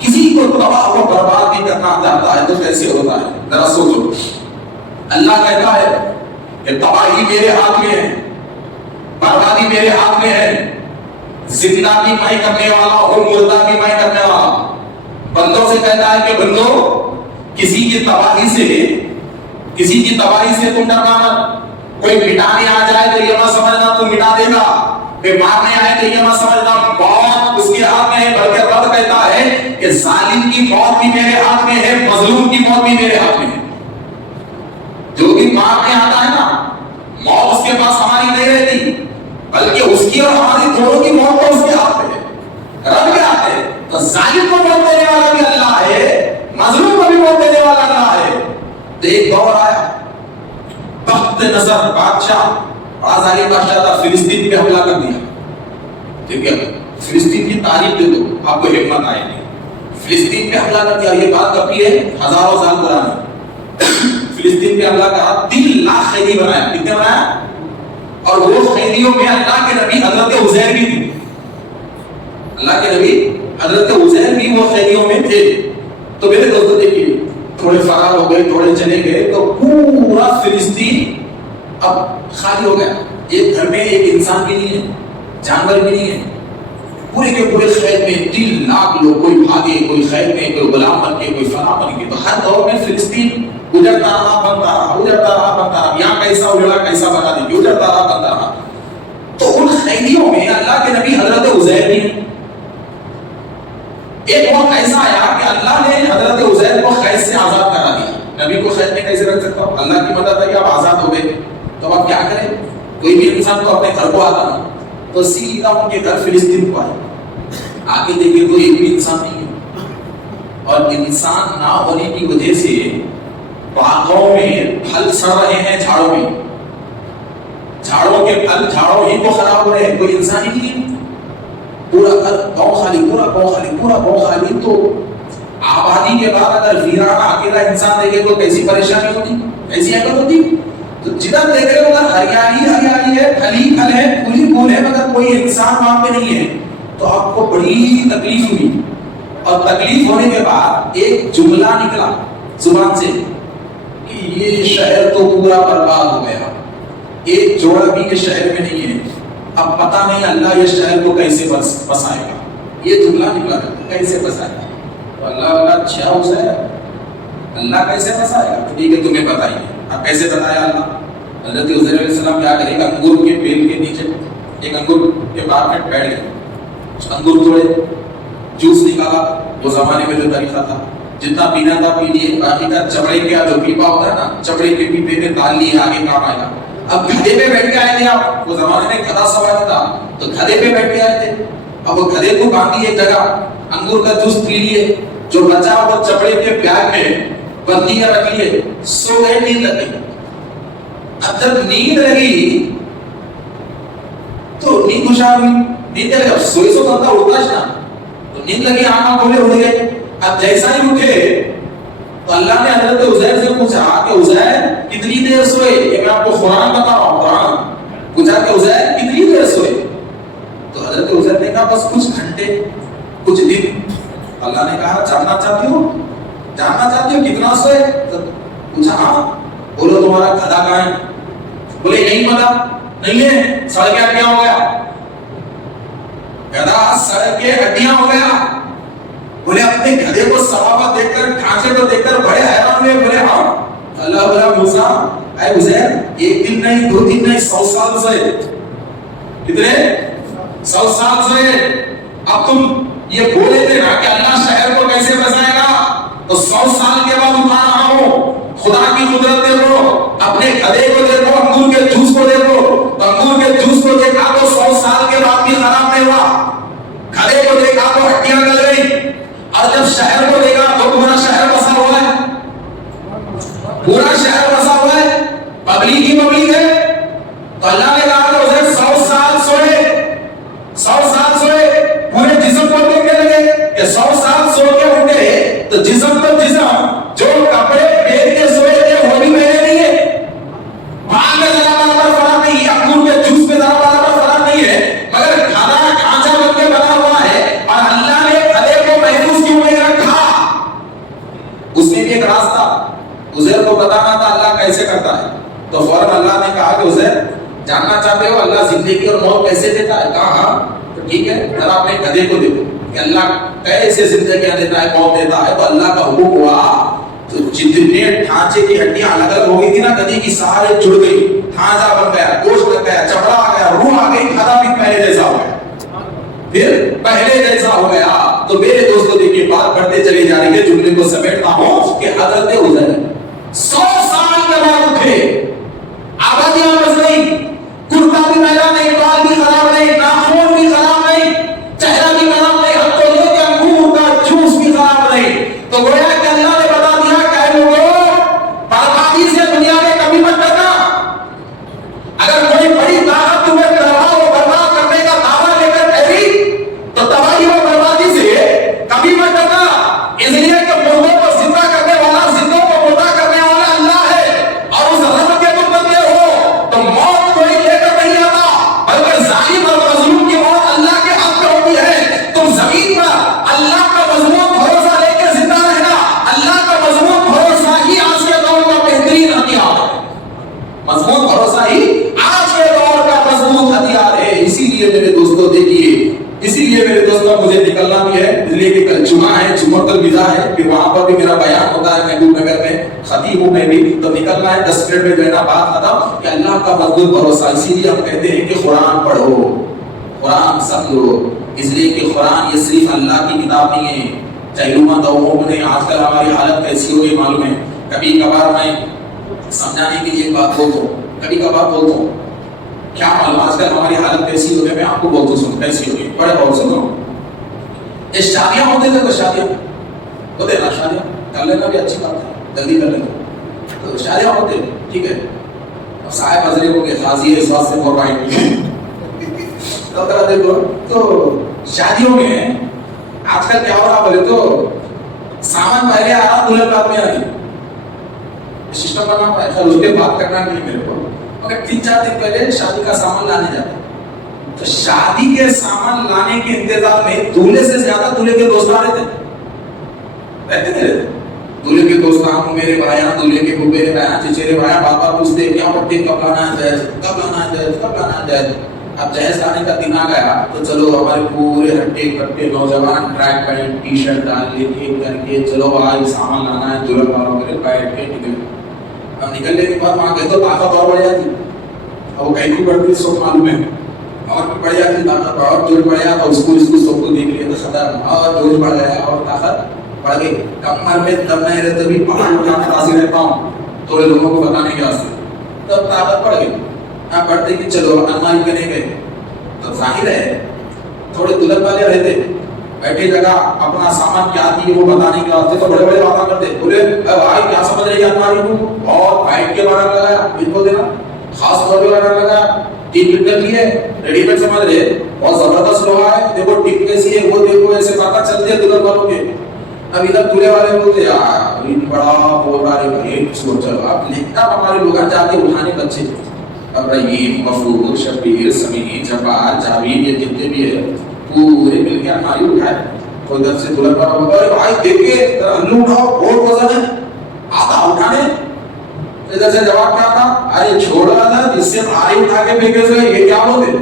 کسی کو تباہ و برباد بھی کرنا چاہتا ہے تو کیسے ہوتا ہے؟ ذرا سوچو، اللہ کہتا ہے کہ تباہی میرے ہاتھ میں ہے، بربادی میرے ہاتھ میں ہے، زندہ بھی میں کرنے والا ہوں، مردہ بھی میں کرنے والا، بندوں سے کہتا ہے کہ بندو کسی کی تباہی سے تم ڈرنا مت. کوئی مٹانے آ جائے تو یہ مت سمجھنا تو مٹا دے گا. کوئی مارنے آئے تو یہ مت سمجھنا موت اس کے ہاتھ میں ہے. بلکہ رب کہتا ہے کہ ظالم کی موت بھی میرے ہاتھ میں ہے, مظلوم کی موت بھی میرے ہاتھ میں ہے. جو بھی مارنے آتا ہے نا, موت اس کے پاس ہماری نہیں رہتی, بلکہ اس کی اور ہماری دونوں کی موت تو اس کے ہاتھ میں ہے, رب کے ہاتھ ہے. تو ظالم کو موت دینے والا بھی اللہ ہے, مظلوم کو بھی موت دینے والا اللہ ہے. تو ایک دور آیا, بخت نصر بادشاہ, بڑا ظالم بادشاہ تھا, فلسطین پہ حملہ کر دیا. ٹھیک ہے, فلسطین کی تاریخ دے دو, آپ کو حکمت آئے گی. فلسطین پہ حملہ کر دیا, یہ بات کبھی ہے ہزاروں سال پرانی. فلسطین پہ حملہ کرا, 3 لاکھ قیدی بنایا. کتنے بنایا؟ اور وہ قیدیوں میں اللہ کے نبی حضرت عزیر بھی تھے. اللہ کے نبی حضرت عزیر بھی وہ قیدیوں میں تھے. تو میرے دوستو دیکھیے, تھوڑے فرار ہو گئے, تھوڑے چلے گئے, تو پورا فلسطین اب خالی ہو گیا. ایک گھر میں ایک انسان بھی نہیں ہے, جانور بھی نہیں ہے. پورے کے پورے قید میں 3 لاکھ لوگ, کوئی بھاگے, کوئی قید میں, کوئی غلام بن کے, کوئی فلاں بن کے. تو ہر دور میں فلسطین اجڑتا رہا, بنتا رہا, اجڑتا رہا, بنتا رہا. یہاں کیسا اجڑا, کیسا بنا دی, اجڑتا رہا, بنتا رہا. تو ان قیدیوں میں اللہ کے نبی حضرت عزیر بھی ہیں. ایک وقت ایسا آیا کہ اللہ نے حضرت عزیر کو قید سے آزاد کرا دیا. نبی کو قید میں کیسے رکھ سکتا ہوں؟ اللہ کی مدد ہے کہ آپ آزاد ہو گئے. تو آپ کیا کریں؟ کوئی بھی انسان تو اپنے گھر کو آتا نا, تو سیدھا ان کے گھر فلسطین کو آئے. آگے دیکھیں تو ایک بھی انسان نہیں ہے. اور انسان نہ ہونے کی وجہ سے باغوں میں پھل سڑ رہے ہیں, جھاڑوں میں, جھاڑوں کے پھل جھاڑوں ہی کو خراب ہو رہے ہیں, کوئی انسان ہی نہیں ہے. پورا گاؤں خالی, پورا گاؤں خالی, پورا گاؤں خالی. تو آبادی کے بعد اگر ویرانہ اکیلا انسان دیکھے تو کیسی پریشانی ہوتی, کیسی حالت ہوتی. تو جدھر دیکھ رہے ہو ادھر ہریالی ہریالی ہے, پھل ہی پھل ہے, پوری پھول ہے, مگر کوئی انسان وہاں پہ نہیں ہے. تو آپ کو بڑی تکلیف ہوئی. اور تکلیف ہونے کے بعد ایک جملہ نکلا زبان سے کہ یہ شہر تو پورا برباد ہو گیا, ایک جوڑا بھی اس شہر میں نہیں ہے, اب پتہ نہیں اللہ یہ شہر کو کیسے بسائے گا. یہ جملہ نکلا, کیسے بسائے گا. تو اللہ اچھا ہو جائے, اللہ کیسے بسائے گا. ٹھیک ہے, تمہیں بتائیے. اب کیسے بتایا اللہ؟ حضرت عزیر علیہ السلام کیا کرے گا, انگور کے پیڑ کے نیچے ایک انگور کے باغ میں بیٹھ گئے, انگور توڑے, جوس نکالا. وہ زمانے میں جو طریقہ تھا, جتنا پینا تھا پی لیے, باقی کا چمڑے کا جو پیپا ہوتا ہے نا, چمڑے کے پیپے میں ڈال لیے, آگے کام آئے گا. اب گدھے پہ بیٹھ کے آئے تھے آپ, وہ زمانے میں گدھا سواری تھا, تو گدھے پہ بیٹھ کے آئے تھے. اب وہ گدھے کو باندھی ایک جگہ, انگور کا جوس پی لیے, جو بچا وہ چمڑے کے بیگ میں بندی کر رکھ لیے, سو گئے, نیند لگ گئی. اب جب نیند لگی تو نیند خوشحال ہوئی, نیند لگی, اب سوئی سو بندہ اٹھتا نا, تو نیند لگی, آنکھاں کھولے اٹھ گئے. اب جیسا ہی اٹھے تو اللہ نے حضرت عزیر سے پوچھا کہ عزیر کتنی دیر سوئے. یہ میں آپ کو قرآن بتا رہا ہوں, قرآن پوچھا کہ عزیر کتنی دیر سوئے. تو حضرت عزیر نے کہا بس کچھ گھنٹے, کچھ دن. اللہ نے کہا جاننا چاہتے ہو, جاننا چاہتے ہو کتنا سوئے؟ تو پوچھا ہاں. بولو تمہارا گدھا کہاں ہے؟ بولے نہیں پتا, نہیں ہے, سڑ کے ہڈیاں ہو گیا. گدھا سڑ کے ہڈیاں ہو گیا. بولے اپنے گدھے کو صحابہ دیکھ کر, ڈھانچے کو دیکھ کر بڑے حیران ہوئے. بولے ہاں. اللہ بولا موسیٰ, اے عزیر ایک دن نہیں, 2 دن نہیں, 100 سال سوئے. کتنے؟ 100 سال سوئے. اب تم یہ بولے تھے نا کہ اللہ شہر کو کیسے بسائے گا, تو 100 سال کے بعد اٹھا رہا ہوں. خدا کی قدرت دیکھو, اپنے گدھے کو دیکھو, انگور کے جوس کو دیکھو. تو انگور کے جوس کو دیکھا تو 100 سال کے بعد بھی خراب نہیں ہوا. گدھے کو دیکھا تو ہڈیاں گل گئی. اور جب شہر کو دیکھا تو پورا شہر بسا ہوا ہے, پورا شہر بسا ہوا ہے, پبلک ہی پبلک ہے. تو اللہ نے کہا کہ اسے 100 سال سوئے, 100 سال سوئے. پورے جسم کو دیکھنے لگے کہ 100 سال سو کے اٹھے, تو جسم تو جسم, جو کپڑے پہن کے سوئے تھے وہ بھی پہنے نہیں ہے. باغ میں ذرا برابر فرق نہیں ہے, انگور کے جوس میں ذرا برابر فرق نہیں ہے, مگر گدھا ڈھانچہ بن کے بنا ہوا ہے. اور اللہ نے گدھے کو محفوظ کیوں نہیں رکھا؟ اس میں بھی ایک راستہ عزیر کو بتانا تھا اللہ کیسے کرتا ہے. تو فوراً اللہ نے کہا کہ عزیر جاننا چاہتے ہو اللہ زندگی اور موت کیسے دیتا ہے؟ کہا ہاں. تو ٹھیک ہے, ذرا اپنے گدھے کو دیکھو. کہ اللہ کیسے زندگیاں دیتا ہے، کون دیتا ہے؟ تو اللہ کا حکم ہوا تو جتنے ڈھانچے کی ہڈیاں الگ الگ ہو گئی تھی نا گدھی کی، سارے جڑ گئی، ڈھانچہ بن گیا، گوشت لگ گیا، چمڑا آ گیا، روح آ گئی، کھانا بھی پہلے جیسا ہو گیا، پھر پہلے جیسا ہو گیا۔ تو میرے دوستوں دیکھیے بات بڑھتے چلی جا رہی ہے، جملے کو سمیٹتا ہوں کہ حضرت عزیر 100 سال کے بعد اٹھے، آبادیاں بس نہیں، کرتا بھی میلا نہیں، بال بھی خراب نہیں، ناخن بھی خراب نہیں، چہرہ بھی خراب نہیں، حد تو یہ کہ انگور کا جوس بھی خراب نہیں۔ تو گویا کہ اللہ نے بتا دیا کہ لوگوں بربادی سے دنیا میں کبھی مت کرنا، اگر کوئی بڑی طاقت تمہیں تباہ و برباد کرنے کا دعویٰ لے کر ٹھہری تو تباہی و بربادی سے کبھی مت کرنا، اس لیے کہ مردوں کو زندہ کرنے والا، زندوں کو مردہ کرنے والا اللہ ہے، اور اس رب کے تم بندے ہو تو موت کوئی لے کر نہیں آتا، بلکہ ظالم اور مظلوم کی موت اللہ کے حق میں ہوتی ہے۔ تم زمین پر اللہ کا مضمون بھروسہ لے کے زندہ رہنا، اللہ کا مضمون بھروسہ ہی آج کے دور کا بہترین ہتھیار ہے، مضمون بھروسہ ہی آج کے دور کا مضمون ہتھیار ہے۔ اسی لیے میرے دوستوں دیکھیے، اسی لیے میرے دوستوں مجھے نکلنا بھی ہے، اس لیے کہ کل جمعہ ہے، جمعہ الوداع ہے، پھر وہاں پر بھی میرا بیان ہوتا ہے، محبوب نگر میں خطیب ہوں میں بھی، تو نکلنا ہے 10 منٹ میں جو ہے نا بات ختم کہ اللہ کا مضمون بھروسہ۔ اسی لیے ہم کہتے ہیں کہ قرآن پڑھو، قرآن سمجھو، اس لیے کہ قرآن یہ صرف اللہ کی کتاب نہیں ہے، چاہے امت ہو مومن ہے۔ آج کل ہماری حالت کیسی ہو یہ معلوم ہے، کبھی کبھار میں سمجھانے کے لیے ایک بات بولتا ہوں، کبھی کبھار بولتا ہوں، کیا معلوم آج کل ہماری حالت کیسی ہو گئی، میں آپ کو بولتا ہوں کیسی ہوگی، بڑے بہت سنو۔ یہ شادیاں ہوتے تھے تو شادیاں ہوتے نا، شادیاں کر لینا بھی اچھی بات ہے، جلدی کر لینا، تو شادیاں ہوتے ٹھیک ہے، اب صاحب حضرے کو کہ قاضی ہے اس بات سے بول رہے تو طرح دیکھو تو شادیوں میں آج کل کیا ہو رہا بولے تو سامان پہلے آ رہا دلہن بعد میں آ رہی، سسٹم بنا ہوا ہے، اس پہ بات کرنا نہیں میرے کو، مگر 3-4 دن پہلے شادی کا سامان لانے جاتے، تو شادی کے سامان لانے کے انتظار میں دولہے سے زیادہ دولہے کے دوست آ رہے تھے، دولہے کے دوست ہم میرے بھائیاں، دولہے کے میرے بھائیاں، چچیرے بھائیاں، بار بار پوچھتے کیا پٹے کب لانا ہے جہیز، کب لانا ہے جہیز، کب لانا ہے جہیز۔ اب جہیز لانے کا دن آ گیا تو چلو ہمارے پورے ہٹے کٹے نوجوان ٹریک پینٹ ٹی شرٹ ڈال لے کے کر کے چلو آج سامان لانا ہے، دلہن والوں کے بیٹھ کے نکل۔ اب نکلنے کے بعد وہاں گئے تو طاقت اور بڑھ جاتی، اب وہ کہیں بھی بڑھتی سب معلوم ہے، اور بھی بڑھ جاتی طاقت، اور جوش بڑھ گیا تو اس کو سب کو دیکھ لیا تو ختم، اور جوش بڑھ گیا اور طاقت بڑھ گئی، کمر میں دم نہیں رہتے بھی پہاڑ اٹھانے راضی رہتا ہوں تھوڑے لوگوں کو بتانے کے واسطے، تب طاقت بڑھ گئی۔ آپ بڑھتے کہ چلو الماری کرنے گئے تو ظاہر ہے تھوڑے دلہن والے رہتے بیٹھے جگہ اپنا سامان کیا آتی ہے وہ بتانے کے واسطے تو بڑے بڑے باتیں کرتے، بولے بھائی کیا سمجھ رہی ہے الماری کو، اور بائک کے بارے لگایا ان کو دینا، خاص طور پہ بارے لگایا، ٹیپ کر لیے ریڈی میڈ سمجھ رہے، بہت زبردست لوہا ہے، دیکھو ٹپ کیسی ہے وہ دیکھو، ایسے پتہ چلتے ہیں دلہن والوں کے۔ اب ادھر دولہے والے بولتے یار بڑا بول رہا ہے بھائی سوچو، اب لکھتا ہمارے لوگ جاتے اٹھانے بچے، اب رحیم، غفور، شبیر، سمیع، جبار، جاوید، یہ جتنے بھی ہے پورے مل کے ہماری اٹھائے، کوئی ادھر سے دلہن والا بولتا ہے بھائی دیکھیے الو اٹھاؤ بہت وزن ہے، آتا اٹھانے، ادھر سے جواب کیا تھا، ارے چھوڑ رہا تھا جس سے آئی اٹھا کے پھینکے سے یہ کیا بولتے،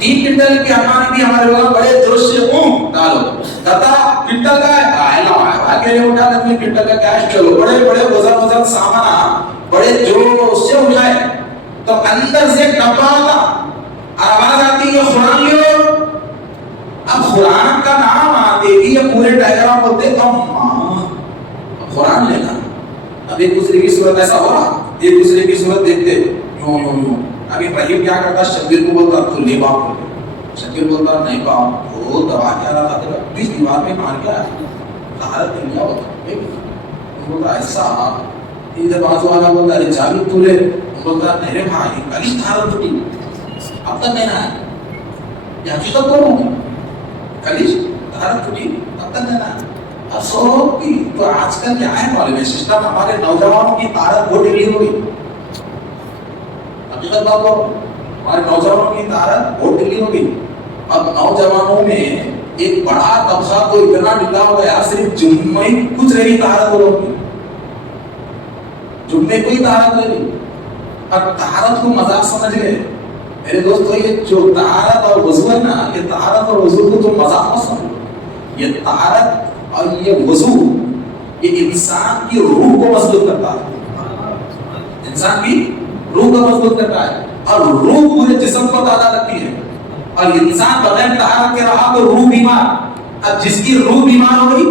3 کنٹل کی ہماری بھی ہمارے لوگ بڑے جوش سے ڈالو کہتا کنٹل کا ہے اکیلے اٹھا کے 3 کنٹل کا کیش، چلو بڑے بڑے وزن سامان بڑے جوش سے اٹھائے، تو اندر سے ڈبہ آتا اور آواز آتی ہے قرآن لو، اب قرآن کا نام آتے ہی یہ پورے ڈائگرام ہوتے قرآن لینا، اب ایک دوسرے کی صورت ایسا ہو رہا، ایک دوسرے کی صورت دیکھتے یوں یوں یوں، ابھی رحیم کیا کرتا، شبیر کو بولتا تو لے باپ کو، شبیر بولتا نہیں باپ وہ دوا کیا رہا تھا تیرا 20 دیوار میں مار کے آیا طہارت دل کیا ہوتا، بولتا ایسا، ادھر بازو والا بولتا ارے جاوید تو لے، بولتا نہیں رے بھائی کل طہارت ٹوٹی اب تک نہیں آیا، یہ حقیقت بولوں کل طہارت ٹوٹی اب تک نہیں آیا، افسوس کی تو آج کل کیا ہے معلوم ہے سسٹم، ہمارے نوجوانوں کی طہارت وہ ڈگری ہو گئی، حقیقت بات بولو ہمارے نوجوانوں کی طہارت بہت ڈھیلی ہو گئی، اب نوجوانوں میں ایک بڑا طبقہ تو اتنا ڈھیلا ہو گیا صرف جمعے کچھ رہی طہارت ہو رہی، جمعے کوئی طہارت نہیں، اب طہارت کو مذاق سمجھ گئے، میرے دوستو یہ جو طہارت اور وضو ہے نا، یہ طہارت اور وضو کو تم مذاق مت سمجھو. یہ طہارت اور یہ وضو یہ انسان کی روح کو مضبوط کرتا ہے، انسان کی روح کو مضبوط کرتا ہے، اور روح پورے جسم کو تازہ رکھتی ہے. اور انسان بغیر طہارت کے رہا تو روح بیمار. اب جس کی روح بیمار ہو گئی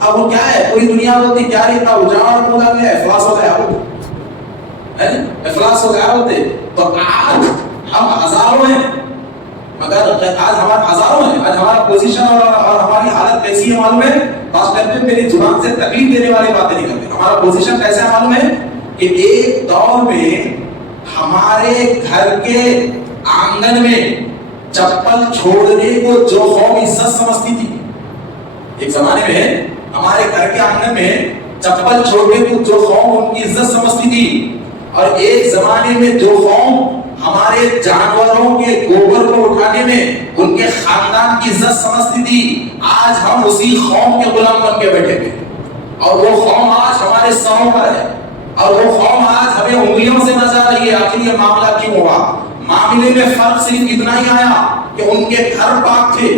اب وہ کیا ہے، پوری دنیا ہوتی کیا رہتا اجاڑ ہوتا گیا، افلاس ہو گیا، افلاس ہو گیا ہوتے. تو آج ہم ہزاروں ہیں، مگر آج ہمارے ہزاروں ہیں. آج ہمارا پوزیشن اور ہماری حالت کیسی ہے معلوم ہے؟ خاص کر کے میری زبان سے تکلیف دینے والی باتیں نہیں کرتے. ہمارا پوزیشن کیسا ہے معلوم ہے کہ ایک دور میں ہمارے گھر کے آنگن میں چپل چھوڑنے کو جو قوم عزت سمجھتی تھی، ایک زمانے میں ہمارے گھر کے آنگن میں چپل چھوڑنے کو جو قوم ان کی عزت سمجھتی تھی، اور ایک زمانے میں جو قوم ہمارے جانوروں کے گوبر کو اٹھانے میں ان کے خاندان کی عزت سمجھتی تھی، آج ہم اسی قوم کے غلام بن کے بیٹھے تھے. اور وہ قوم آج ہمارے سروں پر ہے، اور وہ قوم آج ہمیں انگلیوں سے نظر آ رہی ہے. آخر یہ معاملہ کیوں ہوا؟ معاملے میں فرق صرف اتنا ہی آیا کہ ان کے گھر پاک تھے،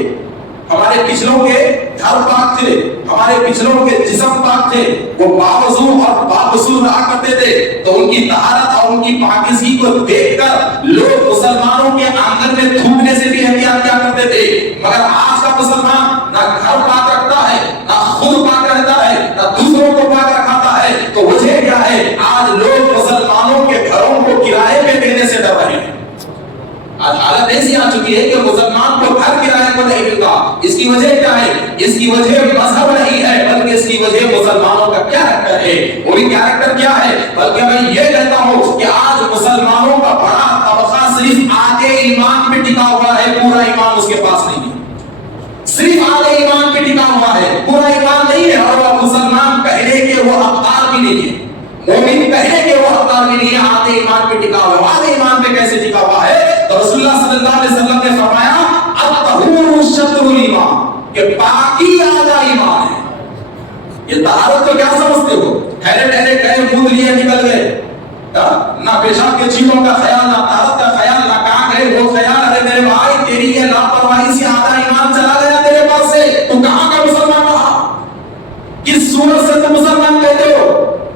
ہمارے پچھلوں کے گھر پاک تھے، ہمارے پچھلوں کے جسم پاک تھے. وہ باوضو اور باغسل رہا کرتے تھے، تو ان کی طہارت اور ان کی پاکیزگی کو دیکھ کر لوگ مسلمانوں کے آنگن میں تھوکنے سے بھی احتیاط کیا کرتے تھے. مگر آج کا مسلمان نہ گھر پاک رکھتا ہے، نہ خود پاک رہتا ہے، نہ دوسروں کو پاک رکھاتا ہے. تو وجہ کیا ہے؟ آج لوگ مسلمانوں کے گھروں کو کرائے پہ دینے سے ڈر رہے ہیں. آج حالت ایسی آ چکی ہے کہ مسلمان کو گھر کرائے کو نہیں ملتا. اس کی وجہ کیا ہے؟ اس کی وجہ مذہب نہیں ہے، بلکہ اس کی وجہ مسلمانوں کا کیریکٹر ہے. وہ بھی کیریکٹر کیا ہے؟ بلکہ میں یہ کہتا ہوں کہ آج مسلمانوں کا بڑا طبقہ صرف آدھے ایمان پہ ٹکا ہوا ہے، پورا ایمان اس کے پاس نہیں ہے. صرف آدھے ایمان پہ ٹکا ہوا ہے، پورا ایمان نہیں ہے. اور وہ مسلمان کہنے کے وہ حقدار بھی نہیں ہے، مومن کہنے کے وہ حقدار بھی نہیں ہے. آدھے ایمان پہ ٹکا ہوا ہے. آدھے ایمان پہ کیسے ٹکا ہوا ہے؟ تو رسول اللہ صلی اللہ علیہ وسلم نے فرمایا الطہور شطر الایمان، کہ پاکی آدھا ایمان ہے. یہ طہارت کو کیا سمجھتے ہو؟ ٹھہرے ٹھہرے گئے منہ لیے نکل گئے، نہ پیشاب کے چیزوں کا خیال، نہ طہارت کا خیال، نہ کہاں گئے وہ خیال. ارے میرے بھائی تیری یہ لاپرواہی سے آدھا ایمان چلا گیا تیرے پاس سے. تو کہاں کا مسلمان رہا؟ کس صورت سے تم مسلمان کہتے ہو؟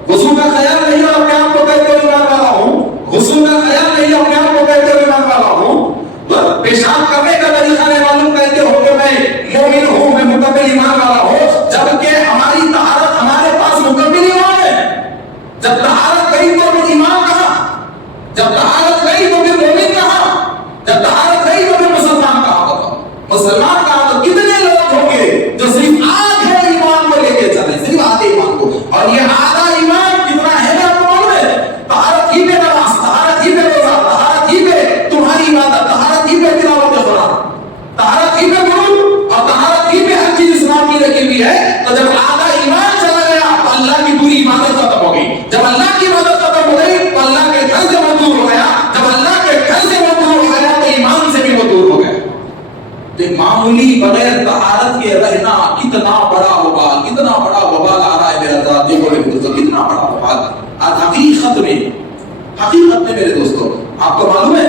وضو کا خیال نہیں اور اپنے آپ کو کہتے ہو ایمان والا ہوں، غسل کا خیال نہیں اور اپنے آپ کو کہتے ہو ایمان والا ہوں، پیشاب کرنے کا طریقہ نہیں معلوم کہتے ہو کہ میں مومن ہوں، میں مکمل ایمان والا ہوں، جبکہ ہماری طہارت ہمارے پاس مکمل ایمان ہے. جب طہارت گئی تو پھر ایمان کہاں؟ جب طہارت گئی تو پھر مومن کہاں؟ جب طہارت گئی تو پھر مسلمان کہاں؟ بتاؤ مسلمان کہاں؟ تو کتنے لوگ ہوں گے جو صرف آدھے ایمان کو لے کے چلے، صرف آدھے ایمان کو. اور یہ آدھا ایمان کتنا ہے آپ کو معلوم ہے؟ طہارت ہی پہ نماز، طہارت ہی پہ روزہ، طہارت ہی پہ تمہاری عبادت، طہارت ہی پہ تلاوت قرآن، طہارت ہی پہ وضو، اور طہارت ہی پہ ہر چیز اسلام کی رکھی ہوئی ہے. تو جب آدھا ایمان چلا گیا تو اللہ کی پوری عبادت ختم ہو گئی. جب اللہ کی عبادت ختم ہو گئی تو اللہ کے گھر سے وہ دور ہو گیا. جب اللہ کے گھر سے وہ دور ہو گیا تو ایمان سے بھی وہ دور ہو گیا. معمولی بغیر طہارت کے رہنا کتنا بڑا وبال، کتنا بڑا وبال آ رہا ہے میرا ذات. دیکھو میرے دوستو کتنا بڑا وبال آج حقیقت میں میرے دوستو آپ کو معلوم ہے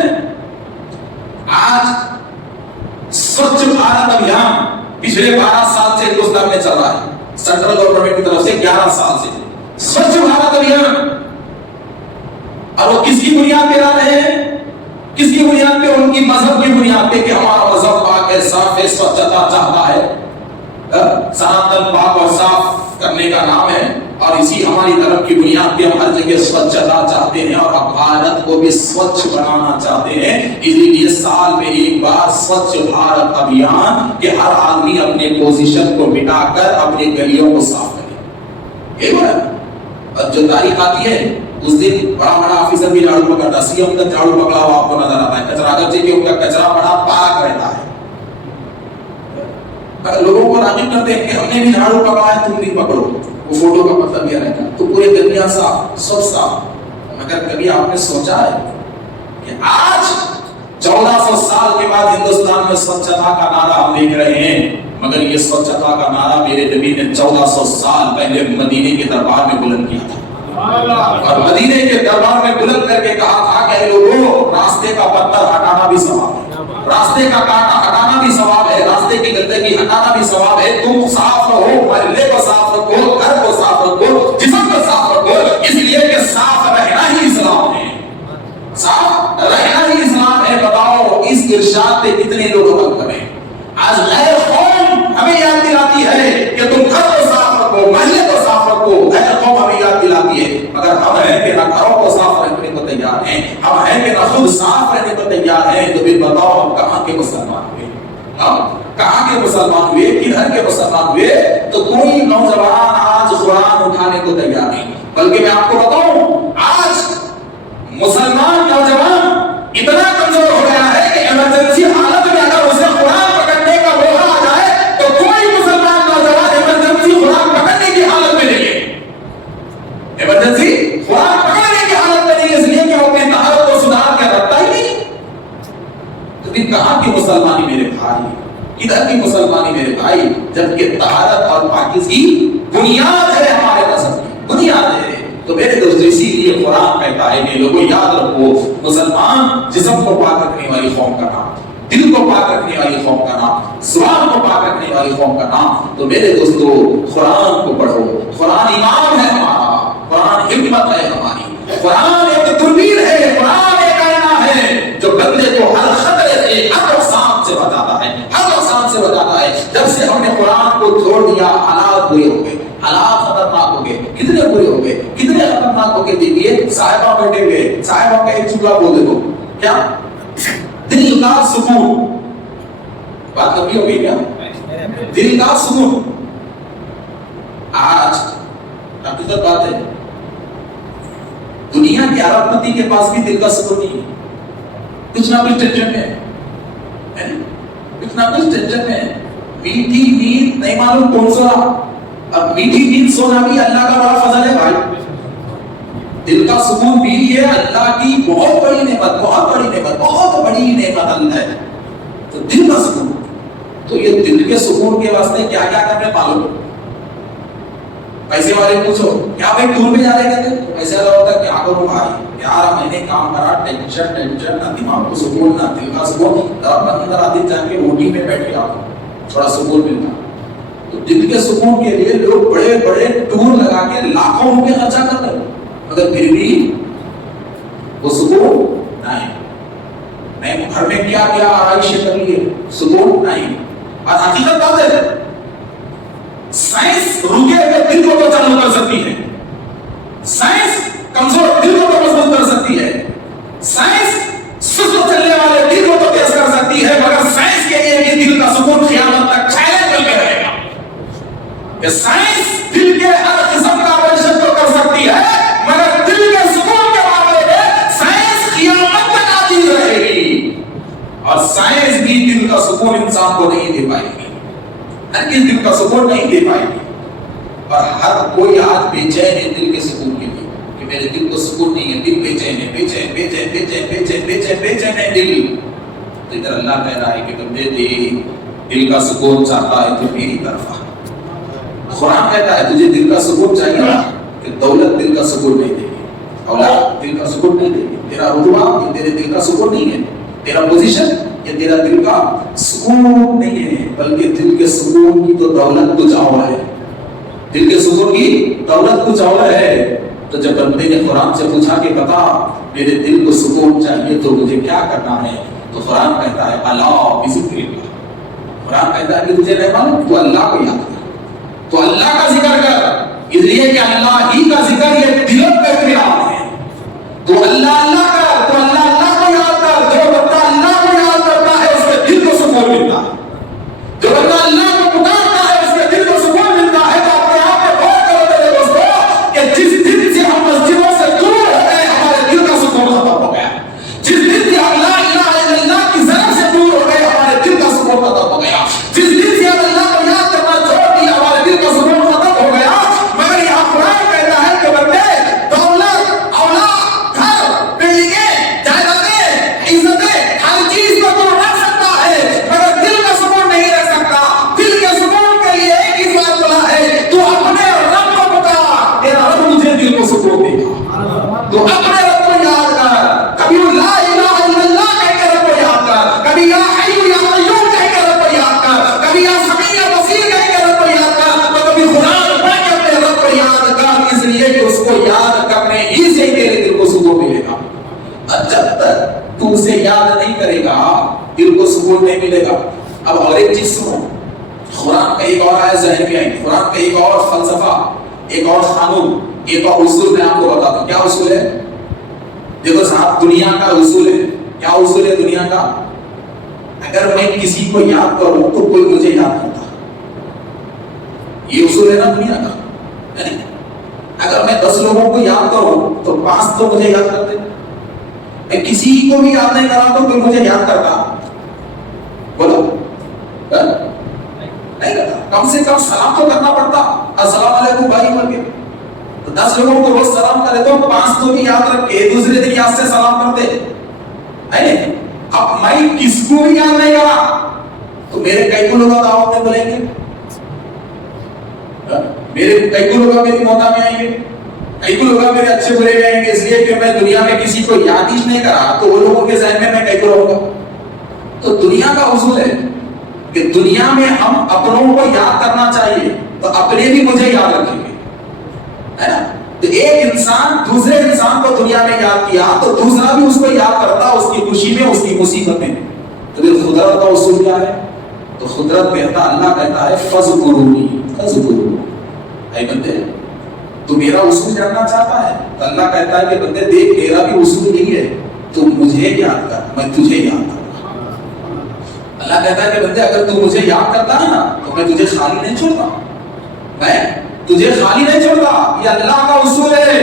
آج سوچھ بھارت ابھیان پچھلے 12 سال سے ہندوستان میں چل رہا ہے. سینٹرل گورنمنٹ کی طرف سے 11 سال سے سوچھ بھارت ابھیان. اور وہ کس کی بنیاد پہ لا رہے ہیں؟ کس کی بنیاد پہ؟ ان کی مذہب کی بنیاد پہ کہ ہمارا مذہب پاک ہے، صاف ہے، سوچھتا چاہتا ہے. سناتن پاک اور صاف کرنے کا نام ہے، اور اسی ہماری طرف کی بنیاد پہ ہم ہر جگہ سوچھتا چاہتے ہیں اور بھارت کو بھی سوچھ بنانا چاہتے ہیں. اسی لیے سال میں ایک بار سوچھ بھارت ابھیان کہ ہر آدمی اپنے پوزیشن کو مٹا کر اپنے گلیوں کو صاف کرے. یہ ہے. اور جو تاریخ آتی ہے اس دن بڑا بڑا آفیسر بھی جھاڑو پکڑتا، سی ایم تک جھاڑو پکڑا ہوا آپ کو نظر آتا ہے. کچرا اگرچہ کہ ان کا کچرا بڑا پاک رہتا ہے. لوگوں کو راغب کرتے ہیں کہ ہم نے بھی جھاڑو پکڑا ہے تم بھی پکڑو. وہ فوٹو کا مطلب یہ رہتا ہے تو پورے دنیا صاف، سب صاف. مگر کبھی آپ نے سوچا ہے کہ آج 1400 سال کے بعد ہندوستان میں سوچھتا کا نعرہ ہم دیکھ رہے ہیں، مگر یہ سوچھتا کا نعرہ میرے نبی نے 1400 سال پہلے مدینے کے دربار میں بلند کیا تھا. اور مدینے کے دربار میں بلند کر کے کہا تھا کہ لوگوں راستے راستے کا پتھر ہٹانا بھی ثواب ہے، راستے کا کانٹا ہٹانا بھی ثواب ہے، راستے کی گندگی ہٹانا بھی ثواب ہے۔ تم صاف رہو، محلے کو صاف رکھو، گھر کو صاف رکھو، جسم کو صاف رکھو، اس لیے کہ صاف رہنا ہی اسلام ہے، صاف رہنا ہی اسلام ہے۔ بتاؤ اس ارشاد پہ کتنے لوگ عمل کریں؟ آج غیر قوم ہمیں یاد دلاتی ہے کہ تم گھر کو صاف رکھو، محلے کو صاف رکھو، غیر قوم ہمیں یاد دلاتی ہے، مگر ہم ہیں کہ نہ گھروں کو صاف رکھنے کو تیار ہیں، ہم ہیں کہ نہ خود صاف رہنے کو تیار ہیں۔ تو پھر بتاؤ ہم کہاں کے مسلمان ہوئے؟ ہم کہاں کے مسلمان ہوئے؟ کدھر کے مسلمان ہوئے؟ تو کوئی نوجوان آج قرآن اٹھانے کو تیار نہیں، بلکہ میں آپ کو بتاؤں آج مسلمان نوجوان اتنا کمزور ہو گیا ہے کہ ایمرجنسی حالت میں اگر اسے قرآن پکڑنے کا موقع آ جائے تو کوئی مسلمان نوجوان ایمرجنسی قرآن پکڑنے کی حالت میں نہیں ہے، ایمرجنسی قرآن پکڑنے کی حالت میں نہیں ہے، اس لیے کہ وہ اپنے طہارت کو سدھار کے رکھتا ہی نہیں۔ تو پھر کہاں کی مسلمانی میرے بھائی، کدھر کی مسلمانی میرے بھائی، جبکہ طہارت اور پاکیزگی بنیاد ہے ہمارے مذہب کی، بنیاد ہے۔ تو میرے دوست اسی لیے قرآن کہتا ہے کہ لوگوں یاد رکھو، مسلمان جسم کو پاک رکھنے والی قوم کا نام، دل کو پاک رکھنے والی قوم کا نام، زبان کو پاک رکھنے والی قوم کا نام۔ تو میرے دوستو قرآن کو پڑھو، قرآن ایمان ہے ہمارا، قرآن حکمت ہے ہماری، قرآن ایک دوربین ہے، قرآن ایک آئینہ ہے جو بندے کو ہر خطرے سے، ہر نقصان سے بچاتا ہے، ہر نقصان سے بچاتا ہے۔ جب سے ہم نے قرآن کو چھوڑ دیا حالات برے ہو گئے، حالات خطرناک ہو گئے، کتنے برے ہو گئے، کتنے خطرناک ہو گئے۔ دیکھیے صاحبہ بیٹھے ہوئے، صاحبہ کا ایک جملہ بول دے دو، کیا دل کا سکون، بات لمبی ہو گئی کیا، دل کا سکون۔ آج حقیقت بات ہے دنیا کے عرب پتی کے پاس بھی دل کا سکون نہیں ہے، کچھ نہ کچھ ٹینشن میں ہے، کچھ نہ کچھ ٹینشن میں ہے۔ میٹھی نیند نہیں معلوم کون سا، اب میٹھی نیند سونا بھی اللہ کا بڑا فضل ہے بھائی، دل کا سکون بھی ہے اللہ کی بہت بڑی نعمت، بہت بڑی نعمت، بہت بڑی نعمت اللہ ہے۔ تو دل کا سکون، تو یہ دل کے سکون کے واسطے کیا کیا کرنے معلوم؟ پیسے والے پوچھو کیا بھائی ٹور میں جا رہے کہتے پیسے والا ہوتا ہے کیا کروں بھائی، 11 مہینے کام کرا، ٹینشن، نہ دماغ کو سکون، نہ دل کا سکون، 15 دن جا کے اوٹی میں بیٹھ کے آؤ تھوڑا سکون ملتا۔ تو دل کے سکون کے لیے لوگ بڑے بڑے ٹور لگا کے لاکھوں روپے خرچہ کرتے ہیں، مگر پھر بھی وہ سکون نہیں۔ گھر میں کیا کیا آرائشیں کر لیے، سکون نہیں۔ اور حقیقت بات ہے سائنس رکے ہوئے دل کو تو چالو کر سکتی ہے، سائنس کمزور دل کو تو مضبوط کر سکتی ہے، سائنس سست چلنے والے دل کو تو تیز کر سکتی ہے، مگر سائنس کے لیے بھی دل کا سکون قیامت تک چیلنج بن کے رہے گا کہ سائنس دل کے ہر قسم کا آپریشن تو کر سکتی ہے، مگر دل کے سکون کے معاملے میں سائنس قیامت تک عاجز رہے گی، اور سائنس بھی دل کا سکون انسان کو نہیں دے پائے گی، ہر کس دل کا سکون نہیں دے پائے گی۔ اور ہر کوئی آج بے چین ہے دل کے سکون کے لیے کہ میرے دل کو سکون نہیں ہے، دل بے چین ہے، بے چین بے چین بے چین بے چین بے چین بے چین ہے دل۔ تو ادھر اللہ کہہ رہا ہے کہ بندے دل کا سکون چاہتا ہے تو میری طرف آ۔ قرآن کہتا ہے تجھے دل کا سکون چاہیے نا، کہ دولت دل کا سکون نہیں دے گی، اولاد دل کا سکون نہیں دے گی، تیرا رتبہ یہ تیرے دل کا سکون نہیں ہے، تیرا پوزیشن یہ تیرا دل کا سکون نہیں ہے، بلکہ دل کے سکون کی تو دولت کچھ اور ہے، دل کے سکون کی دولت کچھ اور ہے۔ تو جب بندے نے قرآن سے پوچھا کہ بتا میرے دل کو سکون چاہیے تو مجھے کیا کرنا ہے، تو قرآن کہتا ہے اللہ بذکر اللہ، قرآن کہتا ہے کہ تجھے نہیں معلوم تو اللہ کو یاد کر، تو اللہ کا ذکر کر، اس لیے کہ اللہ ہی کا ذکر یہ دلوں پہ اطمینان ہے۔ تو اللہ اللہ کر، تو اللہ اللہ کو یاد کر، جو بندہ اللہ کو یاد کرتا ہے اس کے دل کو سکون ملتا ہے، جو بندہ اللہ کو پکارتا ہے اس کے دل کو سکون ملتا ہے۔ تو اپنے آپ میں غور کرو میرے دوستو کہ جس دن سے ہم مسجدوں سے دور ہو گئے ہمارے دل کا سکون ختم ہو گیا، جس دن سے ہم لا الہ الا اللہ کی ضرب سے دور ہو گئے ہمارے دل کا سکون ختم ہو گیا، جس دن سے ہم اللہ کو یاد کرنا چھوڑ دیا ہمارے دل کا سکون ختم ہو گیا۔ مگر یہاں قرآن کہتا ہے کہ بندے دولت اولاد گھر بیوی اور جب تک تو اسے یاد نہیں کرے گا دل کو سکون نہیں ملے گا. اب اور ایک چیز سنو, قرآن کا ایک اور آیت ذہن میں آئی, قرآن کا ایک اور فلسفہ, ایک اور قانون, ایک اور اصول میں آپ کو بتاتا ہوں. کیا اصول ہے؟ دیکھو صاحب, دنیا کا اصول ہے. کیا اصول ہے دنیا کا؟ اگر میں کسی کو یاد کروں تو کوئی مجھے یاد کرتا. یہ اصول ہے نا دنیا کا. اگر میں 10 لوگوں کو یاد کروں تو 5 تو مجھے یاد کرتے. میں کسی کو بھی یاد نہیں کرا تو کوئی مجھے یاد کرتا؟ بولو نہیں کرتا. کم سے کم سلام تو کرنا پڑتا, السلام علیکم بھائی بول کے. تو 10 لوگوں کو روز سلام کرے تو 5 تو بھی یاد رکھ کے دوسرے دن یاد سے سلام کرتے. اب میں کس کو بھی یاد نہیں کرا تو میرے کئی کو لوگ دعوت میں بولیں گے, میرے کئی کو لوگ میری موتا میں آئیں گے, کئی کو لوگ میرے اچھے برے میں آئیں گے. اس لیے کہ میں دنیا میں کسی کو یاد ہی نہیں کرا تو وہ لوگوں کے ذہن میں کئی کو رہوں گا. تو دنیا کا اصول ہے کہ دنیا میں ہم اپنوں کو یاد کرنا چاہیے تو اپنے بھی مجھے یاد رکھیں گے, ہے نا. تو ایک انسان دوسرے انسان کو دنیا میں یاد کیا تو دوسرا بھی اس کو یاد کرتا, اس کی خوشی میں, اس کی مصیبت میں. تو پھر قدرت کا اصول کیا ہے؟ تو قدرت کہتا, اللہ کہتا ہے فذکرونی, فذکرونی. اے بندے تو میرا اصول جاننا چاہتا ہے تو اللہ کہتا ہے کہ بندے دیکھ میرا بھی اصول یہی ہے, تو مجھے یاد کر, میں تجھے یاد کروں. اللہ کہتا ہے کہ بندے اگر تو مجھے یاد کرتا ہے نا تو میں تجھے خالی نہیں چھوڑتا, میں تجھے خالی نہیں چھوڑتا. یہ اللہ کا اصول ہے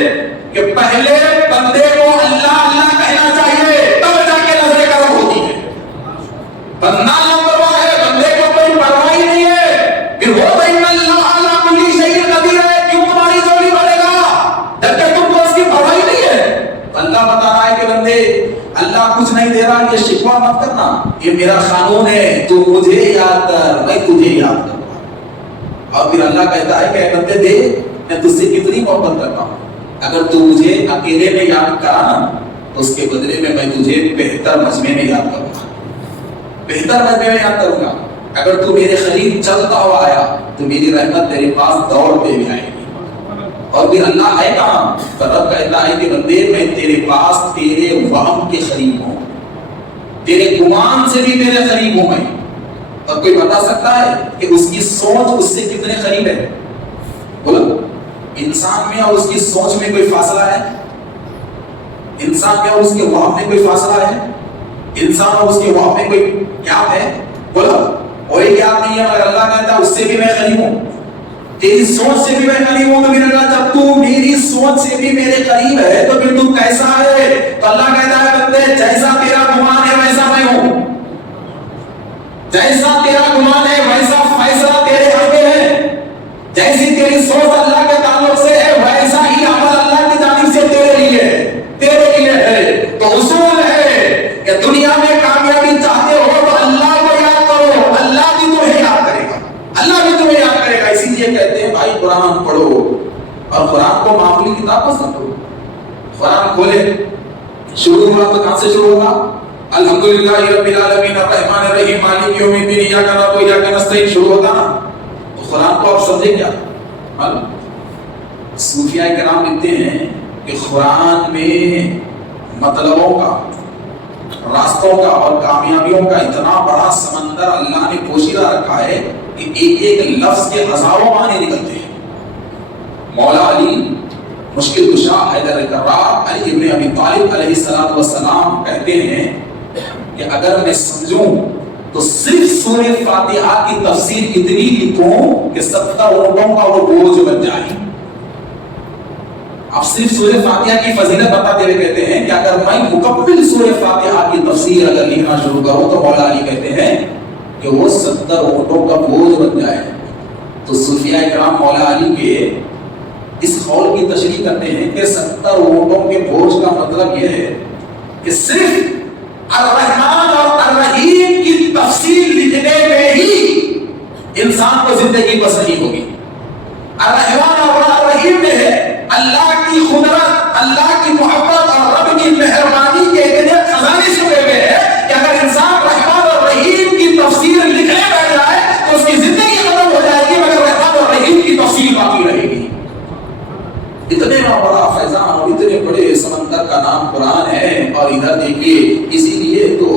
کہ پہلے بندے کو اللہ اللہ کہنا چاہیے تب جا کے نظر کرم ہوتی ہے. بندہ لاپرواہ ہے, بندے کو کوئی پرواہ ہی نہیں ہے, پھر وہ بین اللہ علی کل شیء قدیر ہے, کیوں تمہاری جوڑی بنے گا جبکہ تم کو اس کی پرواہ ہی نہیں ہے. اللہ بتا رہا ہے کہ بندے اللہ کچھ نہیں دے رہا, یہ شکوہ مت کرنا, یہ میرا قانون ہے, تو مجھے یاد کر, میں تجھے یاد کروں. اور پھر اللہ کہتا ہے کہ اے بندے دیکھ میں تجھ سے کتنی محبت کرتا ہوں, اگر تو مجھے اکیلے میں یاد کرا نا تو اس کے بدلے میں تجھے بہتر مجمع میں یاد کروں گا, بہتر مجمع میں یاد کروں گا. اگر تو میرے قریب چلتا ہوا آیا تو میری رحمت تیرے پاس دوڑتے بھی آئے گی. اور پھر اللہ ہے کہاں, رب کہتا ہے کہ بندے میں تیرے پاس تیرے وہم کے قریب ہوں, تیرے گمان سے بھی تیرے قریب ہوں میں. اور کوئی بتا سکتا ہے کہ اس کی سوچ اس سے کتنے قریب ہے؟ بولو, انسان میں اور اس کی سوچ میں کوئی فاصلہ ہے؟ انسان میں اور اس کے وہم میں کوئی فاصلہ ہے؟ انسان اور اس کے وہم میں کوئی گیپ ہے؟ بولو, کوئی گیپ نہیں ہے. مگر اللہ کہتا ہے اس سے بھی میں قریب ہوں, تیری سوچ سے بھی میں قریب ہوں. تو میرے اللہ جب تو میری سوچ سے بھی میرے قریب ہے تو پھر تو کیسا ہے؟ تو اللہ کہتا ہے بندے جیسا تیرا گمان ہے ویسا میں ہوں, جیسا تیرا گمان ہے ویسا فیصلہ تیرے حق میں ہے, جیسی تیری سوچ اللہ کے تعلق سے ہے ویسا ہی عمل اللہ کی جانب سے تیرے لیے ہے. تو اصول ہے کہ دنیا میں کامیابی چاہتے ہو تو اللہ کو یاد کرو, اللہ بھی تمہیں یاد کرے گا, اللہ بھی تمہیں یاد کرے گا. اسی لیے کہتے ہیں بھائی قرآن پڑھو, اور قرآن کو معمولی کتاب مت سمجھو. قرآن کھولے, شروع ہوا تو کہاں سے شروع ہوگا؟ الحمدللہ رب العالمین الرحمن الرحیم مالک یوم الدین ایاک نعبد و ایاک نستعین شروع ہوتا نا. تو قرآن کو آپ سمجھے کیا؟ صوفیاء کرام لکھتے ہیں کہ قرآن میں مطلبوں کا, راستوں کا اور کامیابیوں کا اتنا بڑا سمندر اللہ نے پوشیدہ رکھا ہے کہ ایک ایک لفظ کے ہزاروں معنی نکلتے ہیں. مولا علی مشکل کشا حیدر کرار علی ابن ابی طالب علیہ السلام کہتے ہیں کہ اگر میں سمجھوں تو صرف سورہ فاتحہ کی تفسیر اتنی لکھوں کہ 70 اونٹوں کا وہ بوجھ بن جائے. آپ صرف سورہ فاتحہ کی فضیلت بتاتے ہوئے کہتے ہیں کہ اگر میں مکمل سورہ فاتحہ کی تفسیر اگر لکھنا شروع کروں تو مولا علی کہتے ہیں کہ وہ 70 اونٹوں کا بوجھ بن جائے. تو صوفیاء کرام مولا علی کے اس قول کی تشریح کرتے ہیں کہ 70 اونٹوں کے بوجھ کا مطلب یہ ہے کہ صرف الرحمن اور الرحیم کی تفصیل لکھنے میں ہی انسان کو زندگی بسری ہوگی. الرحمن اور الرحیم میں ہے اللہ کی قدرت, اللہ کی محبت اور رب کی مہربانی کے اتنے خزانے چھپے ہوئے ہیں کہ اگر انسان رحمان اور رحیم کی تفسیر لکھنے بیٹھ جائے تو اس کی زندگی ختم ہو جائے گی, مگر رحمان اور رحیم کی تفسیر باقی رہے گی. اتنے بڑا فیضان اور اتنے بڑے سمندر کا نام قرآن ہے, اور ادھر دیکھیے. اسی لیے تو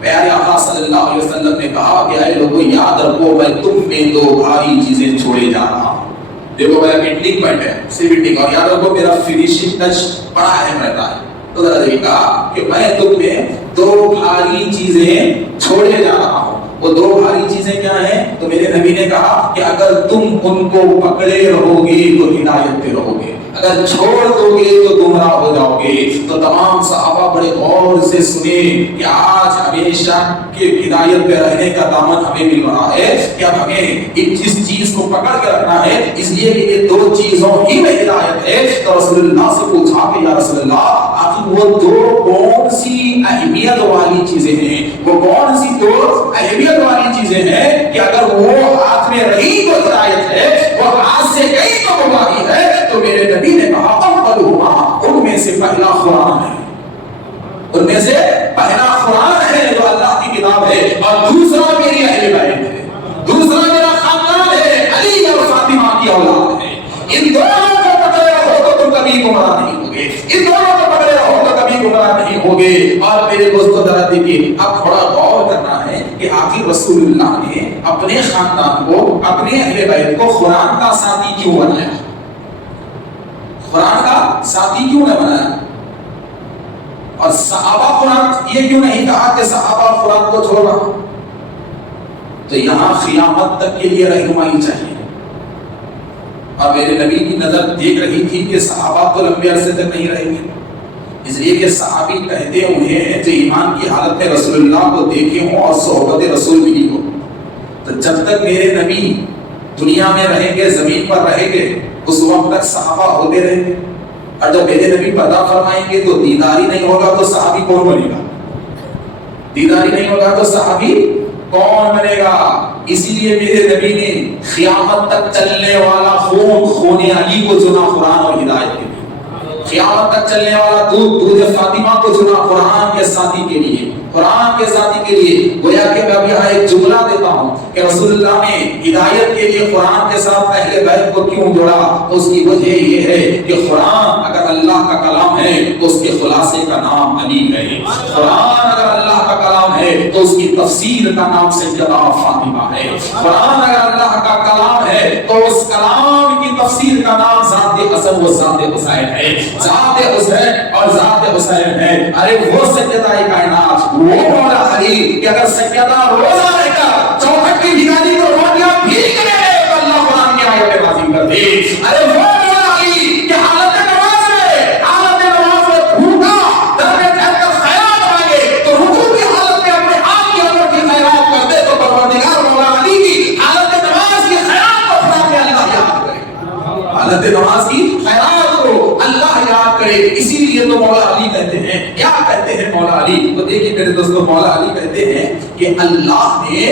پیارے آقا صلی اللہ علیہ وسلم نے کہا کہ اے لوگوں یاد رکھو میں تم میں دو بھاری چیزیں چھوڑے جا رہا ہوں. دیکھو میرا اینڈنگ پوائنٹ ہے صرف اینڈنگ, اور یاد رکھو میرا فنیشنگ ٹچ بڑا اہم رہتا ہے. تو ذرا دیکھیے کہا کہ میں تم میں دو بھاری چیزیں چھوڑے جا رہا ہوں. وہ دو بھاری چیزیں کیا ہیں؟ تو میرے نبی نے کہا کہ اگر تم ان کو پکڑے رہو گے تو ہدایت پہ رہو گے, اگر چھوڑ دو گے تو گمراہ ہو جاؤ گے. تو تمام صحابہ بڑے غور سے سنے کہ آج ہمیشہ کے ہدایت پہ رہنے کا دامن ہمیں مل رہا ہے کہ اب ہمیں اس چیز کو پکڑ کے رکھنا ہے, اس لیے کہ یہ دو چیزوں ہی میں ہدایت ہے. تو رسول اللہ سے پوچھا کہ یا رسول اللہ آخر وہ دو کون سی اہمیت والی چیزیں ہیں, وہ کون سی دو اہمیت والی چیزیں ہیں کہ اگر وہ ہاتھ میں رہی تو ہدایت ہے, وہ ہاتھ سے گئی تو گمراہی ہے. تو میرے نبی نے کہا اولہما, ان میں سے پہلا قرآن ہے, ان میں سے پہلا قرآن ہے جو اللہ کی کتاب ہے, اور دوسرا میری اہل بیت ہے, دوسرا میرا خاندان ہے, علی اور فاطمہ کی اولاد ہے. ان دونوں کو پکڑے رہو تو تم کبھی گمراہ نہیں ہوگے, ان دونوں کو پکڑے رہو تو کبھی گمراہ نہیں ہوگے. اور میرے دوستو ذرا دیکھیے, اب تھوڑا غور کرنا ہے کہ آخر رسول اللہ نے اپنے خاندان کو, اپنے اہل بیت کو قرآن کا ساتھی کیوں بنایا, قرآن کا ساتھی کیوں نہ بنایا, اور صحابہ قرآن یہ کیوں نہیں کہا کہ صحابہ قرآن کو چھوڑ رہا. تو یہاں قیامت تک کے لیے رہنمائی چاہیے. اور میرے نبی کی نظر دیکھ رہی تھی کہ صحابہ تو لمبے عرصے تک نہیں رہیں گے, اس لیے کہ صحابی کہتے انہیں جو ایمان کی حالت میں رسول اللہ کو دیکھے ہوں اور صحبت رسول ملی ہو. تو جب تک میرے نبی دنیا میں رہیں گے, زمین پر رہیں گے, اس وقت تک صحابہ ہوتے رہیں گے. اور جب میرے نبی پردہ فرمائیں گے تو دیداری نہیں ہوگا تو صحابی کون بنے گا, دیداری نہیں ہوگا تو صحابی کون بنے گا. اسی لیے میرے نبی نے قیامت تک چلنے والا خون علی کو چنا قرآن اور ہدایت کے لیے, قیامت تک چلنے والا دودھ فاطمہ کو چنا قرآن کے ساتھی کے لیے, قرآن کے ساتھی کے لیے. گویا کہ میں یہاں ایک جملہ دیتا ہوں کہ رسول اللہ نے ہدایت کے لیے قرآن کے ساتھ اہل بیت کو کیوں جوڑا. اس کی وجہ یہ ہے کہ قرآن اگر اللہ کا کلام ہے تو اس کے خلاصے کا نام علی ہے, قرآن اگر اللہ کا کلام ہے تو اس کی تفسیر کا نام سیدہ فاطمہ ہے, قرآن اگر اللہ کا کلام ہے تو اس کلام کی تفسیر کا نام ذات حسن و ذات حسین ہے, ذات حسین اور ذات حسین ہے. ارے وہ سیدہ کائنات, وہ مولا علی کہ اگر سیدہ روزہ رہ کر چوکھٹ کی بھگانی کو روٹیاں بھیگ لے تو اللہ قرآن کی آیتیں نازل کر دے. ارے وہ مولا علی کہ حالت نماز میں بھوکا در میں بیٹھ کر خیرات مانگے تو رکوع کی حالت میں اپنے آپ کی عمر کی خیرات کر دے تو پروردگار مولا علی کی حالت نماز کی خیرات کو خدا کے اللہ یاد کرے, حالت نماز کی خیرات کو اللہ یاد کرے. اسی لیے تو مولا علی کہتے ہیں, کیا کہتے ہیں مولا علی؟ تو دیکھیے میرے دوستو, مولا علی کہتے ہیں کہ اللہ نے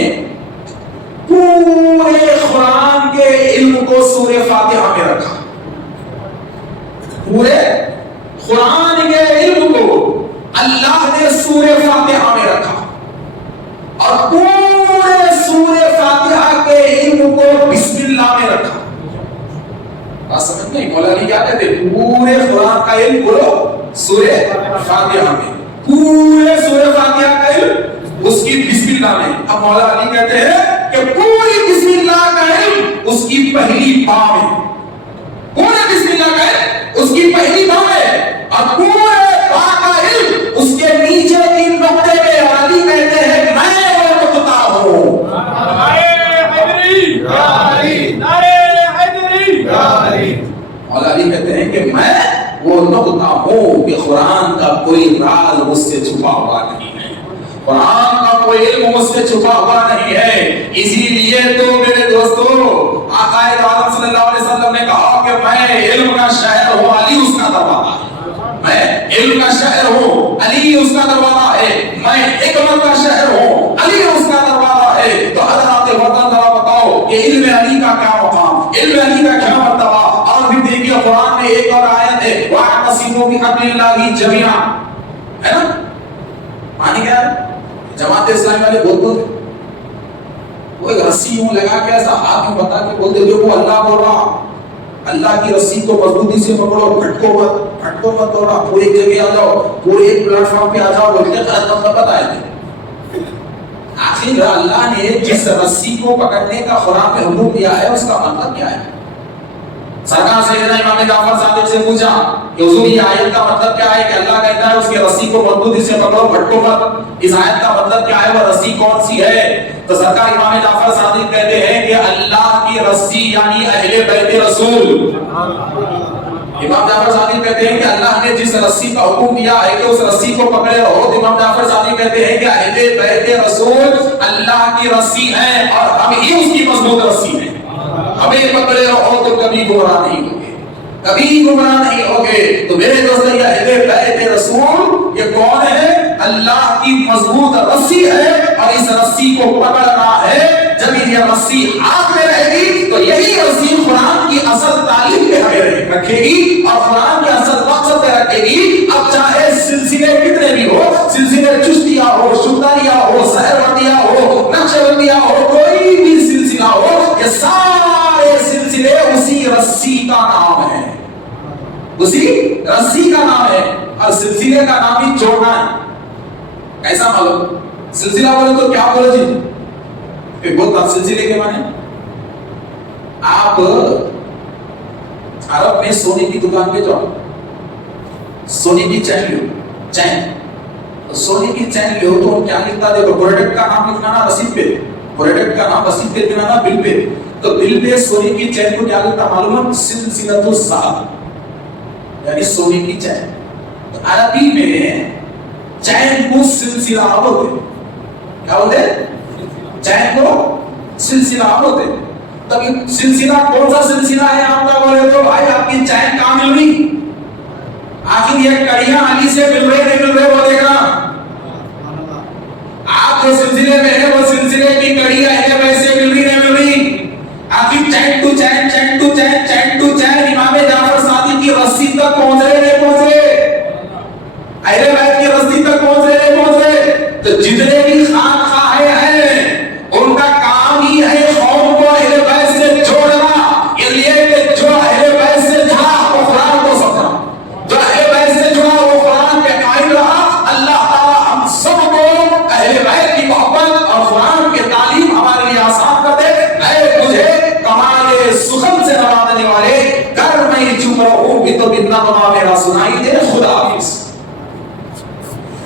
پورے قرآن کے علم کو سورہ فاتحہ میں رکھا, پورے قرآن کے علم کو اللہ نے سورہ فاتحہ میں رکھا, اور پورے سورہ فاتحہ کے علم کو بسم اللہ میں رکھا. بات سمجھ نہیں؟ مولا علی کیا کہتے ہیں؟ پورے قرآن کا علم بولو سورہ فاتحہ میں, پورے سورہ فاتحہ کا علم اس کی بسم اللہ میں. اب مولا علی کہتے ہیں کہ پوری بسم اللہ کا علم اس کی پہلی با میں, پورے بسم اللہ کا علم اس کی پہلی با میں, اور پورے با کا علم اس کے نیچے تین نقطے میں. اور علی کہتے ہیں کہ میں وہ نقطہ ہوں. مولا علی کہتے ہیں کہ میں وہ نقطہ ہوں کہ قرآن کا کوئی راز مجھ سے چھپا ہوا نہیں ہے, قرآن کا کوئی علم مجھ سے چھپا ہوا نہیں ہے. اسی لیے تو میرے دوستو آقا عالم صلی اللہ علیہ وسلم نے کہا کہ میں علم کا شہر ہوں, علی اس کا دروازہ ہے. میں علم کا شہر ہوں, علی اس کا دروازہ ہے. میں حکمت کا شہر ہوں, علی اس کا دروازہ ہے. تو حضرات وطن ذرا بتاؤ کہ علم علی کا کیا مقام, علم علی کا کیا مرتبہ. اور بھی دیکھیے قرآن میں ایک اور آیت ہے وَاعْتَصِمُوا بِحَبْلِ اللَّهِ جَمِيعًا, ہے نا, معنی کیا ہے؟ جماعت اسلامی والے بولتے تھے وہ ایک رسی یوں لگا کے ایسا ہاتھ میں بتا کے بولتے جو وہ اللہ بول رہا, اللہ کی رسی کو مضبوطی سے پکڑو، پھٹکو مت دوڑا، پورے ایک جگہ آ جاؤ، پورے ایک پلیٹ فارم پہ آ جاؤ، بولتے کا مطلب بتایا تھے۔ آخر اللہ نے جس رسی کو پکڑنے کا قرآن میں حکم دیا ہے اس کا مطلب کیا ہے؟ سرکار سیدنا امام جعفر صادق سے پوچھا کہ حضور یہ آیت کا مطلب کیا ہے کہ اللہ کہتا ہے اس کی رسی کو مضبوطی سے پکڑو، بھٹکو مت، اس آیت کا مطلب کیا ہے، وہ رسی کون سی ہے؟ تو سرکار امام جعفر صادق کہتے ہیں کہ اللہ کی رسی یعنی اہل بیت رسول۔ امام جعفر صادق کہتے ہیں کہ اللہ نے جس رسی کا حکم دیا ہے کہ اس رسی کو پکڑے رہو، تو امام جعفر صادق کہتے ہیں کہ اہل بیت رسول اللہ کی رسی ہے اور ہم ہی اس کی مضبوط رسی ہیں۔ ہمیں پکڑے رہو تو کبھی گمراہ نہیں ہوگے، کبھی گمراہ نہیں ہوگے۔ تو میرے دوست یہ اہل بیت رسول یہ کون ہے؟ اللہ کی مضبوط رسی ہے، اور اس رسی کو پکڑنا ہے۔ جب یہ رسی ہاتھ میں رہے گی تو یہی رسی قرآن کی اصل تعلیم پہ ہمیں رکھے گی اور قرآن کے اصل مقصد پہ رکھے گی۔ اب چاہے سلسلے کتنے بھی ہو، سلسلے چشتیہ ہو، شداریہ ہو، سہروردیہ ہو، نقشبندیہ ہو، کوئی بھی سلسلہ ہو، یہ سارے سلسلے اسی رسی کا نام ہے، اسی رسی کا نام ہے۔ اور سلسلے کا نام ہی جوڑنا ہے۔ کیسا معلوم؟ سلسلہ بولے تو کیا بولے جی؟ ایک بہت سلسلے کے معنی آپ عرب میں سونے کی دکان پہ جاؤ، سونے کی چین لو، چین، سونے کی چین لو تو کیا لکھتا دیکھو، پروڈکٹ کا نام لکھنا نا رسید پہ، پروڈکٹ کا نام رسید پہ لکھنا نا بل پہ، تو بل پہ سونے کی چین کو کیا لکھتا معلوم ہے؟ سلسلۃ الذهب، یعنی سونے کی چین۔ تو عربی میں چین کو سلسلہ بولتے، کیا بولتے؟ چین کو سلسلہ بولتے۔ تب سلسلہ کون سا سلسلہ ہے آپ کا؟ بولے تو بھائی آپ کی چین کہاں مل رہی؟ آخر یہ کڑیاں علی سے مل رہے نہیں مل رہے وہ دیکھنا۔ آپ جو سلسلے میں ہے وہ سلسلے کی کڑیاں ہے ویسے مل رہی نہیں مل رہی؟ آخر چین ٹو چین، چین ٹو چین، چین ٹو چین امام جعفر صادق کی رسی تک پہنچ رہے نہیں پہنچ رہے؟ اہل بیت کی رسی تک پہنچ رہے نہیں پہنچ رہے؟ تو جتنے بھی خانقاہیں ہیں ان کا کام ہی ہے قوم کو اہل بیت سے جوڑنا، اس لیے کہ جو اہل بیت سے جڑا وہ قرآن کو سمجھا، جو اہل بیت سے جڑا وہ قرآن کے قائل رہا۔ اللہ تعالی ہم سب کو اہل بیت کی محبت اور قرآن کی تعلیم ہمارے لیے آسان کر دے۔ اے مجھے کمال سخن سے نوازنے والے، گھر میں چپ رہوں بھی تو کتنا بنا میرا سنائی دے خدا۔